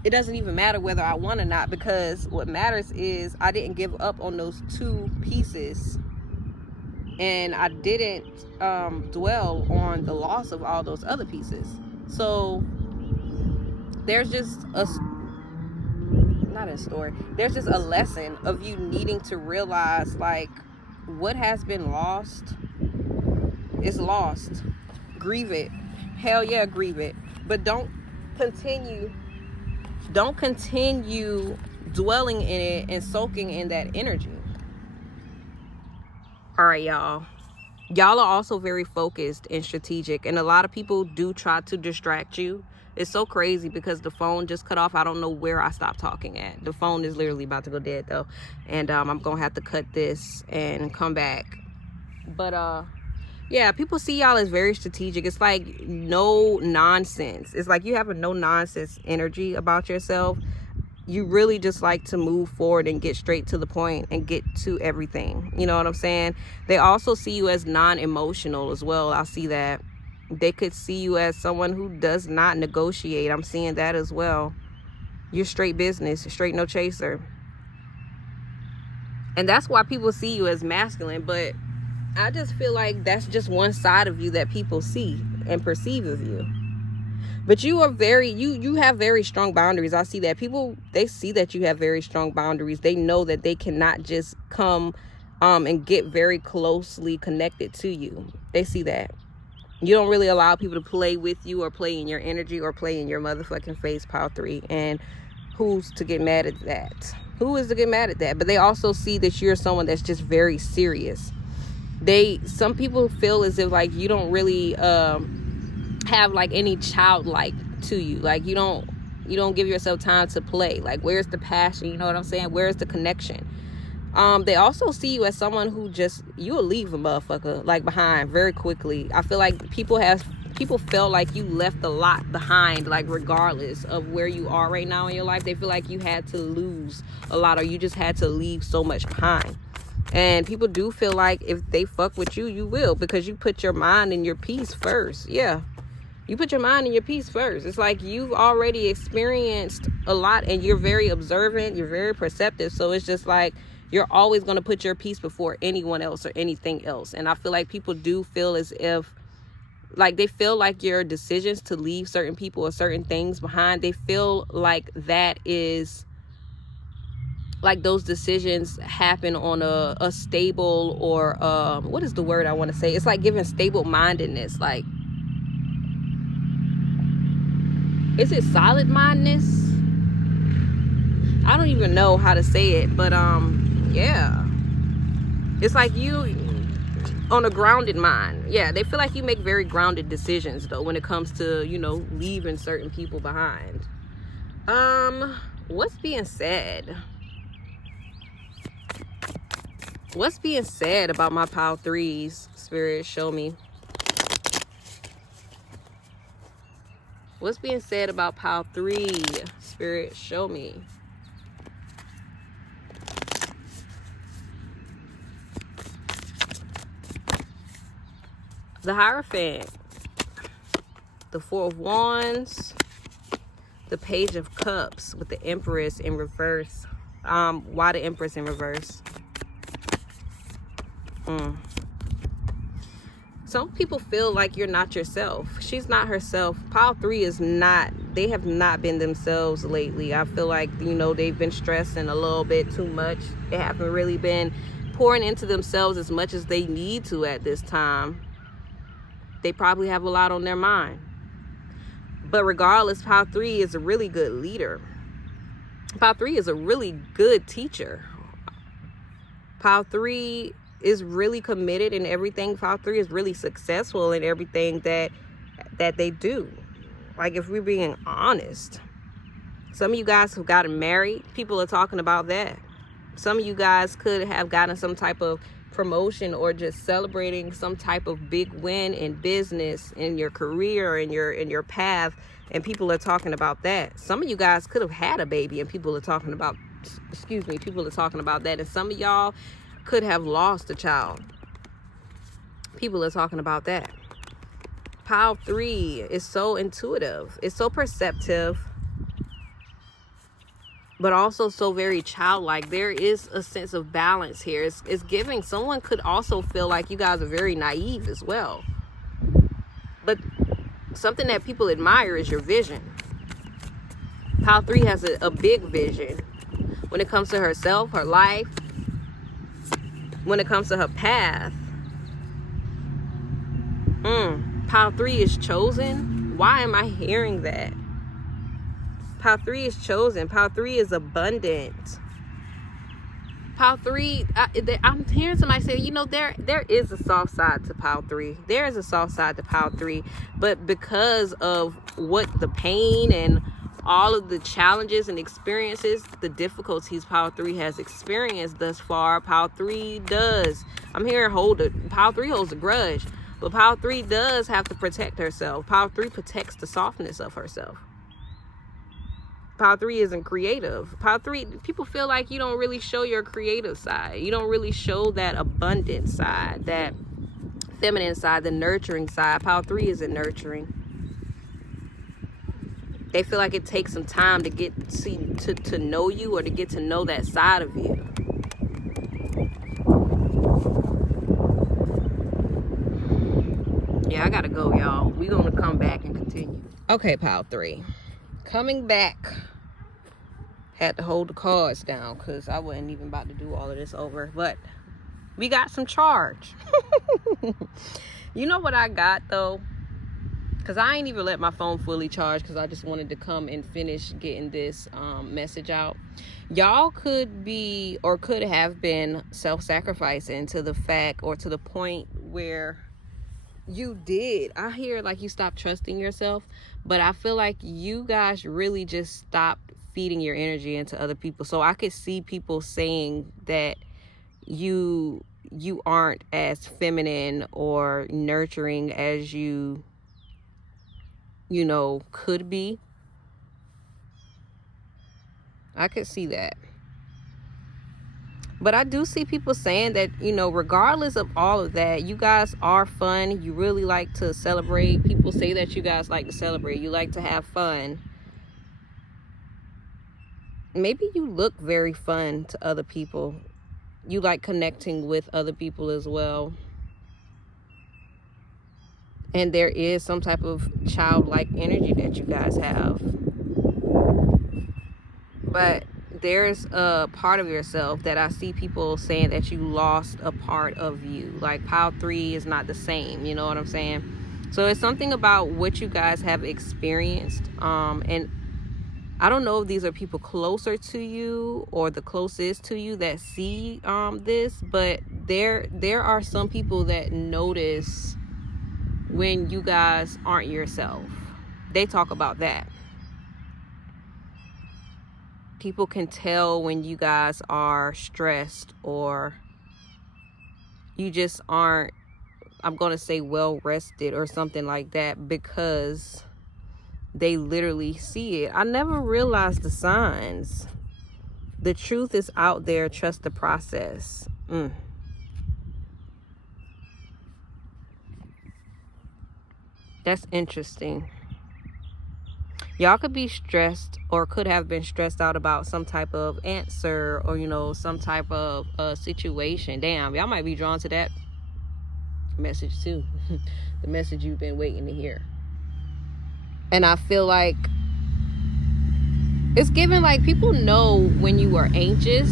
it doesn't even matter whether I won or not, because what matters is I didn't give up on those 2 pieces, and I didn't dwell on the loss of all those other pieces. So there's just there's just a lesson of you needing to realize, like, what has been lost is lost. Grieve it. Hell yeah, grieve it. But don't continue dwelling in it and soaking in that energy. All right, y'all are also very focused and strategic, and a lot of people do try to distract you. It's so crazy because the phone just cut off. I don't know where I stopped talking at. The phone is literally about to go dead though, and I'm gonna have to cut this and come back. But yeah, people see y'all as very strategic. It's like no nonsense. It's like you have a no nonsense energy about yourself. You really just like to move forward and get straight to the point and get to everything. You know what I'm saying? They also see you as non-emotional as well. I see that. They could see you as someone who does not negotiate. I'm seeing that as well. You're straight business, straight no chaser. And that's why people see you as masculine, but I just feel like that's just one side of you that people see and perceive of you. But you are you have very strong boundaries. I see that. People, they see that you have very strong boundaries. They know that they cannot just come and get very closely connected to you. They see that. You don't really allow people to play with you or play in your energy or play in your motherfucking face, pile 3. And who's to get mad at that? Who is to get mad at that? But they also see that you're someone that's just very serious. Some people feel as if like you don't really have like any childlike to you. Like you don't give yourself time to play. Like, where's the passion? You know what I'm saying? Where's the connection? They also see you as someone who you'll leave a motherfucker like behind very quickly. I feel like people felt like you left a lot behind, like regardless of where you are right now in your life. They feel like you had to lose a lot, or you just had to leave so much behind. And people do feel like if they fuck with you, you will, because you put your mind and your peace first. Yeah. You put your mind and your peace first. It's like you've already experienced a lot, and you're very observant. You're very perceptive. So it's just like you're always going to put your peace before anyone else or anything else. And I feel like people do feel as if, like, they feel like your decisions to leave certain people or certain things behind, they feel like that is, like, those decisions happen on a stable or, what is the word I want to say? It's like giving stable mindedness. Like, is it solid mindedness? I don't even know how to say it, but yeah, it's like you on a grounded mind. Yeah, they feel like you make very grounded decisions though when it comes to, you know, leaving certain people behind. What's being said? What's being said about my pile 3s? Spirit, show me. What's being said about pile 3? Spirit, show me. The Hierophant, the Four of Wands, the Page of Cups with the Empress in reverse. Why the Empress in reverse? Some people feel like you're not yourself. She's not herself. Pile 3 is not, they have not been themselves lately. I feel like, you know, they've been stressing a little bit too much. They haven't really been pouring into themselves as much as they need to at this time. They probably have a lot on their mind. But regardless, Pile 3 is a really good leader. Pile 3 is a really good teacher. Pile 3 is really committed in everything. Pile 3 is really successful in everything that they do. Like, if we're being honest, some of you guys have gotten married. People are talking about that. Some of you guys could have gotten some type of promotion or just celebrating some type of big win in business, in your career, in your path, and people are talking about that. Some of you guys could have had a baby and people are talking about, people are talking about that. And some of y'all could have lost a child. People are talking about that. Pile 3 is so intuitive. It's so perceptive, but also so very childlike. There is a sense of balance here. It's giving. Someone could also feel like you guys are very naive as well. But something that people admire is your vision. Pile 3 has a big vision when it comes to herself, her life, when it comes to her path. Pile 3 is chosen. Why am I hearing that? Pile 3 is chosen. Pile 3 is abundant. Pile 3, I'm hearing somebody say, you know, there is a soft side to Pile 3. There is a soft side to Pile 3. But because of what the pain and all of the challenges and experiences, the difficulties Pile 3 has experienced thus far, Pile 3 does. I'm hearing Pile 3 holds a grudge. But Pile 3 does have to protect herself. Pile 3 protects the softness of herself. Pile 3 isn't creative. Pile 3, people feel like you don't really show your creative side. You don't really show that abundant side, that feminine side, the nurturing side. Pile 3 isn't nurturing. They feel like it takes some time to get to know you, or to get to know that side of you. Yeah, I gotta go, y'all. We're gonna come back and continue. Okay, Pile 3. Coming back. Had to hold the cards down because I wasn't even about to do all of this over. But we got some charge. You know what I got, though? Because I ain't even let my phone fully charge because I just wanted to come and finish getting this message out. Y'all could be, or could have been, self-sacrificing to the fact, or to the point where you did. I hear like you stopped trusting yourself, but I feel like you guys really just stopped feeding your energy into other people. So I could see people saying that you aren't as feminine or nurturing as you know, could be. I could see that. But I do see people saying that, you know, regardless of all of that, you guys are fun. You really like to celebrate. People say that you guys like to celebrate. You like to have fun. Maybe you look very fun to other people. You like connecting with other people as well. And there is some type of childlike energy that you guys have. But there's a part of yourself that I see people saying that you lost a part of you. Like Pile 3 is not the same. You know what I'm saying? So it's something about what you guys have experienced. And I don't know if these are people closer to you or the closest to you that see this. But there are some people that notice when you guys aren't yourself. They talk about that. people can tell when you guys are stressed or you just aren't, I'm going to say, well rested or something like that, because they literally see it. I never realized the signs. The truth is out there. Trust the process. That's interesting. Y'all could be stressed or could have been stressed out about some type of answer or, some type of situation. Damn, y'all might be drawn to that message too. The message you've been waiting to hear. And I feel like it's given, like, people know when you are anxious.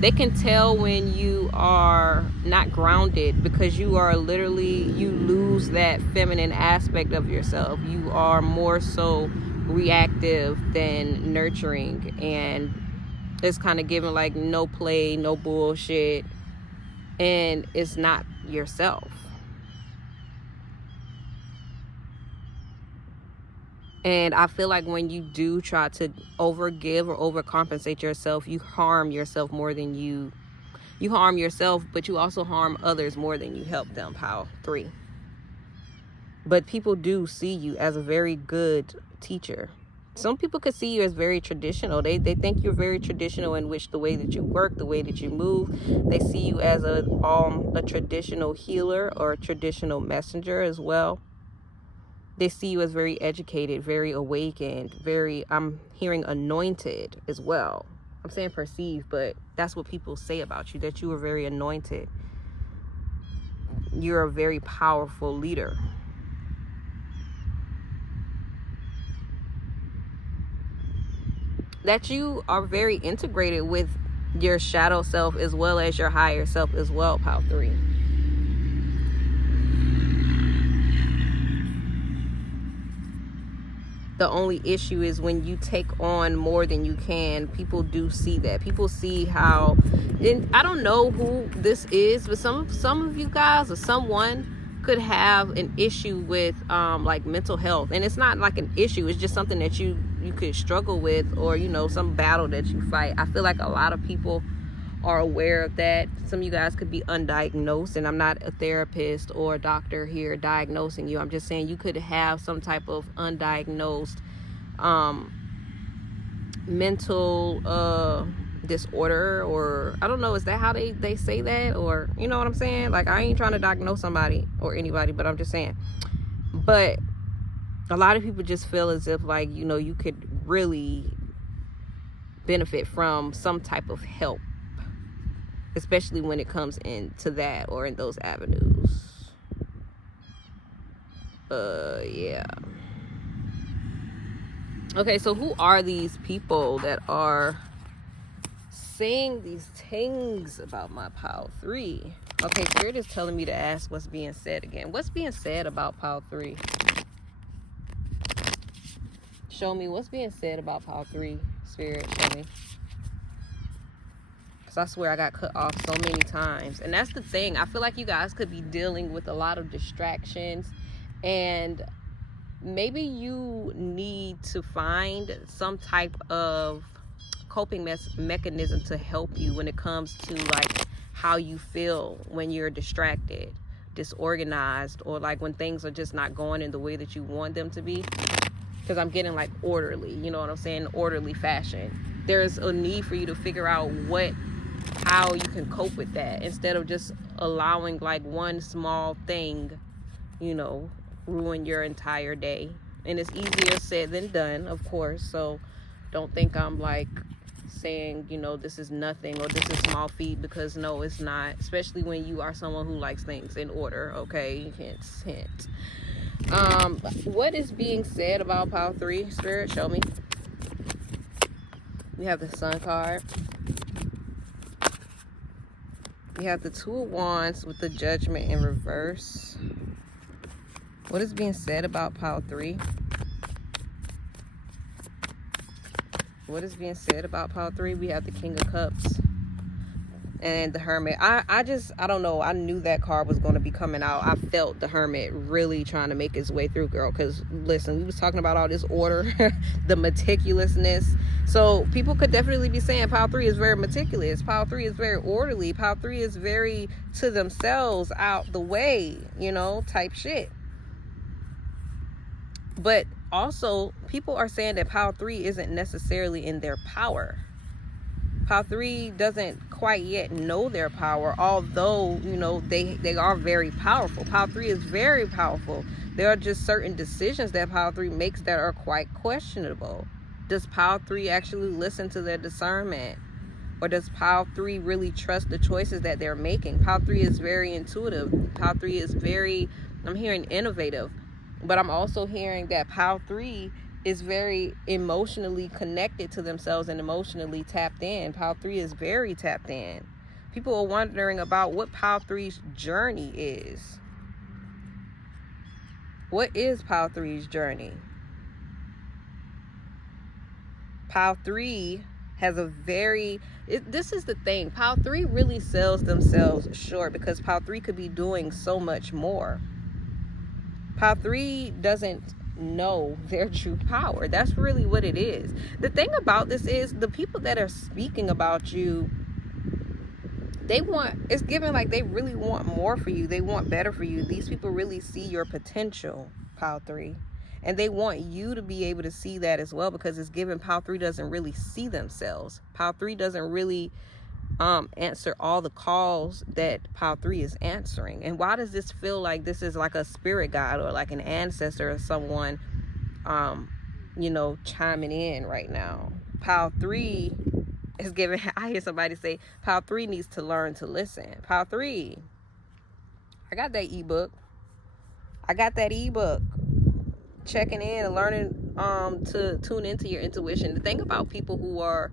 They can tell when you are not grounded, because you are literally, you lose that feminine aspect of yourself. You are more so reactive than nurturing, and it's kind of given like no play, no bullshit, and it's not yourself. And I feel like when you do try to overgive or overcompensate yourself, you harm yourself more than you harm yourself, but you also harm others more than you help them, pal 3. But people do see you as a very good teacher. Some people could see you as very traditional. They think you're very traditional in which the way that you work, the way that you move. They see you as a traditional healer or a traditional messenger as well. They see you as very educated, very awakened, I'm hearing anointed as well. I'm saying perceived, but that's what people say about you, that you are very anointed. You're a very powerful leader. That you are very integrated with your shadow self as well as your higher self as well, pal 3. The only issue is when you take on more than you can. People do see that. People see how, and I don't know who this is, but some of you guys or someone could have an issue with like mental health, and it's not like an issue, it's just something that you could struggle with, or some battle that you fight. I feel like a lot of people are aware of that. Some of you guys could be undiagnosed, and I'm not a therapist or a doctor here diagnosing you. I'm just saying you could have some type of undiagnosed mental disorder, or I don't know, is that how they say that? Or you know what I'm saying? Like, I ain't trying to diagnose somebody or anybody, but I'm just saying. But a lot of people just feel as if, like, you could really benefit from some type of help, especially when it comes into that or in those avenues. Yeah. Okay, so who are these people that are saying these things about my pile 3? Okay, Spirit is telling me to ask what's being said again. What's being said about pile 3? Show me what's being said about pile 3, Spirit. Show me. Because I swear I got cut off so many times. And that's the thing. I feel like you guys could be dealing with a lot of distractions. And maybe you need to find some type of coping mechanism to help you when it comes to, like, how you feel when you're distracted, disorganized, or like when things are just not going in the way that you want them to be. Because I'm getting like orderly, you know what I'm saying? Orderly fashion. There's a need for you to figure out how you can cope with that, instead of just allowing like one small thing, ruin your entire day. And it's easier said than done, of course. So don't think I'm like saying, this is nothing or this is small feat, because no, it's not. Especially when you are someone who likes things in order. Okay, hint. What is being said about pile 3, Spirit? Show me. We have the Sun card. We have the 2 of Wands with the Judgment in reverse. What is being said about pile 3? What is being said about pile 3? We have the King of Cups. And the Hermit, I don't know, I knew that card was going to be coming out. I felt the Hermit really trying to make his way through, girl, because listen, we was talking about all this order, the meticulousness. So people could definitely be saying pile 3 is very meticulous, pile 3 is very orderly, pile 3 is very to themselves, out the way, you know, type shit. But also, people are saying that pile 3 isn't necessarily in their power. Pile 3 doesn't quite yet know their power, although, you know, they are very powerful. Pile 3 is very powerful. There are just certain decisions that pile 3 makes that are quite questionable. Does pile 3 actually listen to their discernment? Or does pile 3 really trust the choices that they're making? Pile 3 is very intuitive. Pile 3 is very, I'm hearing innovative. But I'm also hearing that pile 3 is very emotionally connected to themselves and emotionally tapped in. Pile 3 is very tapped in. People are wondering about what pile 3's journey is. What is pile 3's journey? Pile 3 has a very, this is the thing, pile 3 really sells themselves short, because pile 3 could be doing so much more. Pile 3 doesn't know their true power. That's really what it is. The thing about this is, the people that are speaking about you, they want, it's given like they really want more for you. They want better for you. These people really see your potential, pile 3. And they want you to be able to see that as well, because it's given pile 3 doesn't really see themselves. Pile 3 doesn't really answer all the calls that pile 3 is answering. And why does this feel like this is like a spirit guide or like an ancestor or someone you know, chiming in right now? Pile 3 is giving, I hear somebody say pile 3 needs to learn to listen. Pile 3, I got that ebook. Checking in and learning to tune into your intuition. The thing about people who are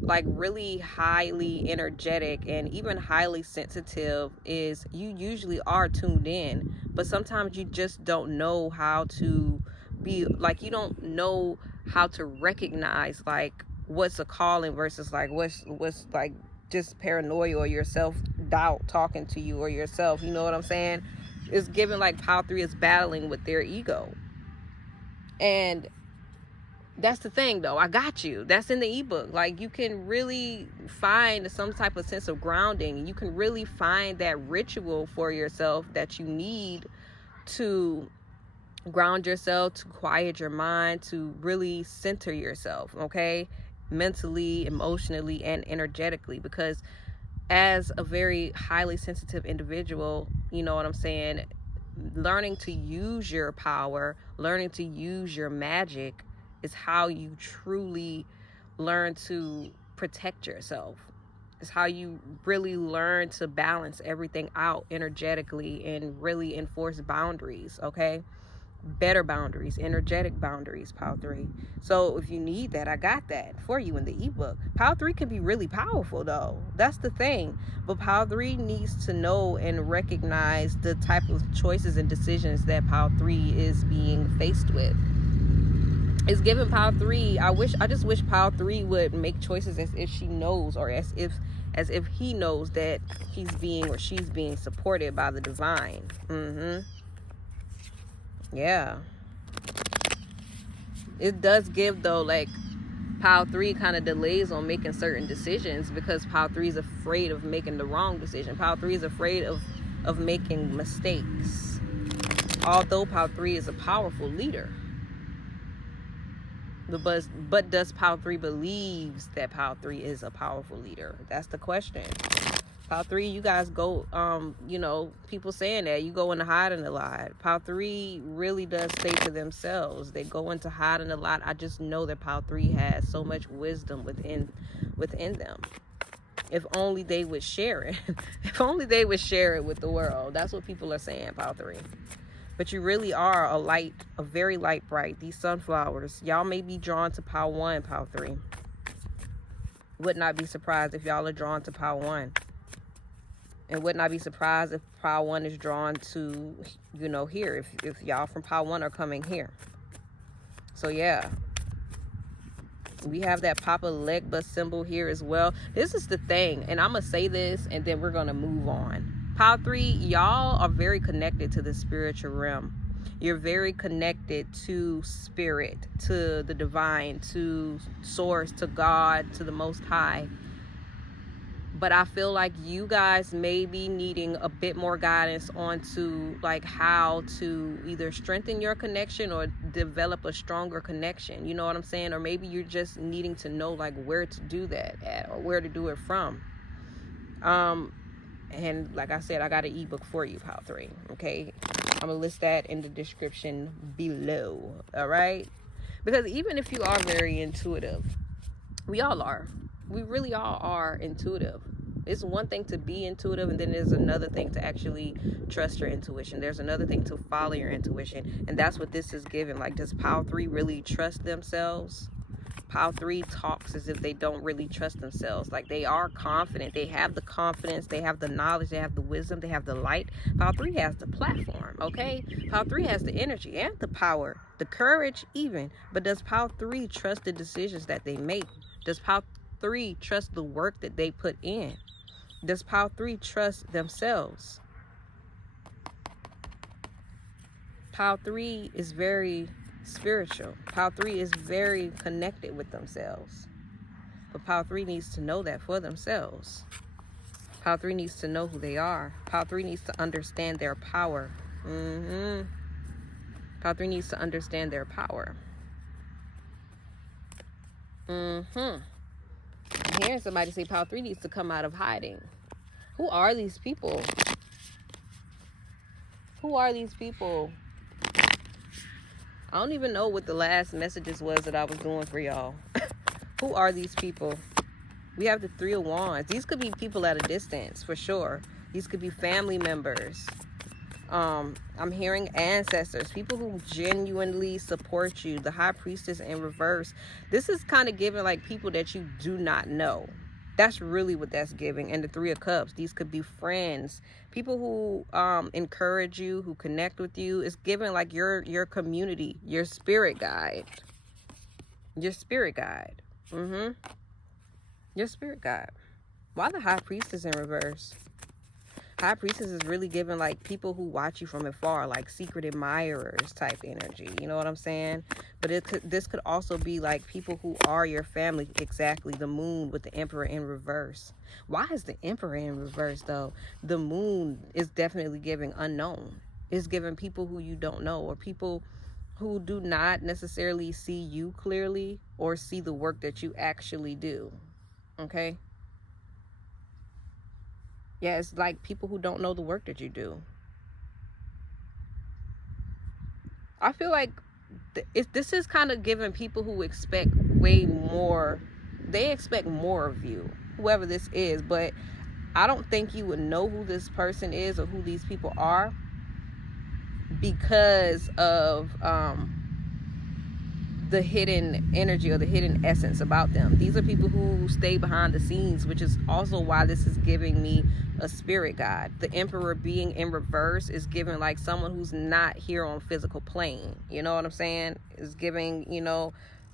like really highly energetic and even highly sensitive is you usually are tuned in, but sometimes you just don't know how to be, like, you don't know how to recognize like what's a calling versus like what's like just paranoia or your self-doubt talking to you, or yourself, you know what I'm saying? It's given like pile 3 is battling with their ego. And that's the thing though, I got you. That's in the ebook. Like, you can really find some type of sense of grounding. You can really find that ritual for yourself that you need to ground yourself, to quiet your mind, to really center yourself, okay? Mentally, emotionally, and energetically. Because as a very highly sensitive individual, you know what I'm saying, learning to use your power, learning to use your magic is how you truly learn to protect yourself. It's how you really learn to balance everything out energetically and really enforce boundaries, okay? Better boundaries, energetic boundaries, pile 3. So if you need that, I got that for you in the ebook. Pile 3 can be really powerful though. That's the thing. But pile 3 needs to know and recognize the type of choices and decisions that pile 3 is being faced with. It's given pile 3, I just wish pile 3 would make choices as if she knows, or as if he knows that he's being or she's being supported by the divine. Yeah. It does give though, like, pile 3 kind of delays on making certain decisions, because pile 3 is afraid of making the wrong decision. Pile 3 is afraid of making mistakes, although pile 3 is a powerful leader. But does pile 3 believes that pile 3 is a powerful leader? That's the question. Pile 3, you guys go, you know, people saying that you go into hiding a lot. Pile 3 really does stay to themselves. They go into hiding a lot. I just know that pile 3 has so much wisdom within them. If only they would share it. If only they would share it with the world. That's what people are saying, pile 3. But you really are a light, a very light bright. These sunflowers, y'all may be drawn to pile 1, pile 3. Would not be surprised if y'all are drawn to pile 1. And would not be surprised if pile 1 is drawn to, you know, here. If y'all from pile 1 are coming here. So yeah. We have that Papa Legba symbol here as well. This is the thing, and I'm going to say this, and then we're going to move on. Pile 3, y'all are very connected to the spiritual realm. You're very connected to spirit, to the divine, to source, to God, to the Most High. But I feel like you guys may be needing a bit more guidance onto like how to either strengthen your connection or develop a stronger connection. You know what I'm saying? Or maybe you're just needing to know like where to do that at or where to do it from. And like I said, I got an ebook for you, Pile 3. Okay, I'm gonna list that in the description below. All right, because even if you are very intuitive, we all are. We really all are intuitive. It's one thing to be intuitive, and then there's another thing to actually trust your intuition. There's another thing to follow your intuition, and that's what this is giving. Like, does Pile 3 really trust themselves? Pile 3 talks as if they don't really trust themselves. Like, they are confident. They have the confidence. They have the knowledge. They have the wisdom. They have the light. Pile 3 has the platform, okay? Pile 3 has the energy and the power, the courage even. But does Pile 3 trust the decisions that they make? Does Pile 3 trust the work that they put in? Does Pile 3 trust themselves? Pile 3 is very spiritual. Pile 3 is very connected with themselves. But Pile 3 needs to know that for themselves. Pile 3 needs to know who they are. Pile 3 needs to understand their power. Pile 3 needs to understand their power. I'm hearing somebody say Pile 3 needs to come out of hiding. Who are these people? Who are these people? I don't even know what the last messages was that I was doing for y'all. Who are these people? We have the 3 of Wands. These could be people at a distance, for sure. These could be family members. I'm hearing ancestors, people who genuinely support you. The High Priestess in reverse. This is kind of giving like people that you do not know. That's really what that's giving. And the 3 of Cups, these could be friends, people who encourage you, who connect with you. It's giving like your community, your spirit guide. Your spirit guide. Your spirit guide. Why the High Priestess in reverse? High Priestess is really giving like people who watch you from afar, like secret admirers type energy. You know what I'm saying? But this could also be like people who are your family. Exactly. The Moon with the Emperor in reverse. Why is the Emperor in reverse though? The Moon is definitely giving unknown. It's giving people who you don't know, or people who do not necessarily see you clearly or see the work that you actually do. Okay? Yeah, it's like people who don't know the work that you do. I feel like this is kind of giving people who expect way more. They expect more of you, whoever this is. But I don't think you would know who this person is or who these people are because of the hidden energy or the hidden essence about them. These are people who stay behind the scenes, which is also why this is giving me a spirit guide. The Emperor being in reverse is giving like someone who's not here on physical plane. You know what I'm saying? Is giving, you know,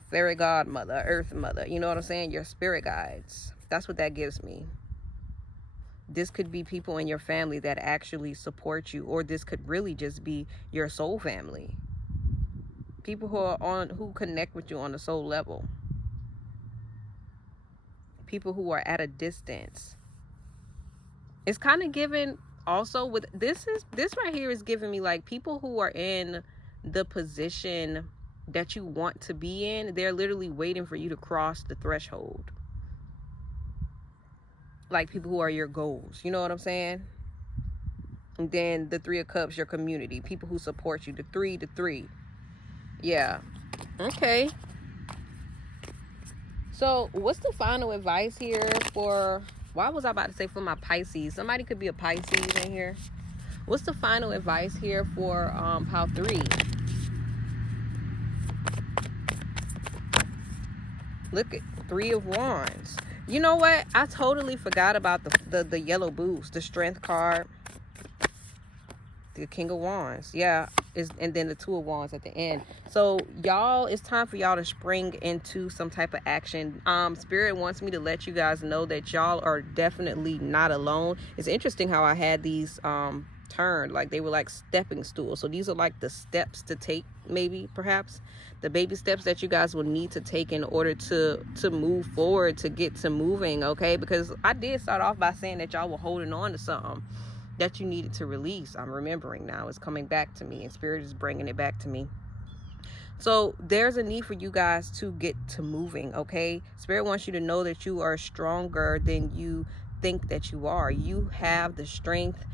fairy godmother, earth mother. You know what I'm saying? Your spirit guides. That's what that gives me. This could be people in your family that actually support you, or this could really just be your soul family. People who connect with you on the soul level. People who are at a distance. It's kind of given also with this right here is giving me like people who are in the position that you want to be in. They're literally waiting for you to cross the threshold. Like people who are your goals. You know what I'm saying? And then the 3 of Cups, your community. People who support you. The 3. Yeah. Okay. So what's the final advice here for, why was I about to say for my Pisces? Somebody could be a Pisces in here. What's the final advice here for Pile 3? Look at 3 of Wands. You know what? I totally forgot about the yellow boost, the strength card. The King of Wands, yeah, and then the Two of Wands at the end. So y'all, it's time for y'all to spring into some type of action. Spirit wants me to let you guys know that y'all are definitely not alone. It's interesting how I had these turned like they were like stepping stools. So these are like the steps to take, maybe perhaps the baby steps that you guys will need to take in order to move forward, to get to moving. Okay, because I did start off by saying that y'all were holding on to something that you needed to release. I'm remembering now. It's coming back to me, and Spirit is bringing it back to me. So there's a need for you guys to get to moving. Okay, Spirit wants you to know that you are stronger than you think that you are. You have the strength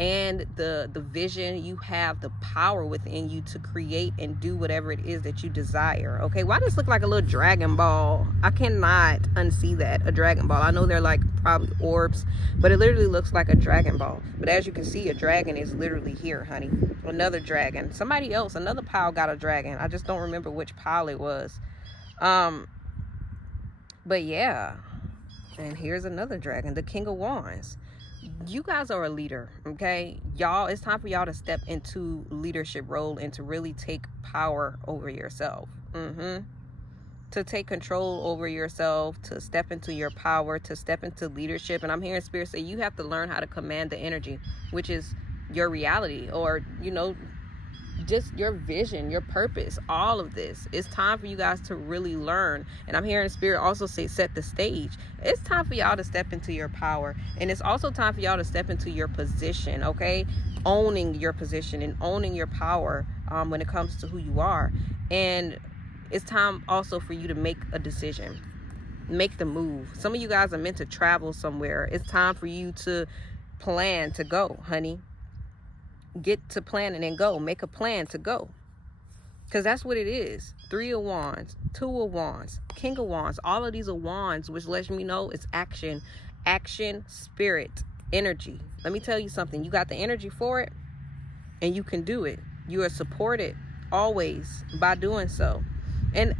and the vision. You have the power within you to create and do whatever it is that you desire. Okay, why does this look like a little Dragon Ball? I cannot unsee that, a Dragon Ball. I know they're like probably orbs, but it literally looks like a Dragon Ball. But as you can see, a dragon is literally here, honey. Another dragon. Somebody else, another pile got a dragon. I just don't remember which pile it was. But yeah, and here's another dragon, the King of Wands. You guys are a leader, okay? Y'all, it's time for y'all to step into leadership role and to really take power over yourself. To take control over yourself, to step into your power, to step into leadership. And I'm hearing Spirit say you have to learn how to command the energy, which is your reality, or, you know, just your vision, your purpose, all of this. It's time for you guys to really learn. And I'm hearing Spirit also say, set the stage. It's time for y'all to step into your power. And it's also time for y'all to step into your position, okay? Owning your position and owning your power when it comes to who you are. And it's time also for you to make a decision. Make the move. Some of you guys are meant to travel somewhere. It's time for you to plan to go, honey. Get to planning and go. Make a plan to go, because that's what it is. 3 of Wands, 2 of Wands, King of Wands. All of these are wands, which lets me know it's action, spirit, energy. Let me tell you something. You got the energy for it, and you can do it. You are supported always by doing so. And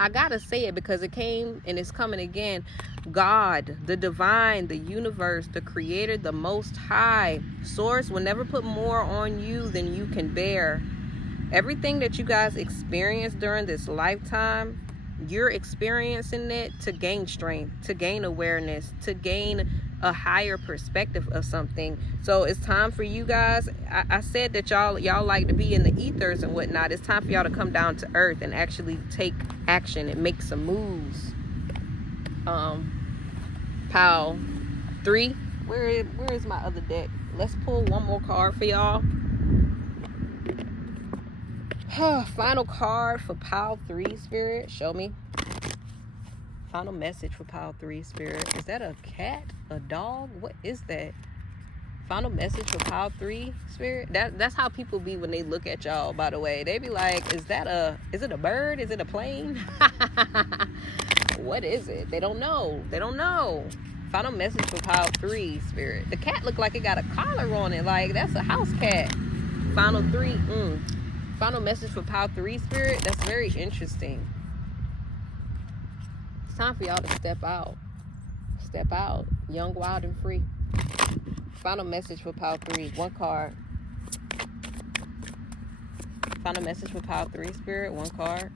I gotta say it because it came and it's coming again. God, the divine, the universe, the creator, the most high source will never put more on you than you can bear. Everything that you guys experience during this lifetime, you're experiencing it to gain strength, to gain awareness, to gain a higher perspective of something. So it's time for you guys. I said that y'all like to be in the ethers and whatnot. It's time for y'all to come down to earth and actually take action and make some moves. Pile 3. Where is my other deck? Let's pull one more card for y'all. Final card for pile 3, Spirit. Show me. Final message for pile 3, Spirit. Is that a cat? A dog? What is that? Final message for pile 3, Spirit. That's how people be when they look at y'all, by the way. They be like, is it a bird? Is it a plane? What is it? They don't know. Final message for pile 3, Spirit. The cat looked like it got a collar on it. Like, that's a house cat. Final 3. Final message for pile 3, Spirit. That's very interesting. It's time for y'all to step out. Step out. Young, wild, and free. Final message for pile 3. One card. Final message for pile 3, Spirit. One card.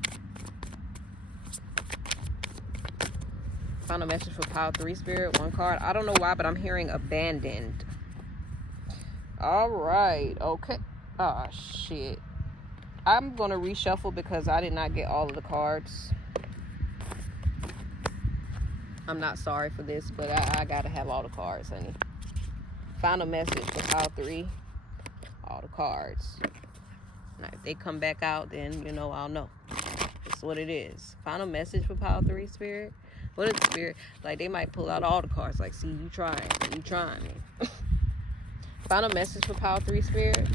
Final message for pile 3, Spirit. One card. I don't know why, but I'm hearing abandoned. All right. Okay. Oh, shit. I'm going to reshuffle because I did not get all of the cards. I'm not sorry for this, but I got to have all the cards, honey. Final message for pile 3. All the cards. Now, if they come back out, then, you know, I'll know. That's what it is. Final message for pile 3, Spirit. What is the Spirit? Like, they might pull out all the cards. Like, see, you trying me. Final message for pile 3, Spirit.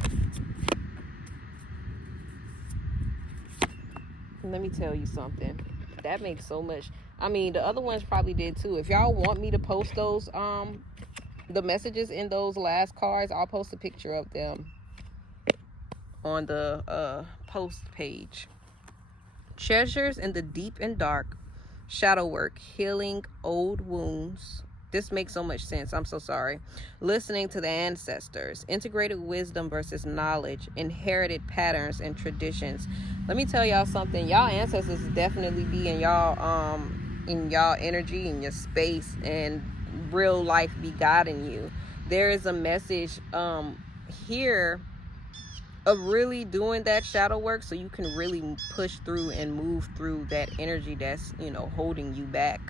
Let me tell you something. That makes so much. I mean, the other ones probably did too. If y'all want me to post those, the messages in those last cards, I'll post a picture of them on the post page. Treasures in the deep and dark. Shadow work, healing old wounds, This makes so much sense. I'm so sorry. Listening to the ancestors, integrated wisdom versus knowledge, inherited patterns and traditions. Let me tell y'all something. Y'all ancestors definitely be in y'all energy, in your space, and real life be guiding you. There is a message here of really doing that shadow work so you can really push through and move through that energy that's, holding you back.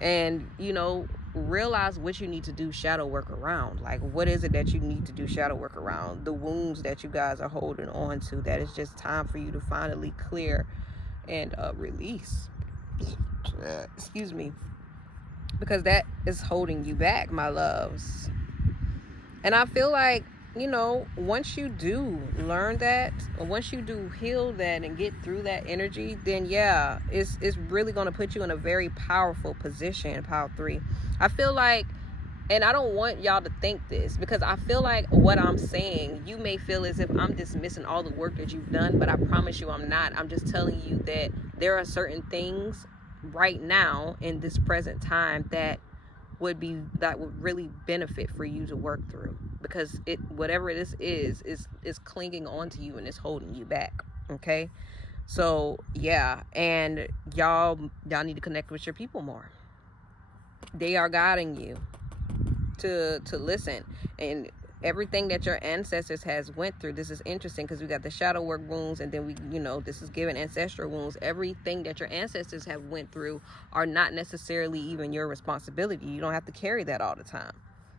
And, realize what you need to do shadow work around. Like, what is it that you need to do shadow work around? The wounds that you guys are holding on to, that is just time for you to finally clear and release. Excuse me. Because that is holding you back, my loves. And I feel like, once you do learn that, once you do heal that and get through that energy, then yeah, it's really going to put you in a very powerful position, Pile 3. I feel like, and I don't want y'all to think this, because I feel like what I'm saying, you may feel as if I'm dismissing all the work that you've done, but I promise you I'm not. I'm just telling you that there are certain things right now in this present time that would really benefit for you to work through, because whatever this is clinging on to you and it's holding you back. Okay, so yeah, and y'all need to connect with your people more. They are guiding you to listen, and everything that your ancestors has went through. This is interesting because we got the shadow work wounds, and then we, this is giving ancestral wounds. Everything that your ancestors have went through are not necessarily even your responsibility. You don't have to carry that all the time.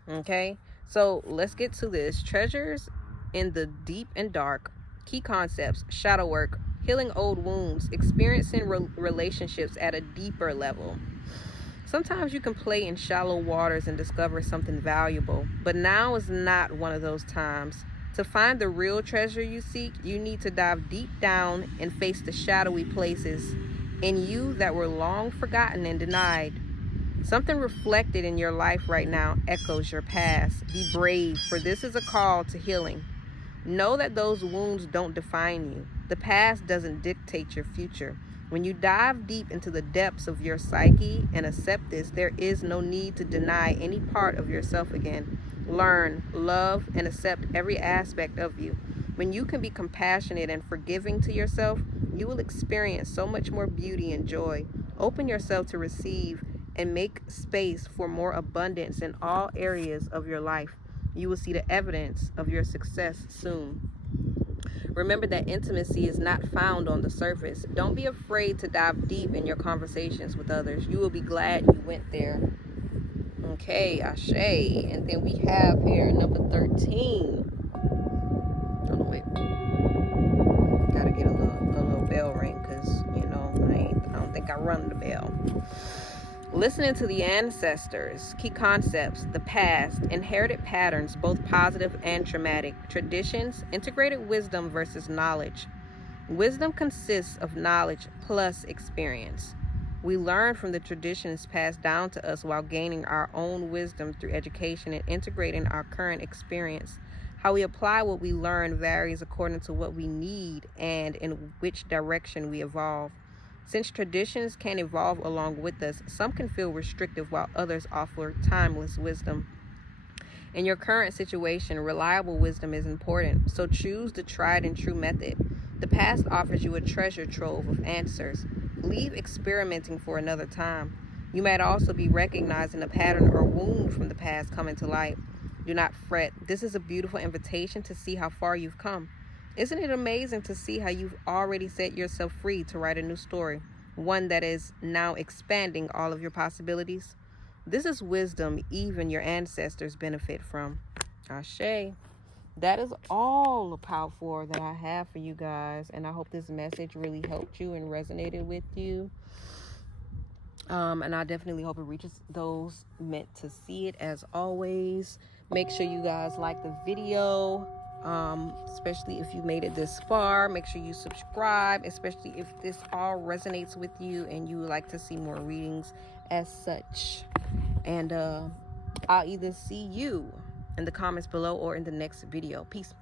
Okay, so let's get to this. Treasures in the deep and dark, key concepts, shadow work, healing old wounds, experiencing relationships at a deeper level. Sometimes you can play in shallow waters and discover something valuable, but now is not one of those times. To find the real treasure you seek, you need to dive deep down and face the shadowy places in you that were long forgotten and denied. Something reflected in your life right now echoes your past. Be brave, for this is a call to healing. Know that those wounds don't define you. The past doesn't dictate your future. When you dive deep into the depths of your psyche and accept this, there is no need to deny any part of yourself again. Learn, love, and accept every aspect of you. When you can be compassionate and forgiving to yourself, you will experience so much more beauty and joy. Open yourself to receive and make space for more abundance in all areas of your life. You will see the evidence of your success soon. Remember that intimacy is not found on the surface. Don't be afraid to dive deep in your conversations with others. You will be glad you went there. Okay, Ashe. And then we have here number 13. Oh, no, wait. Gotta get a little bell ring, because, I don't think I rung the bell. Listening to the ancestors, key concepts, the past, inherited patterns, both positive and traumatic, traditions, integrated wisdom versus knowledge. Wisdom consists of knowledge plus experience. We learn from the traditions passed down to us while gaining our own wisdom through education and integrating our current experience. How we apply what we learn varies according to what we need and in which direction we evolve. Since traditions can evolve along with us, some can feel restrictive while others offer timeless wisdom. In your current situation, reliable wisdom is important, so choose the tried and true method. The past offers you a treasure trove of answers. Leave experimenting for another time. You might also be recognizing a pattern or wound from the past coming to light. Do not fret. This is a beautiful invitation to see how far you've come. Isn't it amazing to see how you've already set yourself free to write a new story, one that is now expanding all of your possibilities? This is wisdom even your ancestors benefit from. Ashe. That is all the Power 4 that I have for you guys, and I hope this message really helped you and resonated with you. And I definitely hope it reaches those meant to see it. As always, make sure you guys like the video. Especially if you made it this far, make sure you subscribe, especially if this all resonates with you and you would like to see more readings as such. And I'll either see you in the comments below or in the next video. Peace.